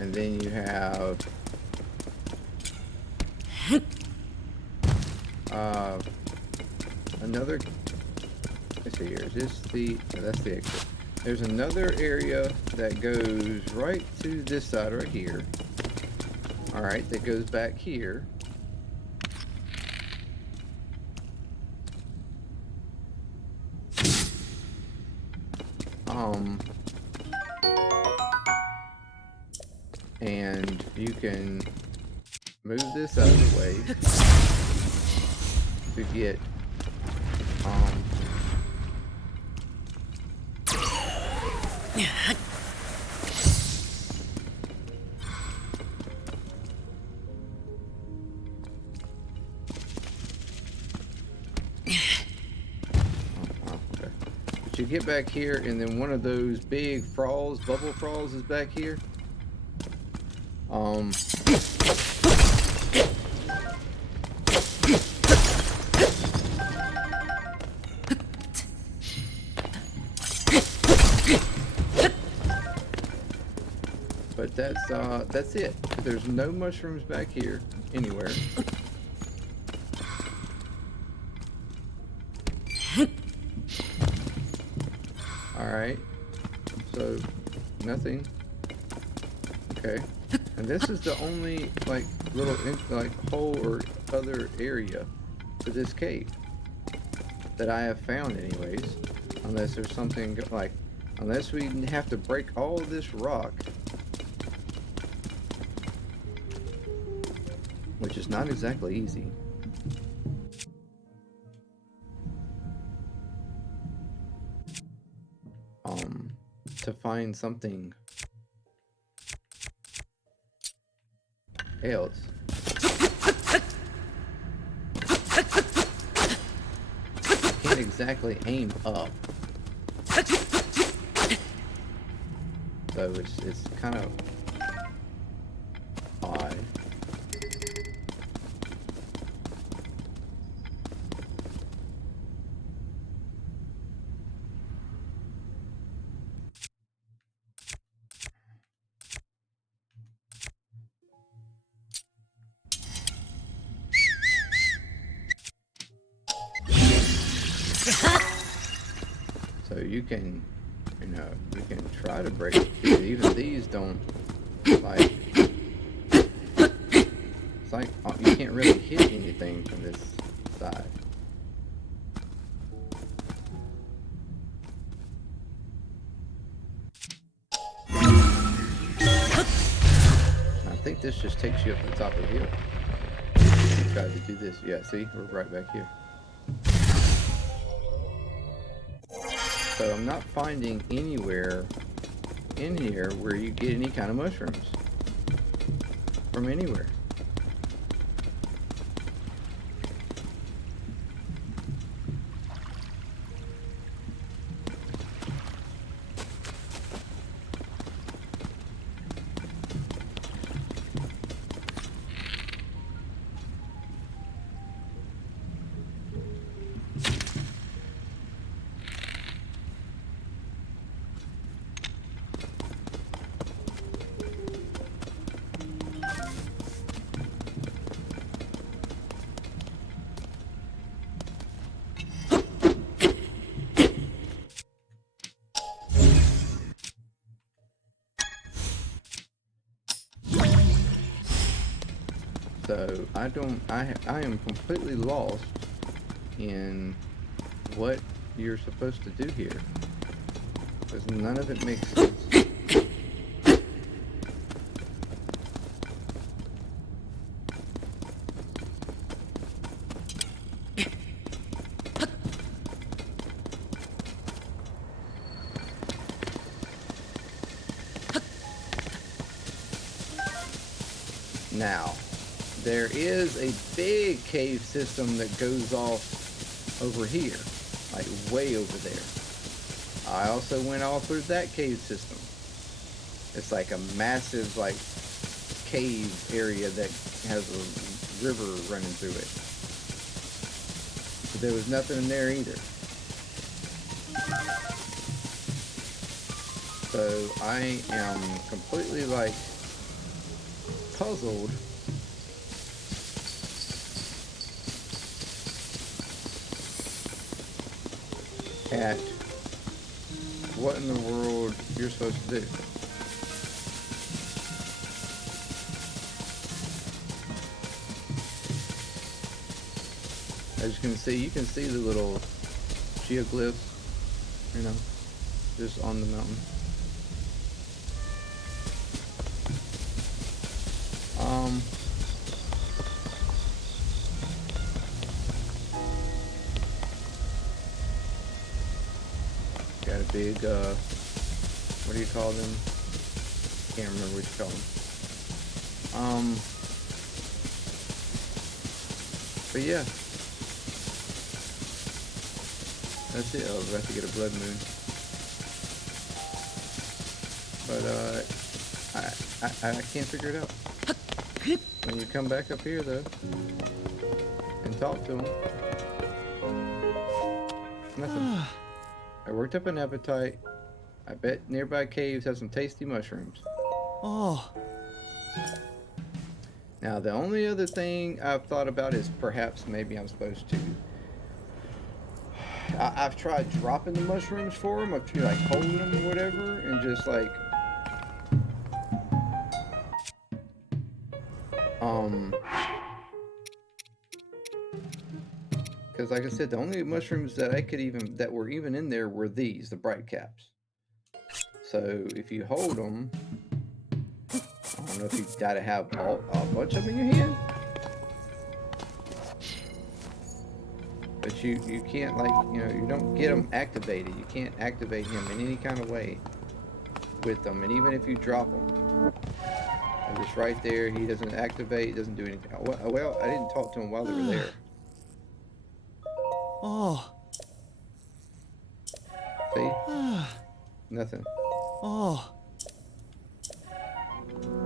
And then you have another. Let's see here. Is this the? No, that's the exit. there's another area that goes right to this side right here. All right, that goes back here. And you can move this out of the way to get okay. But you get back here, and then one of those big bubble frogs is back here. But that's it. There's no mushrooms back here anywhere. All right. So nothing. Okay. And this is the only like little hole or other area to this cave that I have found, anyways. Unless there's something like, unless we have to break all this rock, which is not exactly easy. To find something else. Can't exactly aim up. So it's kind of odd. So you can, you can try to break it. Even these don't, like, it's like you can't really hit anything from this side. I think this just takes you up the top of the hill. You tried to do this. Yeah, see, we're right back here. So I'm not finding anywhere in here where you get any kind of mushrooms from anywhere. So I am completely lost in what you're supposed to do here, because none of it makes sense. Now, there is a big cave system that goes off over here, like way over there. I also went all through that cave system. It's like a massive, like, cave area that has a river running through it. But there was nothing in there either. So I am completely, like, puzzled at what in the world you're supposed to do. As you can see the little geoglyphs, you know, just on the mountain. Got a big, what do you call them? Can't remember what you call them. But yeah. That's it. I was about to get a blood moon. But, I can't figure it out. When you come back up here, though, and talk to him, nothing. I worked up an appetite. I bet nearby caves have some tasty mushrooms. Oh. Now, the only other thing I've thought about is perhaps maybe I'm supposed to... I've tried dropping the mushrooms for him, like holding them or whatever, and just like... Because like I said, the only mushrooms that that were even in there were these, the bright caps. So if you hold them, I don't know if you gotta have a bunch of them in your hand, but you can't, like, you know, you don't get them activated. You can't activate him in any kind of way with them, and even if you drop them, just right there, he doesn't activate, doesn't do anything. Well, I didn't talk to him while they were there. Oh. See? Nothing. Oh.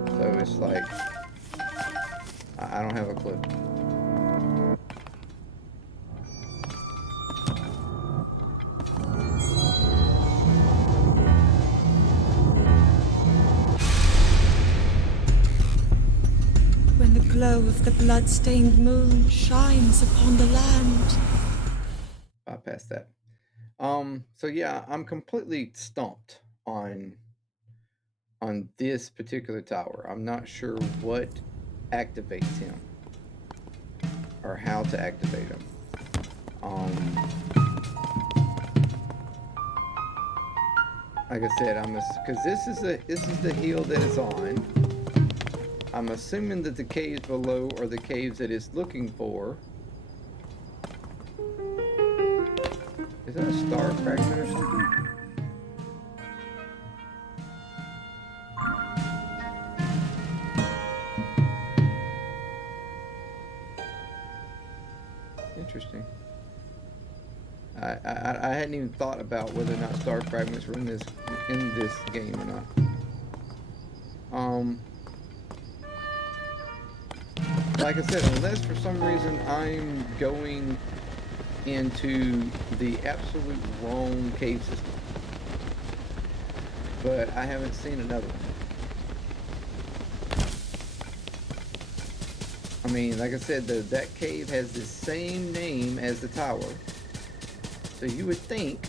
So it's like, I don't have a clue. When the glow of the blood-stained moon shines upon the land. Bypass that. So yeah, I'm completely stumped on this particular tower. I'm not sure what activates him or how to activate him. Like I said, because this is the hill that it's on. I'm assuming that the caves below are the caves that it's looking for. Is that a star fragment or something? Interesting. I hadn't even thought about whether or not star fragments were in this game or not. Like I said, unless for some reason I'm going into the absolute wrong cave system, but I haven't seen another one. I mean, like I said, that cave has the same name as the tower, so you would think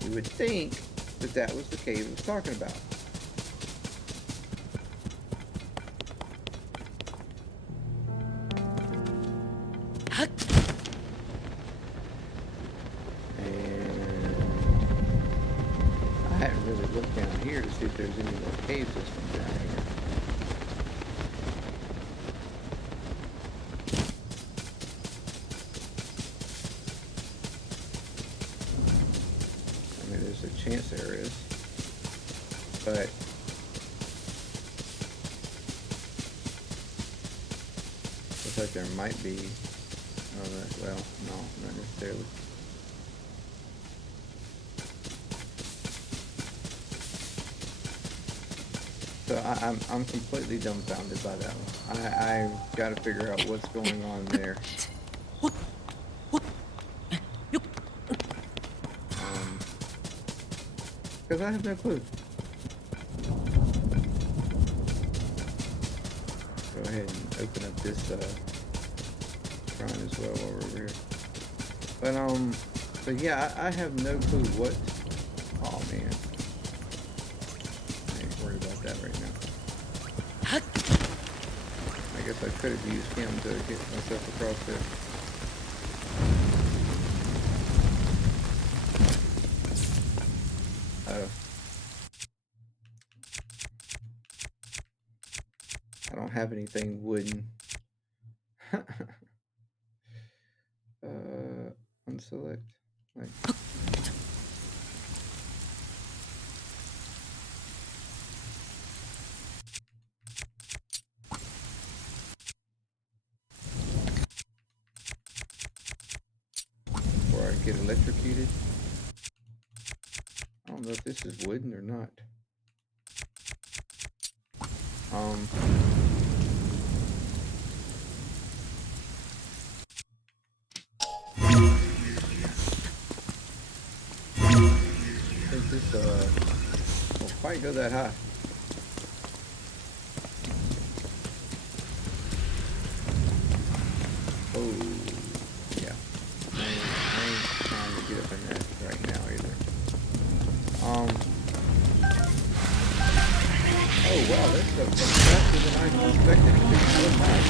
that that was the cave it was talking about. See if there's any more cave systems down here. I mean, there's a chance there is, but looks like there might be. Well, no, not necessarily. So I'm completely dumbfounded by that one. I've got to figure out what's going on there. Because I have no clue. Go ahead and open up this shrine as well while we're over here. But yeah, I have no clue Oh man. I ain't worried about that right now. I guess I could have used him to get myself across there. I don't have anything wooden. Unselect. Like. Before I get electrocuted. I don't know if this is wooden or not. Is this will quite go that high. Oh yeah. I ain't trying to get up in that right now either. Oh wow, that's faster than I expected it to be. So fast.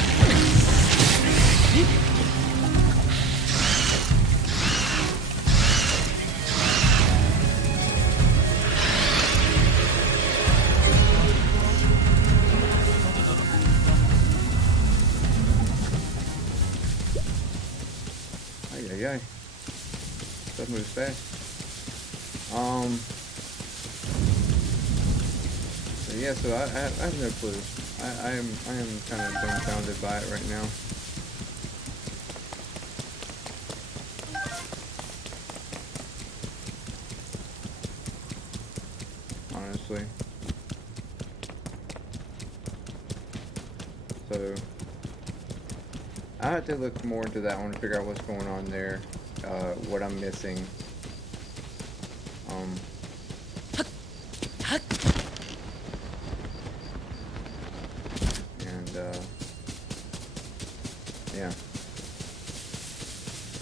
Ay. Stuff moves fast. So yeah, so I have no clue. I am kind of dumbfounded by it right now. Honestly. So I have to look more into that one to figure out what's going on there, what I'm missing. And yeah,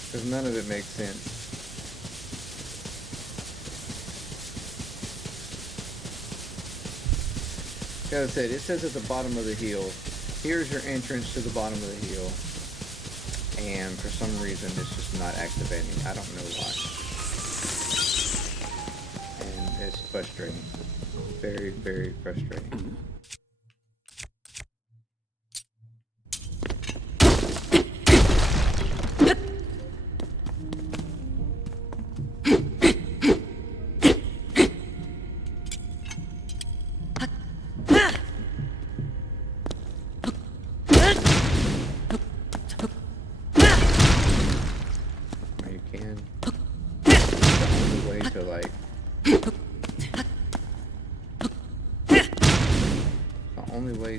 because none of it makes sense. Like I said, it says at the bottom of the hill, here's your entrance to the bottom of the hill. And for some reason, it's just not activating. I don't know why. And it's frustrating. Very, very frustrating.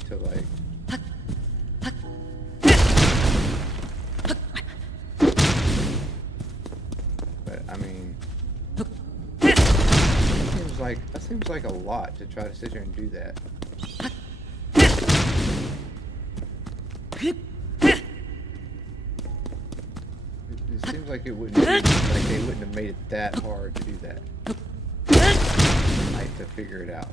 To like but I mean that seems like a lot to try to sit here and do that. It seems like it wouldn't be, like they wouldn't have made it that hard to do that. Like to figure it out.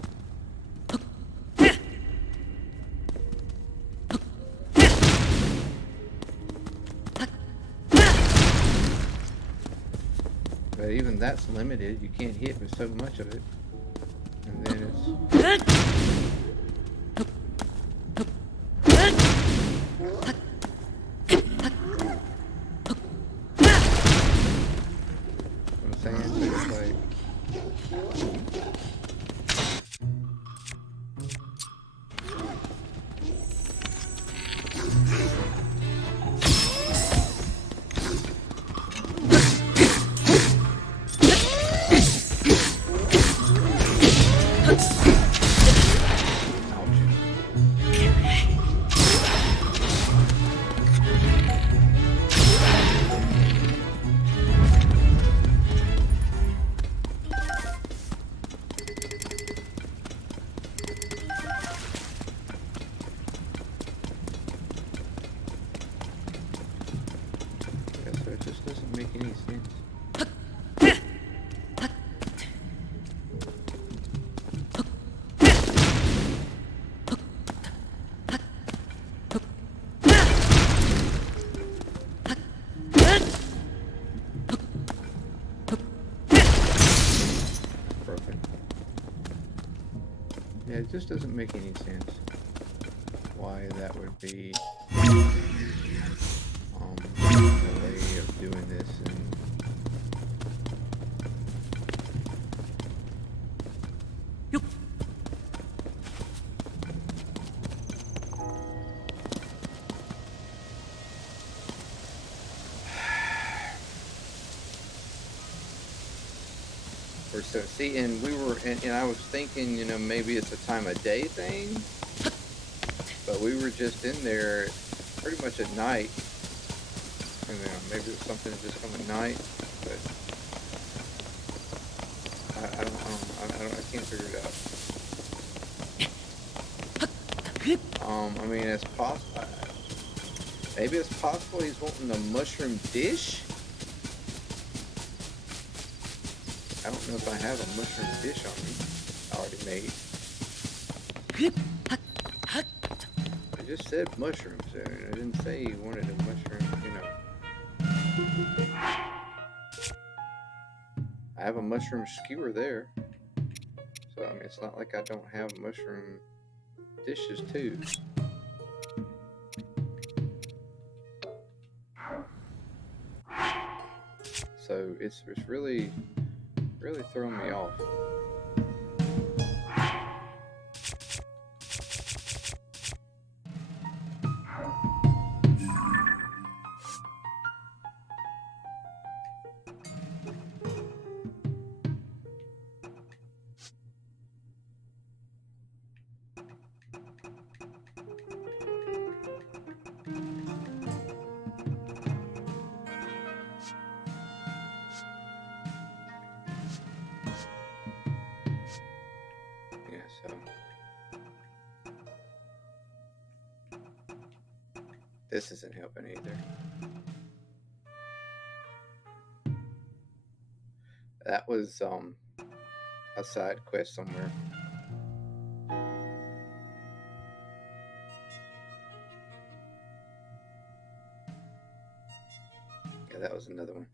But even that's limited. You can't hit with so much of it. And then it's... what I'm saying, so it's like... Yeah, it just doesn't make any sense why that would be a way of doing this. And so see, and we were, and I was thinking, you know, maybe it's a time of day thing, but we were just in there pretty much at night. You know, maybe it's something just from at night, but I can't figure it out. I mean, it's possible. Maybe it's possible he's wanting a mushroom dish. I don't know if I have a mushroom dish on me already made. I just said mushrooms there. I didn't say he wanted a mushroom, you know. I have a mushroom skewer there. So, I mean, it's not like I don't have mushroom dishes too. So, it's really throwing me off. This isn't helping either. That was a side quest somewhere. Yeah, that was another one.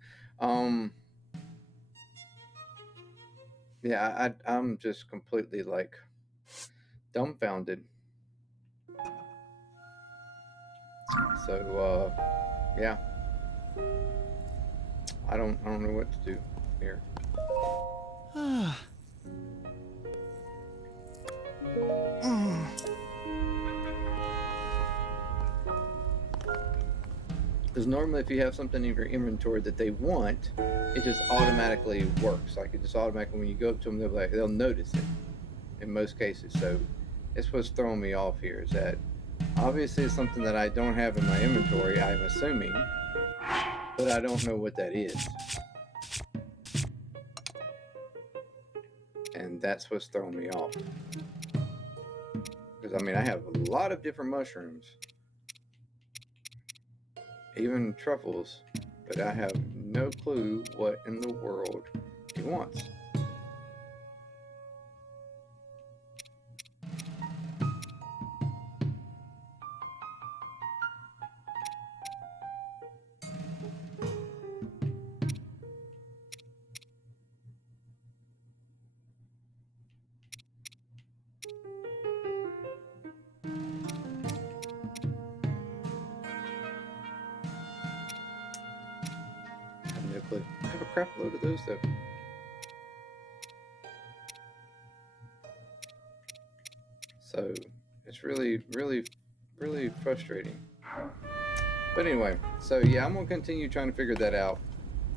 Yeah, I'm just completely like dumbfounded. So yeah, I don't know what to do here. Because normally if you have something in your inventory that they want, it just automatically works. Like it just automatically, when you go up to them, they'll notice it in most cases. So it's what's throwing me off here, is that obviously it's something that I don't have in my inventory, I'm assuming, but I don't know what that is. And that's what's throwing me off. Because I mean, I have a lot of different mushrooms, even truffles, but I have no clue what in the world he wants. I have a crap load of those though. So it's really frustrating. But anyway, so yeah, I'm gonna continue trying to figure that out.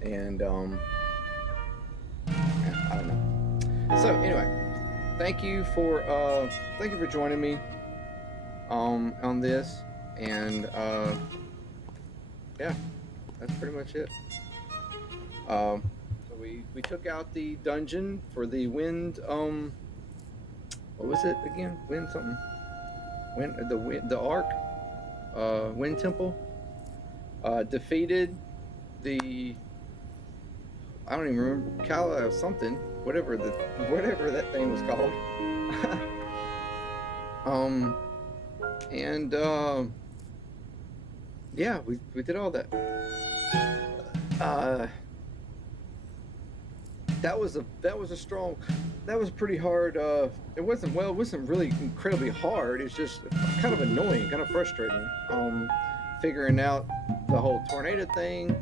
And yeah, I don't know. So anyway, thank you for joining me on this. And yeah, that's pretty much it. So we took out the dungeon for the wind, what was it again? Wind something. The Ark, Wind Temple. Defeated the, I don't even remember, Kala something, whatever that thing was called. And yeah, we did all that. that was pretty hard. It wasn't really incredibly hard. It's just kind of annoying, kind of frustrating. Figuring out the whole tornado thing.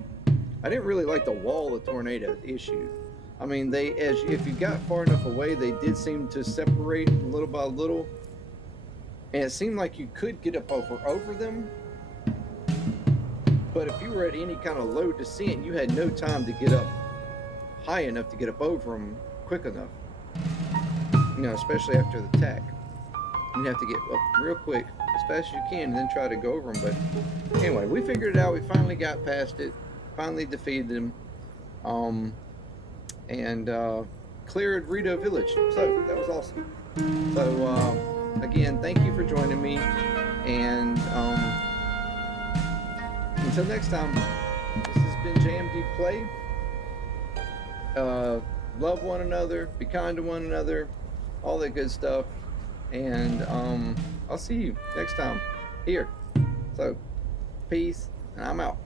I didn't really like the wall of tornado issue. I mean, if you got far enough away, they did seem to separate little by little, and it seemed like you could get up over them. But if you were at any kind of low descent, you had no time to get up high enough to get up over them quick enough. You know, especially after the attack. You have to get up real quick, as fast as you can, and then try to go over them. But anyway, we figured it out. We finally got past it. Finally defeated them. And cleared Rito Village. So that was awesome. So again, thank you for joining me. And until next time, this has been JMD Play. Love one another, be kind to one another, all that good stuff. And I'll see you next time here. So peace, and I'm out.